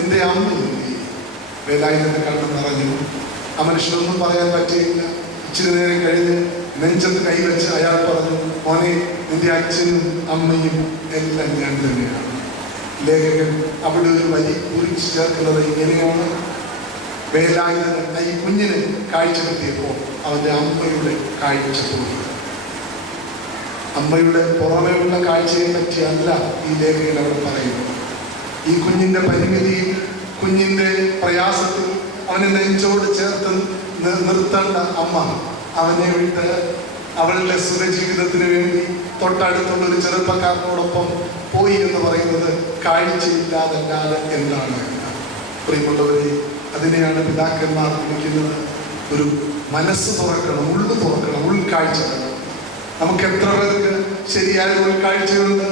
എൻ്റെ അമ്മയില്ലേ? വേലായുധന്റെ കണ്ണ് നിറഞ്ഞു. ആ മനുഷ്യനൊന്നും പറയാൻ പറ്റിയില്ല. ഇച്ചിരി നേരം കഴിഞ്ഞ് നെഞ്ചത്ത് കൈവച്ച് അയാൾ പറഞ്ഞു, മോനെ, നിന്റെ അച്ഛനും അമ്മയും എല്ലാം ഞാൻ തന്നെയാണ്. ലേഖകൻ അവിടെ ഒരു വരി കുറിച്ച് ചേർക്കുന്നത് ഇങ്ങനെയാണ്, വേലായുധൻ ഈ കുഞ്ഞിന് കാഴ്ച കിട്ടിയപ്പോൾ അവൻ്റെ അമ്മയുടെ കാഴ്ച പോയി. അമ്മയുടെ പുറമേയുള്ള കാഴ്ചയെ പറ്റിയല്ല ഈ ലേഖകൻ അവിടെ പറയുന്നത്. ഈ കുഞ്ഞിൻ്റെ പരിമിതിയിൽ, കുഞ്ഞിൻ്റെ പ്രയാസത്തിൽ അവനെ നെഞ്ചോട് ചേർത്ത് നിർത്തേണ്ട അമ്മ അവനെ വിട്ട് അവളുടെ സുഖജീവിതത്തിന് വേണ്ടി തൊട്ടടുത്തുള്ള ഒരു ചെറുപ്പക്കാരനോടൊപ്പം പോയി എന്ന് പറയുന്നത് കാഴ്ചയില്ലാതല്ലാതെ എന്താണ്? പ്രിയമുള്ളവരെ, അതിനെയാണ് പിതാക്കന്മാർ വിളിക്കുന്നത് ഒരു മനസ്സ് തുറക്കണം, ഉള്ളു തുറക്കണം, ഉൾക്കാഴ്ച വേണം. നമുക്ക് എത്ര പേർക്ക് ശരിയായ ഉൾക്കാഴ്ചയുണ്ട്?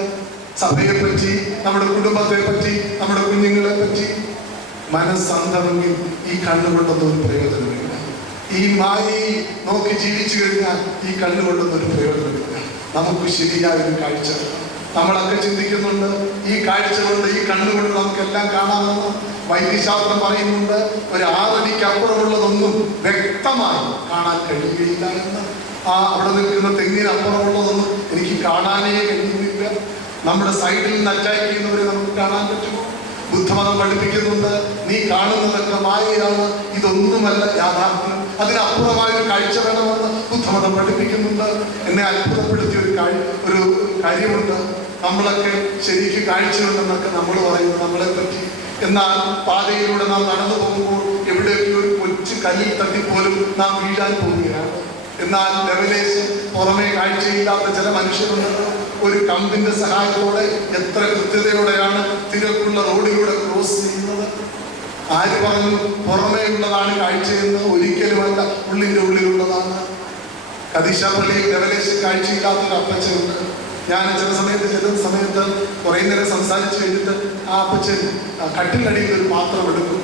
സഭയെ പറ്റി, നമ്മുടെ കുടുംബത്തെ പറ്റി, നമ്മുടെ കുഞ്ഞുങ്ങളെ പറ്റി. മനസ്സന്ധമെങ്കിൽ ഈ കണ്ണുകൊണ്ടൊന്നും ഒരു പ്രയോജനമില്ല. ഈ മായയെ നോക്കി ജീവിച്ചു കഴിഞ്ഞാൽ ഈ കണ്ണുകൊണ്ടൊന്നും ഒരു പ്രയോജനമില്ല. നമുക്ക് ശരിയായ ഒരു കാഴ്ച വേണം. നമ്മളൊക്കെ ചിന്തിക്കുന്നുണ്ട്, ഈ കാഴ്ച കൊണ്ട്, ഈ കണ്ണുകൊണ്ട് നമുക്കെല്ലാം കാണാമെന്ന്. വൈദ്യശാസ്ത്രം പറയുന്നുണ്ട്, ഒരു 6 അടിക്ക് അപ്പുറമുള്ളതൊന്നും വ്യക്തമായി കാണാൻ കഴിയുകയില്ല എന്ന്. അവിടെ നിൽക്കുന്ന തെങ്ങിനപ്പുറമുള്ളതൊന്നും എനിക്ക് കാണാനേ കഴിയുന്നില്ല. നമ്മുടെ സൈഡിൽ നിന്ന് അറ്റാക്ക് ചെയ്യുന്നവരെ നമുക്ക് കാണാൻ പറ്റുമോ? ബുദ്ധമതം പഠിപ്പിക്കുന്നുണ്ട്, നീ കാണുന്നതൊക്കെ മായയാണ്, ഇതൊന്നുമല്ല യാഥാർത്ഥ്യം, അതിനപ്പുറമായൊരു കാഴ്ച വേണമെന്ന് ബുദ്ധമതം പഠിപ്പിക്കുന്നുണ്ട്. എന്നെ അത്ഭുതപ്പെടുത്തിയ ഒരു കാര്യമുണ്ട്. നമ്മളൊക്കെ ശരിക്കും കാഴ്ചയുണ്ടെന്നൊക്കെ നമ്മൾ പറയുന്നു നമ്മളെ പറ്റി. എന്നാൽ പാതയിലൂടെ നാം നടന്നു പോകുമ്പോൾ എവിടെയൊക്കെ ഒരു കൊച്ചു കല്ലിൽ തട്ടിപ്പോലും നാം വീഴാൻ പോവുകയാണ്. എന്നാൽ ലെവലേഷൻ പുറമേ കാഴ്ചയില്ലാത്ത ചില മനുഷ്യരുണ്ട്. ഒരു കമ്പിന്റെ സഹായത്തോടെ എത്ര കൃത്യതയോടെയാണ് തിരക്കുള്ള റോഡിലൂടെ ക്രോസ് ചെയ്യുന്നത്. ആര് പറഞ്ഞു പുറമേ ഉള്ളതാണ് കാഴ്ചയെന്ന്? ഒരിക്കലുമല്ല, ഉള്ളിൻ്റെ ഉള്ളിലുള്ളതാണ്. കദീശ പള്ളിയിൽ ലെവലേഷൻ കാഴ്ചയില്ലാത്തൊരു അപ്പച്ചനുണ്ട്. ഞാൻ ചില സമയത്ത് കുറേ നേരം സംസാരിച്ചു കഴിഞ്ഞിട്ട് ആ അപ്പച്ചൻ കട്ടിലടിയിൽ ഒരു പാത്രം എടുക്കും.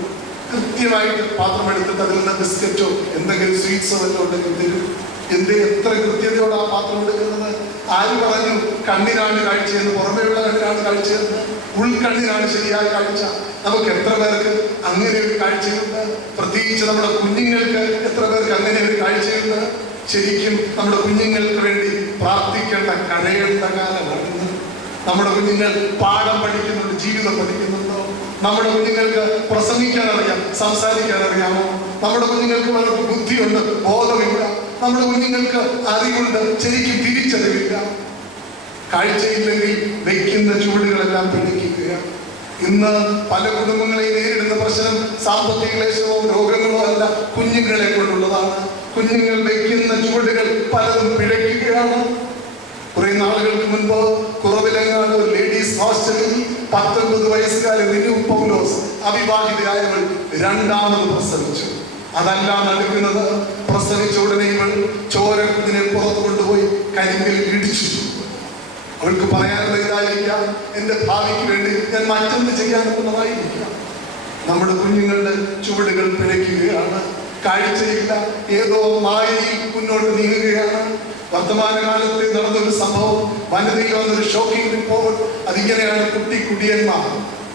കൃത്യമായിട്ട് പാത്രം എടുത്തിട്ട് അതിൽ നിന്ന് ബിസ്ക്കറ്റോ എന്തെങ്കിലും സ്വീറ്റ്സോ എല്ലാം ഉണ്ടെങ്കിൽ തരും. എത്ര കൃത്യതയോടെ ആ പാത്രം എടുക്കുന്നത്? ആര് പറഞ്ഞു കണ്ണിനാണ് കാഴ്ചയെന്ന്? പുറമേയുള്ള കണ്ണിനാണ് കാഴ്ചയെന്ന്? ഉൾക്കണ്ണിനാണ് ശരിയായ കാഴ്ച. നമുക്ക് എത്ര പേർക്ക് അങ്ങനെ ഒരു കാഴ്ചയുണ്ട്? പ്രത്യേകിച്ച് നമ്മുടെ കുഞ്ഞുങ്ങൾക്ക് എത്ര പേർക്ക് അങ്ങനെ ഒരു കാഴ്ചയുണ്ട്? ശരിക്കും നമ്മുടെ കുഞ്ഞുങ്ങൾക്ക് വേണ്ടി പ്രാർത്ഥിക്കേണ്ട, കരയേണ്ട കാലമാണ്. നമ്മുടെ കുഞ്ഞുങ്ങൾ പാഠം പഠിക്കുന്നുണ്ട്, ജീവിതം പഠിക്കുന്നുണ്ടോ? നമ്മുടെ കുഞ്ഞുങ്ങൾക്ക് പ്രസംഗിക്കാൻ അറിയാം, സംസാരിക്കാൻ അറിയാമോ? നമ്മുടെ കുഞ്ഞുങ്ങൾക്ക് വളരെ ബുദ്ധിയുണ്ട്, ബോധമില്ല. നമ്മുടെ കുഞ്ഞുങ്ങൾക്ക് അറിവുണ്ട്, ശരിക്കും തിരിച്ചറിവില്ല. കാഴ്ചയില്ലെങ്കിൽ വെക്കുന്ന ചൂടുകളെല്ലാം പിടിക്കുകയാണ്. ഇന്ന് പല കുടുംബങ്ങളെയും നേരിടുന്ന പ്രശ്നം സാമ്പത്തിക ക്ലേശമോ രോഗങ്ങളോ അല്ല, കുഞ്ഞുങ്ങളെ കൊണ്ടുള്ളതാണ്. കുഞ്ഞുങ്ങൾ വെക്കുന്ന ചുവടുകൾ പലതും പിഴയ്ക്കുകയാണ്. കുറെ നാളുകൾക്ക് മുൻപ് കുറവിലങ്ങാട് ഒരു ലേഡീസ് ഹോസ്റ്റലിൽ 19 വയസ്സുകാരി റിനു പൗലോസ്, അവിവാഹിതയായവൾ, 2ാമത് പ്രസവിച്ചു. അതല്ല നടക്കുന്നത്. പ്രസവിച്ച ഉടനെ ഇവൾ ചോര കുഞ്ഞിനെ പുറത്തു കൊണ്ടുപോയി കരിമ്പിൽ ഇടിച്ചു. അവൾക്ക് പറയാനുള്ള ഇതായിരിക്കാം, എൻ്റെ ഭാവിക്ക് വേണ്ടി ഞാൻ മറ്റൊന്ന് ചെയ്യാനുള്ളതായിരിക്കാം. നമ്മുടെ കുഞ്ഞുങ്ങളുടെ ചുവടുകൾ പിഴയ്ക്കുകയാണ്. കാഴ്ചയില്ല, ഏതോ മായയിൽ മുന്നോട്ട് നീങ്ങുകയാണ്. വർത്തമാനകാലത്ത് നടന്നൊരു സംഭവം, വനിതയിൽ വന്നൊരു ഷോക്കിംഗ് റിപ്പോർട്ട്. അതിങ്ങനെയാണ്, കുട്ടിയന്മാർ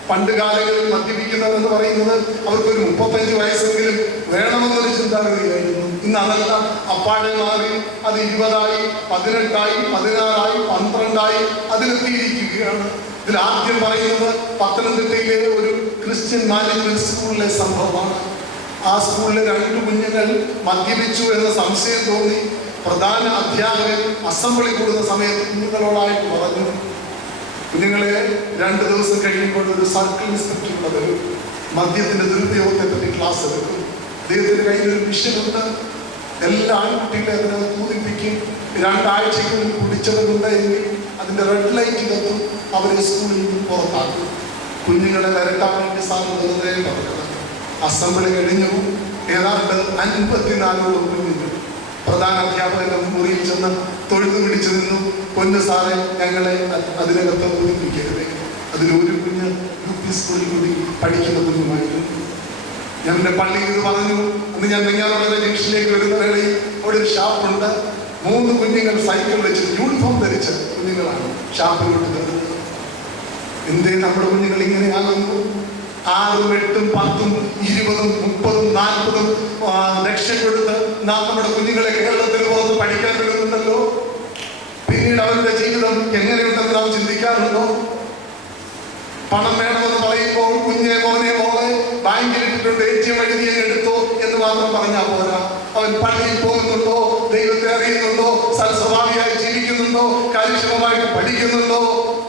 പണ്ട് കാലങ്ങളിൽ മദ്യപിക്കുന്നവർ എന്ന് പറയുന്നത് അവർക്കൊരു 35 വയസ്സെങ്കിലും വേണമെന്നൊരു ചിന്താഗതിയായിരുന്നു. ഇന്ന് അതല്ല, അപ്പാടെ മാറി അത് 20ആയി, 18ആയി, 16ആയി, 12ആയി അതിലെത്തിയിരിക്കുകയാണ്. ഇതിൽ ആദ്യം പറയുന്നത് പത്തനംതിട്ടയിലെ ഒരു ക്രിസ്ത്യൻ മാനേജ്മെന്റ് സ്കൂളിലെ സംഭവമാണ്. ആ സ്കൂളിലെ 2 കുഞ്ഞുങ്ങൾ മദ്യപിച്ചു എന്ന സംശയം തോന്നി പ്രധാന അധ്യാപകൻ അസംബ്ലി കൂടുന്ന സമയത്ത് കുഞ്ഞുങ്ങളോടായിട്ട് പറഞ്ഞു, കുഞ്ഞുങ്ങളെ 2 ദിവസം കഴിയുമ്പോൾ ഒരു സർക്കിൾ ഇൻസ്പെക്ടർ വരും, മദ്യത്തിന്റെ ദുരുപയോഗത്തെ പറ്റി ക്ലാസ് എടുക്കും. അദ്ദേഹത്തിന്റെ കയ്യിൽ ഒരു മിഷനുണ്ട്. എല്ലാ ആൺകുട്ടികളെ അതിനകത്ത് പൂരിപ്പിക്കും. 2 ആഴ്ചയ്ക്കുള്ളിൽ കുടിച്ചവരുണ്ടെങ്കിൽ അതിന്റെ റെഡ് ലൈറ്റ് കത്തും, അവരെ സ്കൂളിൽ നിന്ന് പുറത്താക്കും. കുഞ്ഞുങ്ങളെ വരട്ടാൻ വേണ്ടി സാറിന് നടക്കുന്നത്. അസംബ്ലി കഴിഞ്ഞു. ഏതാണ്ട് 54 കുഞ്ഞുങ്ങൾ പ്രധാന അധ്യാപകന്റെ മുറിയിൽ ചെന്ന് തൊഴുതു പിടിച്ചു നിന്നു. പൊന്നു സാറെ, ഞങ്ങളെ അതിനകത്ത് പൂരിപ്പിക്കരുത്. അതിലൊരു കുഞ്ഞ് UP സ്കൂളിൽ കൂടി പഠിക്കുന്ന കുഞ്ഞുമായിരുന്നു. ഞാൻ എൻ്റെ പള്ളിയിൽ ഇത് പറഞ്ഞു. അന്ന് ഞാൻ വെങ്ങാറുള്ള ജംഗ്ഷനിലേക്ക് വരുന്ന വേളയിൽ അവിടെ ഒരു ഷാപ്പുണ്ട്. 3 കുഞ്ഞുങ്ങൾ സൈക്കിൾ വെച്ച് യൂണിഫോം ധരിച്ച കുഞ്ഞുങ്ങളാണ് ഷാപ്പിലോട്ട് കയറുന്നത്. എന്തേ നമ്മുടെ കുഞ്ഞുങ്ങൾ ഇങ്ങനെയാകുന്നു? 6, 8, 10, 20, 30, 40 ലക്ഷം കൊടുത്ത് നാം നമ്മുടെ കുഞ്ഞുങ്ങളെ കേരളത്തിന് പുറത്ത് പഠിക്കാൻ വിടുന്നുണ്ടല്ലോ. പിന്നീട് അവരുടെ ജീവിതം എങ്ങനെയുണ്ടെന്ന് നാം ചിന്തിക്കാറുണ്ടോ? പണം വേണമെന്ന് പറയുമ്പോൾ കുഞ്ഞെ മോനെ മോളെ ബാങ്കിൽ ഇട്ടിട്ടുണ്ട്, ATM വഴി എടുത്തോ എന്ന് മാത്രം പറഞ്ഞാൽ പോരാ. അവൻ പള്ളിയിൽ പോകുന്നുണ്ടോ, ദൈവത്തെ അറിയുന്നുണ്ടോ, സൽസ്വഭാവിയായി ജീവിക്കുന്നുണ്ടോ, കാര്യക്ഷമമായിട്ട് പഠിക്കുന്നുണ്ടോ,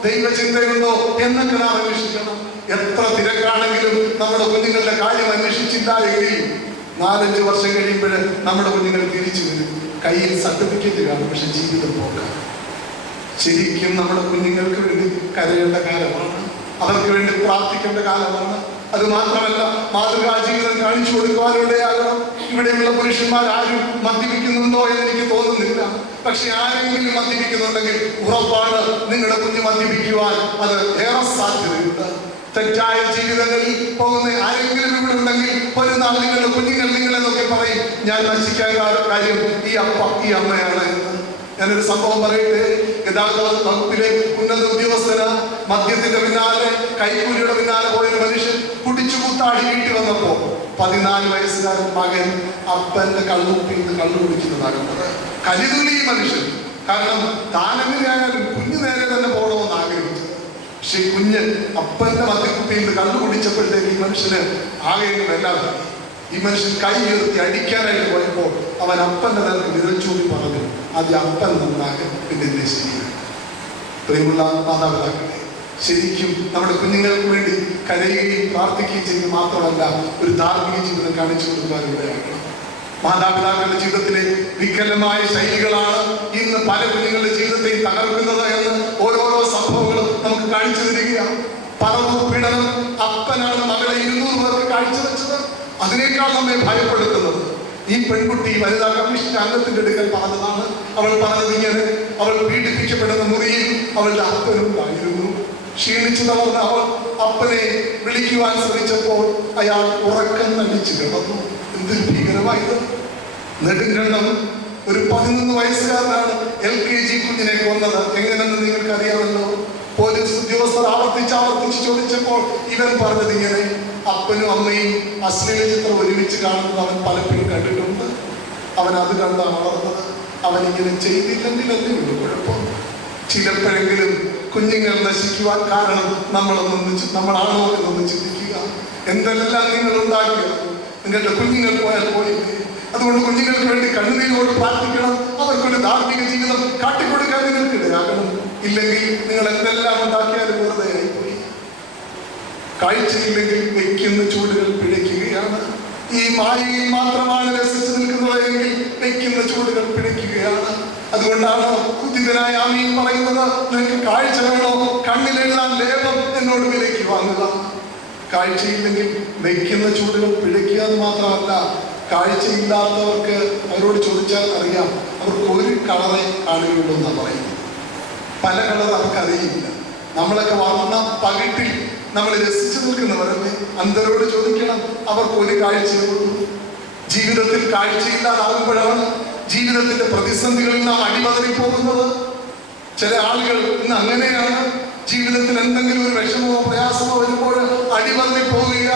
ദൈവചിന്തയുണ്ടോ എന്നൊക്കെ നാം അന്വേഷിക്കണം. എത്ര തിരക്കാണെങ്കിലും നമ്മുടെ കുഞ്ഞുങ്ങളുടെ കാര്യം അന്വേഷിച്ചില്ല എങ്കിൽ 4-5 വർഷം കഴിയുമ്പോൾ നമ്മുടെ കുഞ്ഞുങ്ങൾ തിരിച്ചു വരും. കയ്യിൽ സർട്ടിഫിക്കറ്റ് കാണും, പക്ഷെ ജീവിതം പോകാം. ശരിക്കും നമ്മുടെ കുഞ്ഞുങ്ങൾക്ക് വേണ്ടി കരയേണ്ട കാലമാണ്, അവർക്ക് വേണ്ടി പ്രാർത്ഥിക്കേണ്ട കാലമാണ്. അത് മാത്രമല്ല, മാതൃകാ ജീവിതം കാണിച്ചു കൊടുക്കുവാനിടയാകണം. ഇവിടെയുള്ള പുരുഷന്മാർ ആരും മദ്യപിക്കുന്നുണ്ടോ എന്ന് എനിക്ക് തോന്നുന്നില്ല. പക്ഷെ ആരെങ്കിലും മദ്യപിക്കുന്നുണ്ടെങ്കിൽ ഉറപ്പാണ് നിങ്ങളുടെ കുഞ്ഞ് മദ്യപിക്കുവാൻ അത് ഏറെ സാധ്യതയുണ്ട്. തെറ്റായ ജീവിതങ്ങളിൽ പോകുന്ന ആരെങ്കിലും ഇവിടെ ഉണ്ടെങ്കിൽ ഒരു നാൾ നിങ്ങളുടെ കുഞ്ഞുങ്ങൾ നിങ്ങളെ നോക്കി പറയും, ഞാൻ നശിക്കാൻ കാര്യം ഈ അമ്മയാണ് എന്ന്. ഞാനൊരു സംഭവം പറയട്ടെ. ഗതാഗത വകുപ്പിലെ ഉന്നത ഉദ്യോഗസ്ഥന് മദ്യത്തിന്റെ പിന്നാലെ, കൈക്കൂലിയുടെ പിന്നാലെ പോയൊരു മനുഷ്യൻ കുടിച്ചു കൂത്താടി വീട്ടിൽ വന്നപ്പോ 14 വയസ്സുകാരൻ മകൻ അപ്പന്റെ കള്ളുകുപ്പിയിൽ നിന്ന് കള്ളു കുടിക്കുന്നതാകുന്നത്. കലിതുള്ളി മനുഷ്യൻ. കാരണം താനെങ്ങനെയായാലും കുഞ്ഞു നേരെ തന്നെ പോകണമെന്ന് ആഗ്രഹിച്ചത്. പക്ഷെ കുഞ്ഞ് അപ്പന്റെ മദ്യക്കുപ്പിയിൽ നിന്ന് കള്ളു കുടിച്ചപ്പോഴത്തേക്ക് ഈ മനുഷ്യന് ആകെ വല്ലാതെ. ഈ മനുഷ്യൻ കൈ ഉയർത്തി അടിക്കാനായിട്ട് പോയപ്പോൾ അവൻ അപ്പന്റെ നേർക്ക് വിരൽ ചൂണ്ടി പറഞ്ഞു, ആദ്യം അപ്പൻ നന്നാകും, പിന്നെ ഇതിനെ ശരിയാണ്. പ്രിയമുള്ള മാതാപിതാക്കളെ, ശരിക്കും നമ്മുടെ കുഞ്ഞുങ്ങൾക്ക് വേണ്ടി കരയുകയും പ്രാർത്ഥിക്കുകയും ചെയ്യുക മാത്രമല്ല, ഒരു ധാർമ്മിക ജീവിതം കാണിച്ചു കൊടുക്കാനിടയാക്കണം. മാതാപിതാക്കളുടെ ജീവിതത്തിലെ വികലമായ ശൈലികളാണ് ഇന്ന് പല കുഞ്ഞുങ്ങളുടെ ജീവിതത്തെയും തകർക്കുന്നത് എന്ന് ഓരോരോ സംഭവങ്ങളും നമുക്ക് കാണിച്ചു തരികയാണ്. പറവൂർ പീഡനം, അപ്പനാണ് മകളെ 200 പേർക്ക് കാഴ്ചവെച്ചത്. അതിനേക്കാൾ നമ്മെ ഭയപ്പെടുത്തുന്നത് ഈ പെൺകുട്ടി വനിതാ കമ്മീഷൻ അംഗത്തിന്റെ അടുക്കൽ പറഞ്ഞതാണ്. അവൾ പറഞ്ഞത് ഇങ്ങനെ, അവൾ പീഡിപ്പിക്കപ്പെടുന്ന മുറിയിൽ അവളുടെ അപ്പനുണ്ടായിരുന്നു. ക്ഷീണിച്ചു തളർന്ന അവൾ അപ്പനെ വിളിക്കുവാൻ ശ്രമിച്ചപ്പോൾ അയാൾ ഉറക്കം നടിച്ചു കിടന്നു. എന്തൊരു ഭീകരമായത്! നെടുങ്കണ്ടം ഒരു 11 വയസ്സുകാരനാണ് LKG കുഞ്ഞിനെ കൊന്നത്. എങ്ങനെയെന്ന് നിങ്ങൾക്ക് അറിയാമല്ലോ. പോലീസ് ഉദ്യോഗസ്ഥർ ആവർത്തിച്ച് ചോദിച്ചപ്പോൾ ഇവൻ പറഞ്ഞത് ഇങ്ങനെ, അപ്പനും അമ്മയും അശ്ലീല ചിത്രം ഒരുമിച്ച് കാണുന്നത് അവൻ പലപ്പോഴും കണ്ടിട്ടുണ്ട്. അവൻ അത് കണ്ടാണ് വളർന്നത്. അവൻ ഇങ്ങനെ ചെയ്തില്ലെങ്കിൽ അല്ലേ ഉള്ളൂ കുഴപ്പം. ചിലപ്പോഴെങ്കിലും കുഞ്ഞുങ്ങൾ നശിക്കുവാൻ കാരണം നമ്മളാണോ എന്നൊന്ന് ചിന്തിക്കുക. എന്തെല്ലാം നിങ്ങൾ ഉണ്ടാക്കിയത് നിങ്ങളുടെ കുഞ്ഞുങ്ങൾ പോയാൽ പോയില്ലേ? അതുകൊണ്ട് കുഞ്ഞുങ്ങൾക്ക് വേണ്ടി കണ്ണുനീരോട് പ്രാർത്ഥിക്കണം. അവർക്കൊരു ധാർമ്മിക ജീവിതം കാട്ടിക്കൊടുക്കാൻ നിങ്ങൾക്ക് ഇടയാകണം. ഇല്ലെങ്കിൽ നിങ്ങൾ എന്തെല്ലാം ഉണ്ടാക്കിയാലും വെറുതെ ആയിപ്പോയി. കാഴ്ചയില്ലെങ്കിൽ വെക്കുന്ന ചൂടുകൾ പിഴയ്ക്കുകയാണ്. ഈ മായയിൽ മാത്രമാണ് രസിച്ചു നിൽക്കുന്നതെങ്കിൽ വെക്കുന്ന ചൂടുകൾ പിഴയ്ക്കുകയാണ്. അതുകൊണ്ടാണ് ഉദിതനായ ആമീൻ പറയുന്നത്, നിനക്ക് കാഴ്ച വേണോ, കണ്ണിലെഴുതാൻ ലേപം എന്നോട് വിലയ്ക്ക് വാങ്ങുക. കാഴ്ചയില്ലെങ്കിൽ വെക്കുന്ന ചൂടുകൾ പിഴയ്ക്കുക എന്ന് മാത്രമല്ല, കാഴ്ചയില്ലാത്തവർക്ക് അവരോട് ചോദിച്ചാൽ അറിയാം, അവർക്ക് ഒരു കളറെ കാണുകയുള്ളൂ എന്നാണ് പറയുന്നത്. പല കളർ അവർക്കറിയില്ല. നമ്മളൊക്കെ വളർന്ന പകിട്ടിൽ നമ്മൾ രസിച്ചു നിൽക്കുന്നവരല്ലേ. അന്ധരോട് ചോദിക്കണം, അവർക്ക് ഒരു കാഴ്ചയുള്ളൂ. ജീവിതത്തിൽ കാഴ്ചയില്ലാതാകുമ്പോഴാണ് ജീവിതത്തിന്റെ പ്രതിസന്ധികളിൽ നാം അടിപതറി പോകുന്നത്. ചില ആളുകൾ ഇന്ന് അങ്ങനെയാണ്. ജീവിതത്തിൽ എന്തെങ്കിലും ഒരു വിഷമമോ പ്രയാസമോ വരുമ്പോൾ അടിപതറി പോവുക.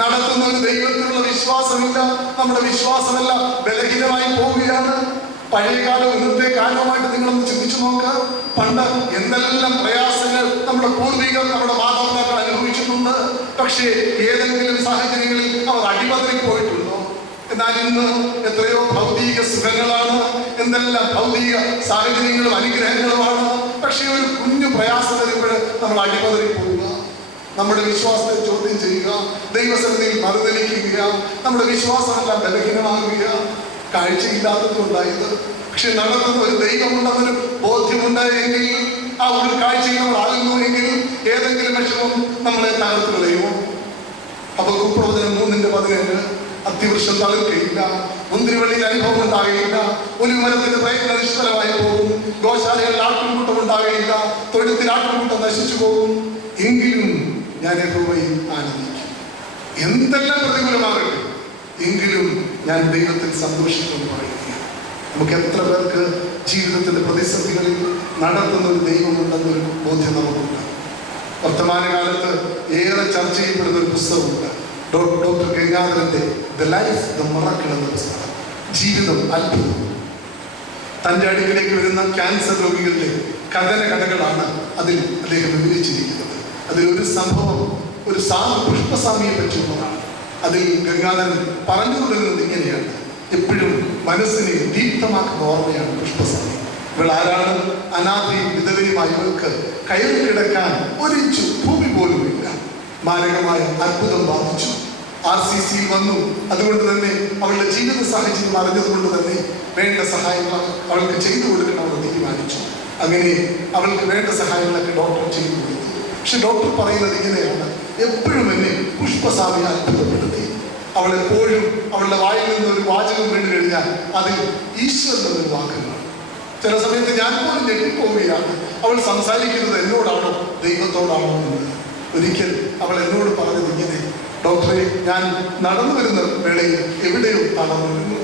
നടത്തുന്ന ഒരു ദൈവത്തിലുള്ള വിശ്വാസമില്ല. നമ്മുടെ വിശ്വാസമെല്ലാം ബലഹീനമായി പോവുകയാണ്. പഴയകാലം ഇന്നത്തെ കാലവുമായിട്ട് നിങ്ങളൊന്ന് ചിന്തിച്ചു നോക്കുക. പണ്ട് എന്തെല്ലാം പ്രയാസങ്ങൾ നമ്മുടെ പൂർവികർ, നമ്മുടെ മാതാപിതാക്കൾ അനുഭവിച്ചിട്ടുണ്ട്. പക്ഷേ ഏതെങ്കിലും സാഹചര്യങ്ങളിൽ അവർ അടിപതറി പോയിട്ടുണ്ടോ? എന്നാൽ ഇന്ന് എത്രയോ ഭൗതിക സുഖങ്ങളാണ്, എന്തെല്ലാം ഭൗതിക സാഹചര്യങ്ങളും അനുഗ്രഹങ്ങളുമാണ്. പക്ഷേ ഒരു കുഞ്ഞു പ്രയാസം വരുമ്പോൾ നമ്മൾ അടിപതറി പോവുക, നമ്മുടെ വിശ്വാസത്തെ ചോദ്യം ചെയ്യുക, ദൈവസന്നിധിയിൽ മറുതലിക്കുക, നമ്മുടെ വിശ്വാസമെല്ലാം ബലഹീനമാകുക. കാഴ്ചയില്ലാത്തതുകൊണ്ടായത്. പക്ഷെ നടത്തുന്ന ഒരു ദൈവമുണ്ടെന്നൊരു ബോധ്യമുണ്ടായെങ്കിൽ, ആ ഒരു കാഴ്ചയിൽ നമ്മൾ ആകുന്നുവെങ്കിൽ ഏതെങ്കിലും വിഷമം നമ്മളെ തകർത്ത് കളയുമോ? അപ്പൊ പ്രവചനം 3:17 അത്തിവൃക്ഷം തളിർക്കയില്ല, മുന്തിരിവള്ളിയിൽ അനുഭവം ഉണ്ടാകുകയില്ല, ഒലിവുമരത്തിന്റെ പ്രയത്ന നിഷ്ഫലമായി പോകും, ഗോശാലകളിൽ ആട്ടിൻകൂട്ടം ഉണ്ടാകുകയില്ല, തൊഴുത്തിൽ ആട്ടിൻകൂട്ടം നശിച്ചു പോകും. എങ്കിലും ഞാൻ യഹോവയിൽ ആനന്ദിക്കും. എന്തെല്ലാം പ്രതികൂലമാകട്ടെ, എങ്കിലും ഞാൻ ദൈവത്തിൽ സന്തോഷിക്കുമെന്ന് പറയുകയാണ്. നമുക്ക് എത്ര പേർക്ക് ജീവിതത്തിന്റെ പ്രതിസന്ധികളിൽ നടത്തുന്ന ഒരു ദൈവമുണ്ടെന്നൊരു ബോധ്യം നമുക്കുണ്ട്. വർത്തമാനകാലത്ത് ഏറെ ചർച്ച ചെയ്യപ്പെടുന്ന ഒരു പുസ്തകമുണ്ട്, ഡോക്ടർ ഗംഗാധരന്റെ ദ ലൈഫ് ദ മിറക്കിൾ എന്ന പുസ്തകം. ജീവിതം അത്ഭുതം. തൻ്റെ അടുക്കിലേക്ക് വരുന്ന ക്യാൻസർ രോഗികളുടെ കഥകളാണ് അതിൽ അദ്ദേഹം വിവരിച്ചിരിക്കുന്നത്. അതിലൊരു സംഭവം, ഒരു പുഷ്പസ്വാമിയെ പറ്റിയുള്ളതാണ്. അതിൽ ഗംഗാധരൻ പറഞ്ഞു തുടങ്ങുന്നത് ഇങ്ങനെയാണ്: എപ്പോഴും മനസ്സിനെ ദീപ്തമാക്കുന്ന ഓർമ്മയാണ് പുഷ്പസ്വാമി. ഇവൾ ആരാണ്? അനാഥയും വിധവയുമായി ഇവൾക്ക് കയറി കിടക്കാൻ ഒരിഞ്ചു ഭൂമി പോലും ഇല്ല. മാരകമായ അത്ഭുതം ബാധിച്ചു. RCCയിൽ വന്നു. അതുകൊണ്ട് തന്നെ അവളുടെ ജീവിത സാഹചര്യം അറിഞ്ഞതുകൊണ്ട് തന്നെ വേണ്ട സഹായങ്ങൾ അവൾക്ക് ചെയ്തു കൊടുക്കണമെന്ന് തീരുമാനിച്ചു. അങ്ങനെ അവൾക്ക് വേണ്ട സഹായങ്ങളൊക്കെ ഡോക്ടർ ചെയ്തു കൊടുത്തു. പക്ഷെ ഡോക്ടർ പറയുന്നത് ഇങ്ങനെയാണ്: എപ്പോഴും എന്നെ പുഷ്പസ്വാമി അത്ഭുതപ്പെടുത്തി. അവൾ എപ്പോഴും അവളുടെ വായിൽ നിന്ന് ഒരു വാചകം വീണ് കഴിഞ്ഞാൽ അതിൽ ഈശ്വരൻ എന്നൊരു വാക്കുകളാണ്. ചില സമയത്ത് ഞാൻ പോലും ഞെട്ടിപ്പോവുകയാണ്. അവൾ സംസാരിക്കുന്നത് എന്നോടാണോ ദൈവത്തോടാണോ എന്ന്. ഒരിക്കൽ അവൾ എന്നോട് പറഞ്ഞത് ഇങ്ങനെ: ഡോക്ടറെ, ഞാൻ നടന്നു വരുന്ന വേളയിൽ എവിടെയോ നടന്നു വരുന്നു.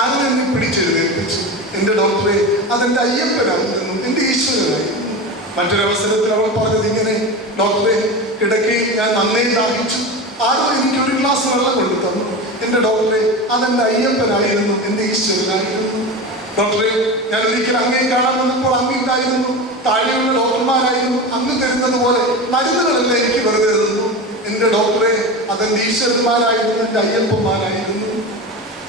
ആരും എന്നെ പിടിച്ചെഴുന്നേൽപ്പിച്ചു. എൻ്റെ ഡോക്ടറെ, അതെൻ്റെ അയ്യപ്പനായിരുന്നു, എൻ്റെ ഈശ്വരനായിരുന്നു. മറ്റൊരവസരത്തിൽ അവൾ പറഞ്ഞത് ഇങ്ങനെ: ഡോക്ടറെ, കിടക്കയിൽ ഞാൻ നന്നേ ദാഹിച്ചു. ആരോ എനിക്ക് ഒരു ഗ്ലാസ് വെള്ളം കൊണ്ടു തന്നു. എൻ്റെ ഡോക്ടറെ, അതെൻ്റെ അയ്യപ്പനായിരുന്നു, എൻ്റെ ഈശ്വരനായിരുന്നു. ഡോക്ടറെ, ഞാൻ ഒരിക്കൽ അങ്ങേ കാണാൻ വന്നപ്പോൾ അങ്ങില്ലായിരുന്നു. താഴെയുള്ള ഡോക്ടർമാരായിരുന്നു. അങ്ങ് തരുന്നത് പോലെ മരുന്നുകളല്ല എനിക്ക് വെറുതെ തന്നു. എൻ്റെ ഡോക്ടറെ, അതെൻ്റെ ഈശ്വരന്മാരായിരുന്നു, എൻ്റെ അയ്യപ്പന്മാരായിരുന്നു.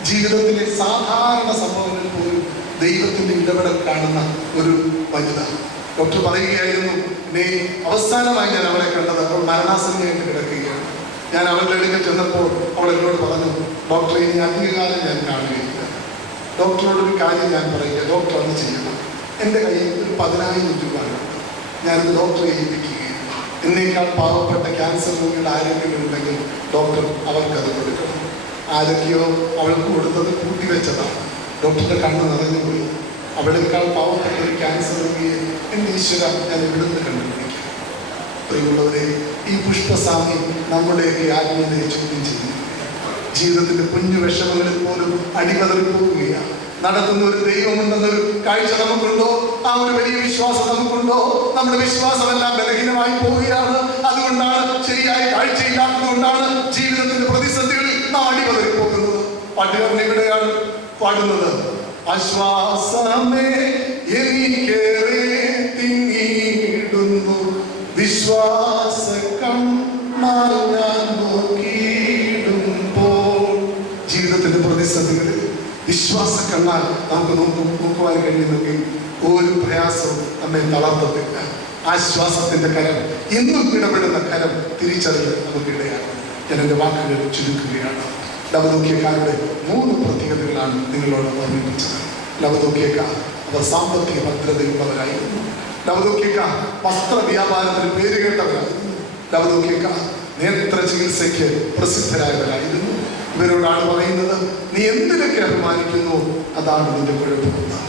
ജീവിതത്തിലെ സാധാരണ സംഭവങ്ങളിൽ പോലും ദൈവത്തിൻ്റെ ഇടപെടൽ കാണുന്ന ഒരു വനിത. ഡോക്ടർ പറയുകയായിരുന്നു, ഇനി അവസാനമായി ഞാൻ അവളെ കണ്ടത് അവൾ മരണാസന്നയായിട്ട് കിടക്കുകയാണ്. ഞാൻ അവളുടെ അടുക്കൽ ചെന്നപ്പോൾ അവൾ എന്നോട് പറഞ്ഞു: ഡോക്ടറെ, ഇനി അധികകാലം ഞാൻ കാണുകയില്ല. ഡോക്ടറോടൊരു കാര്യം ഞാൻ പറയുക, ഡോക്ടർ അത് ചെയ്യണം. എൻ്റെ കയ്യിൽ ഒരു 10,000 രൂപയാണ്. ഞാനത് ഡോക്ടറെ ഏൽപ്പിക്കുകയും എന്നേക്കാൾ പാവപ്പെട്ട ക്യാൻസർ രോഗികൾ ആരെങ്കിലും ഉണ്ടെങ്കിൽ ഡോക്ടർ അവർക്കത് കൊടുക്കണം. ആരൊക്കെയോ അവൾക്ക് കൊടുത്തത് കൂട്ടിവെച്ചതാണ്. ഡോക്ടറുടെ കണ്ണ് നിറഞ്ഞുപോയി. അവളേക്കാൾ പാവപ്പെട്ട ഒരു ക്യാൻസർ രോഗിയെ എൻ്റെ ഈശ്വര ഞാൻ ഇവിടുന്ന് കണ്ടുപിടിക്കാം. പ്രിയമുള്ളവരെ, ഈ പുഷ്പസ്വാമി നമ്മുടെയൊക്കെ ആത്മീയതയെ ചോദ്യം ചെയ്യുന്നു. ജീവിതത്തിന്റെ കുഞ്ഞു വിഷമങ്ങളിൽ പോലും അടിപതറി പോവുകയാണ്. നടത്തുന്ന ഒരു ദൈവമുണ്ടെന്നൊരു കാഴ്ച നമുക്കുണ്ടോ? ആ ഒരു വലിയ വിശ്വാസം നമുക്കുണ്ടോ? നമ്മുടെ വിശ്വാസമെല്ലാം ബലഹീനമായി പോവുകയാണ്. അതുകൊണ്ടാണ് ശരിയായ കാഴ്ചയില്ലാത്തതുകൊണ്ടാണ് ജീവിതത്തിന്റെ പ്രതിസന്ധികളിൽ നാം അടിപതറി പോകുന്നത്. പാട്ടുകാരൻ ഇവിടെയാണ് പാടുന്നത്: ആശ്വാസമേ എനിക്കേറെ തിങ്ങിയിടുന്നു, വിശ്വാസ കണ്ണാൽ ഞാൻ നോക്കിയിടുമ്പോൾ. ജീവിതത്തിന്റെ പ്രതിസന്ധികളിൽ വിശ്വാസ കണ്ണാൽ നമുക്ക് നോക്കുവാൻ കഴിയുന്നെങ്കിൽ ഒരു പ്രയാസവും നമ്മെ തളർത്തത്തില്ല. ആശ്വാസത്തിന്റെ കരം, എന്നും ഇടപെടുന്ന കരം തിരിച്ചറിവ് നമുക്കിടയാണ്. ഞാൻ എൻ്റെ വാക്കുകൾ ചുരുക്കുകയാണ്. ലവദോക്യക്കാരുടെ 3 പ്രത്യേകതകളാണ് നിങ്ങളോട് ഓർമ്മിപ്പിച്ചത്. ലവദോക്യക്കാർ അവർ സാമ്പത്തിക ഭദ്രതയുള്ളവരായിരുന്നു. ലവദോക്യക്കാർ വസ്ത്ര വ്യാപാരത്തിന് പേരുകേട്ടവരായിരുന്നു. ലവദോക്യക്കാർ നേത്ര ചികിത്സയ്ക്ക് പ്രസിദ്ധരായവരായിരുന്നു. ഇവരോടാണ് പറയുന്നത്: നീ എന്തിനൊക്കെ അഭിമാനിക്കുന്നു, അതാണ് നിന്റെ കുഴപ്പമെന്ന്.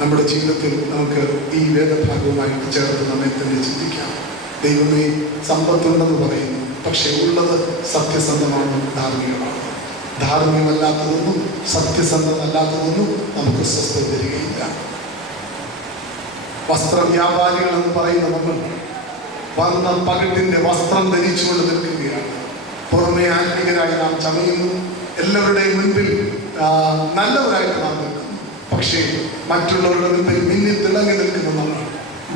നമ്മുടെ ജീവിതത്തിൽ നമുക്ക് ഈ വേദഭാഗവുമായിട്ട് ചേർത്ത് നമ്മെ തന്നെ ചിന്തിക്കാം. ദൈവമേ, സമ്പത്തുണ്ടെന്ന് പറയുന്നു, പക്ഷെ ഉള്ളത് സത്യസന്ധമാണ്, ധാർമ്മികമാണ്. ധാർമ്മികമല്ലാത്തതൊന്നും സത്യസന്ധമല്ലാത്തതൊന്നും നമുക്ക് സ്വസ്ഥത തരികയില്ല. വസ്ത്രവ്യാപാരികളെന്ന് പറയുന്ന നമ്മൾ വന്ന പകിട്ടിന്റെ വസ്ത്രം ധരിച്ചുകൊണ്ട് നിൽക്കുകയാണ്. പുറമെ ആത്മീയരായി നാം ചമയുന്നു, എല്ലാവരുടെയും മുൻപിൽ നല്ലവരായിട്ട് നാം നിൽക്കുന്നു. പക്ഷേ മറ്റുള്ളവരുടെ മുൻപിൽ മിന്നി തിളങ്ങി നിൽക്കുന്ന നമ്മൾ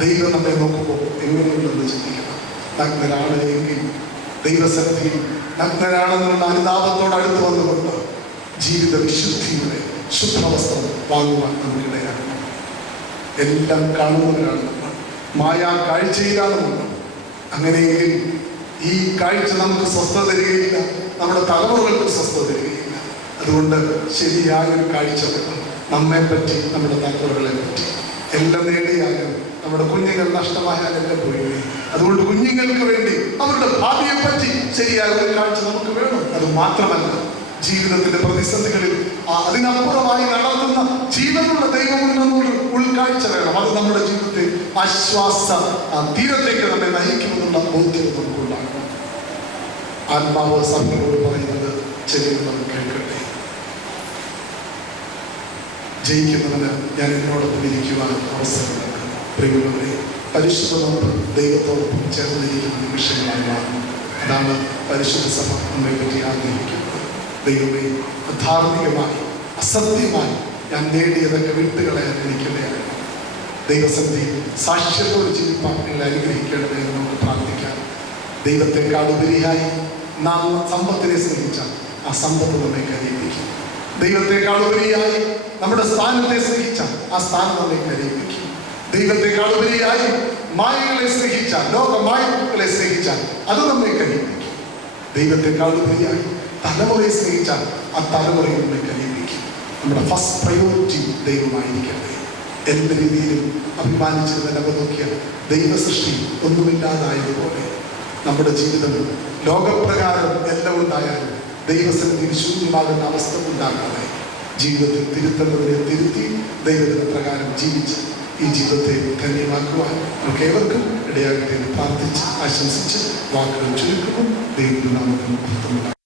ദൈവം നമ്മെ നോക്കുമ്പോൾ എങ്ങനെയുണ്ടെന്ന് ചിന്തിക്കണം. നഗ്നരാണ് എങ്കിൽ ദൈവസന്നിധിയിൽ നഗ്നരാണെന്നുള്ള അനുതാപത്തോട് അടുത്ത് വന്നുകൊണ്ട് ജീവിത വിശുദ്ധിയുടെ ശുദ്ധവസ്ത്രം വാങ്ങുവാൻ നമുക്കിടയാകണം. എല്ലാം കാണുന്നവരാണ് നമ്മൾ, മായാ കാഴ്ചയിലാണ് നമ്മൾ. അങ്ങനെയെങ്കിൽ ഈ കാഴ്ച നമുക്ക് സ്വസ്ഥത തരികയില്ല, നമ്മുടെ തലമുറകൾക്ക് സ്വസ്ഥത തരികയില്ല. അതുകൊണ്ട് ശരിയായൊരു കാഴ്ച വേണം നമ്മെപ്പറ്റി, നമ്മുടെ തലമുറകളെ പറ്റി. എല്ലാം നേടിയാലും നമ്മുടെ കുഞ്ഞുങ്ങൾ നഷ്ടമായാലെല്ലാം പോയി. അതുകൊണ്ട് കുഞ്ഞുങ്ങൾക്ക് വേണ്ടി അവരുടെ ഭാവിയെ പറ്റി ശരിയായ ഒരു കാഴ്ച നമുക്ക് വേണം. അത് മാത്രമല്ല, ജീവിതത്തിന്റെ പ്രതിസന്ധികളിൽ അതിനപ്പുറമായി നടത്തുന്ന ജീവനുള്ള ദൈവമുണ്ടെന്നൊരു ഉൾക്കാഴ്ച വേണം. അത് നമ്മുടെ ജീവിതത്തെ ആശ്വാസ തീരത്തേക്ക് നമ്മെ നയിക്കുമെന്നുള്ള ബോധ്യം നമുക്കുണ്ടാകണം. ആത്മാവ് സഭയോട് പറയുന്നത് ചെല്ലുന്നവൻ കേൾക്കട്ടെ. ജയിക്കുന്നവന് ഞാൻ എന്നോടൊപ്പം ഇരിക്കുവാൻ അവസരം നൽകുന്നു. പ്രിയമുള്ളവരെ, പരിശുദ്ധ നോമ്പ് ദൈവത്തോടൊപ്പം ചേർന്നിരിക്കുന്ന നിമിഷങ്ങളായി മാറുന്നു. അതാണ് പരിശുദ്ധ സഭ നമ്മെ പറ്റി ആഗ്രഹിക്കുന്നത്. ദൈവമേ, അധാർമികമായി അസത്യമായി ഞാൻ നേടിയതൊക്കെ വിട്ടുകളയാൻ എനിക്കിടയാണ്. ദൈവസന്ധി സാക്ഷ്യത്തോട് ജീവിപ്പാൻ നിങ്ങൾ അനുഗ്രഹിക്കേണ്ടത് എന്ന് നമുക്ക് പ്രാർത്ഥിക്കാം. ദൈവത്തെക്കാൾ ഉപരിയായി നാം സമ്പത്തിനെ സ്നേഹിച്ചാൽ ആ സമ്പത്ത് നമ്മെ കരയിപ്പിക്കും. ദൈവത്തെക്കാൾ ഉപരിയായി നമ്മുടെ സ്ഥാനത്തെ സ്നേഹിച്ചാൽ ആ സ്ഥാനം നമ്മെ കരയിപ്പിക്കും. ദൈവത്തെക്കാൾ ഉപരിയായി മായകളെ സ്നേഹിച്ചാൽ, ലോകമായകളെ സ്നേഹിച്ചാൽ അത് നമ്മെ കരയിപ്പിക്കും. ദൈവത്തെക്കാൾ ഉപരിയായി തലമുറയെ സ്നേഹിച്ചാൽ ആ തലമുറയെ നമ്മെ കരയിപ്പിക്കും. നമ്മുടെ ഫസ്റ്റ് പ്രയോറിറ്റി ദൈവമായിരിക്കട്ടെ. എന്ത് രീതിയിലും അഭിമാനിച്ചത് നോക്കിയാൽ ദൈവ സൃഷ്ടി ഒന്നുമില്ലാതായതുപോലെ നമ്മുടെ ജീവിതം ലോകപ്രകാരം എല്ലാം ഉണ്ടായാലും ദൈവസന്നിധിയിൽ ശൂന്യമാകുന്ന അവസ്ഥ ഉണ്ടാകാതെ ജീവിതത്തിൽ തിരുത്തേണ്ടതിനെ തിരുത്തി ദൈവത്തിന്റെ പ്രകാരം ജീവിച്ച് ഈ ജീവിതത്തെ ധന്യമാക്കുവാൻ നമുക്ക് ഏവർക്കും ഇടയാകട്ടെ എന്ന് പ്രാർത്ഥിച്ച് ആശംസിച്ച് വാക്കുകൾ ചുരുക്കുന്നു. ദൈവത്തിന്റെ നാമത്തിൽ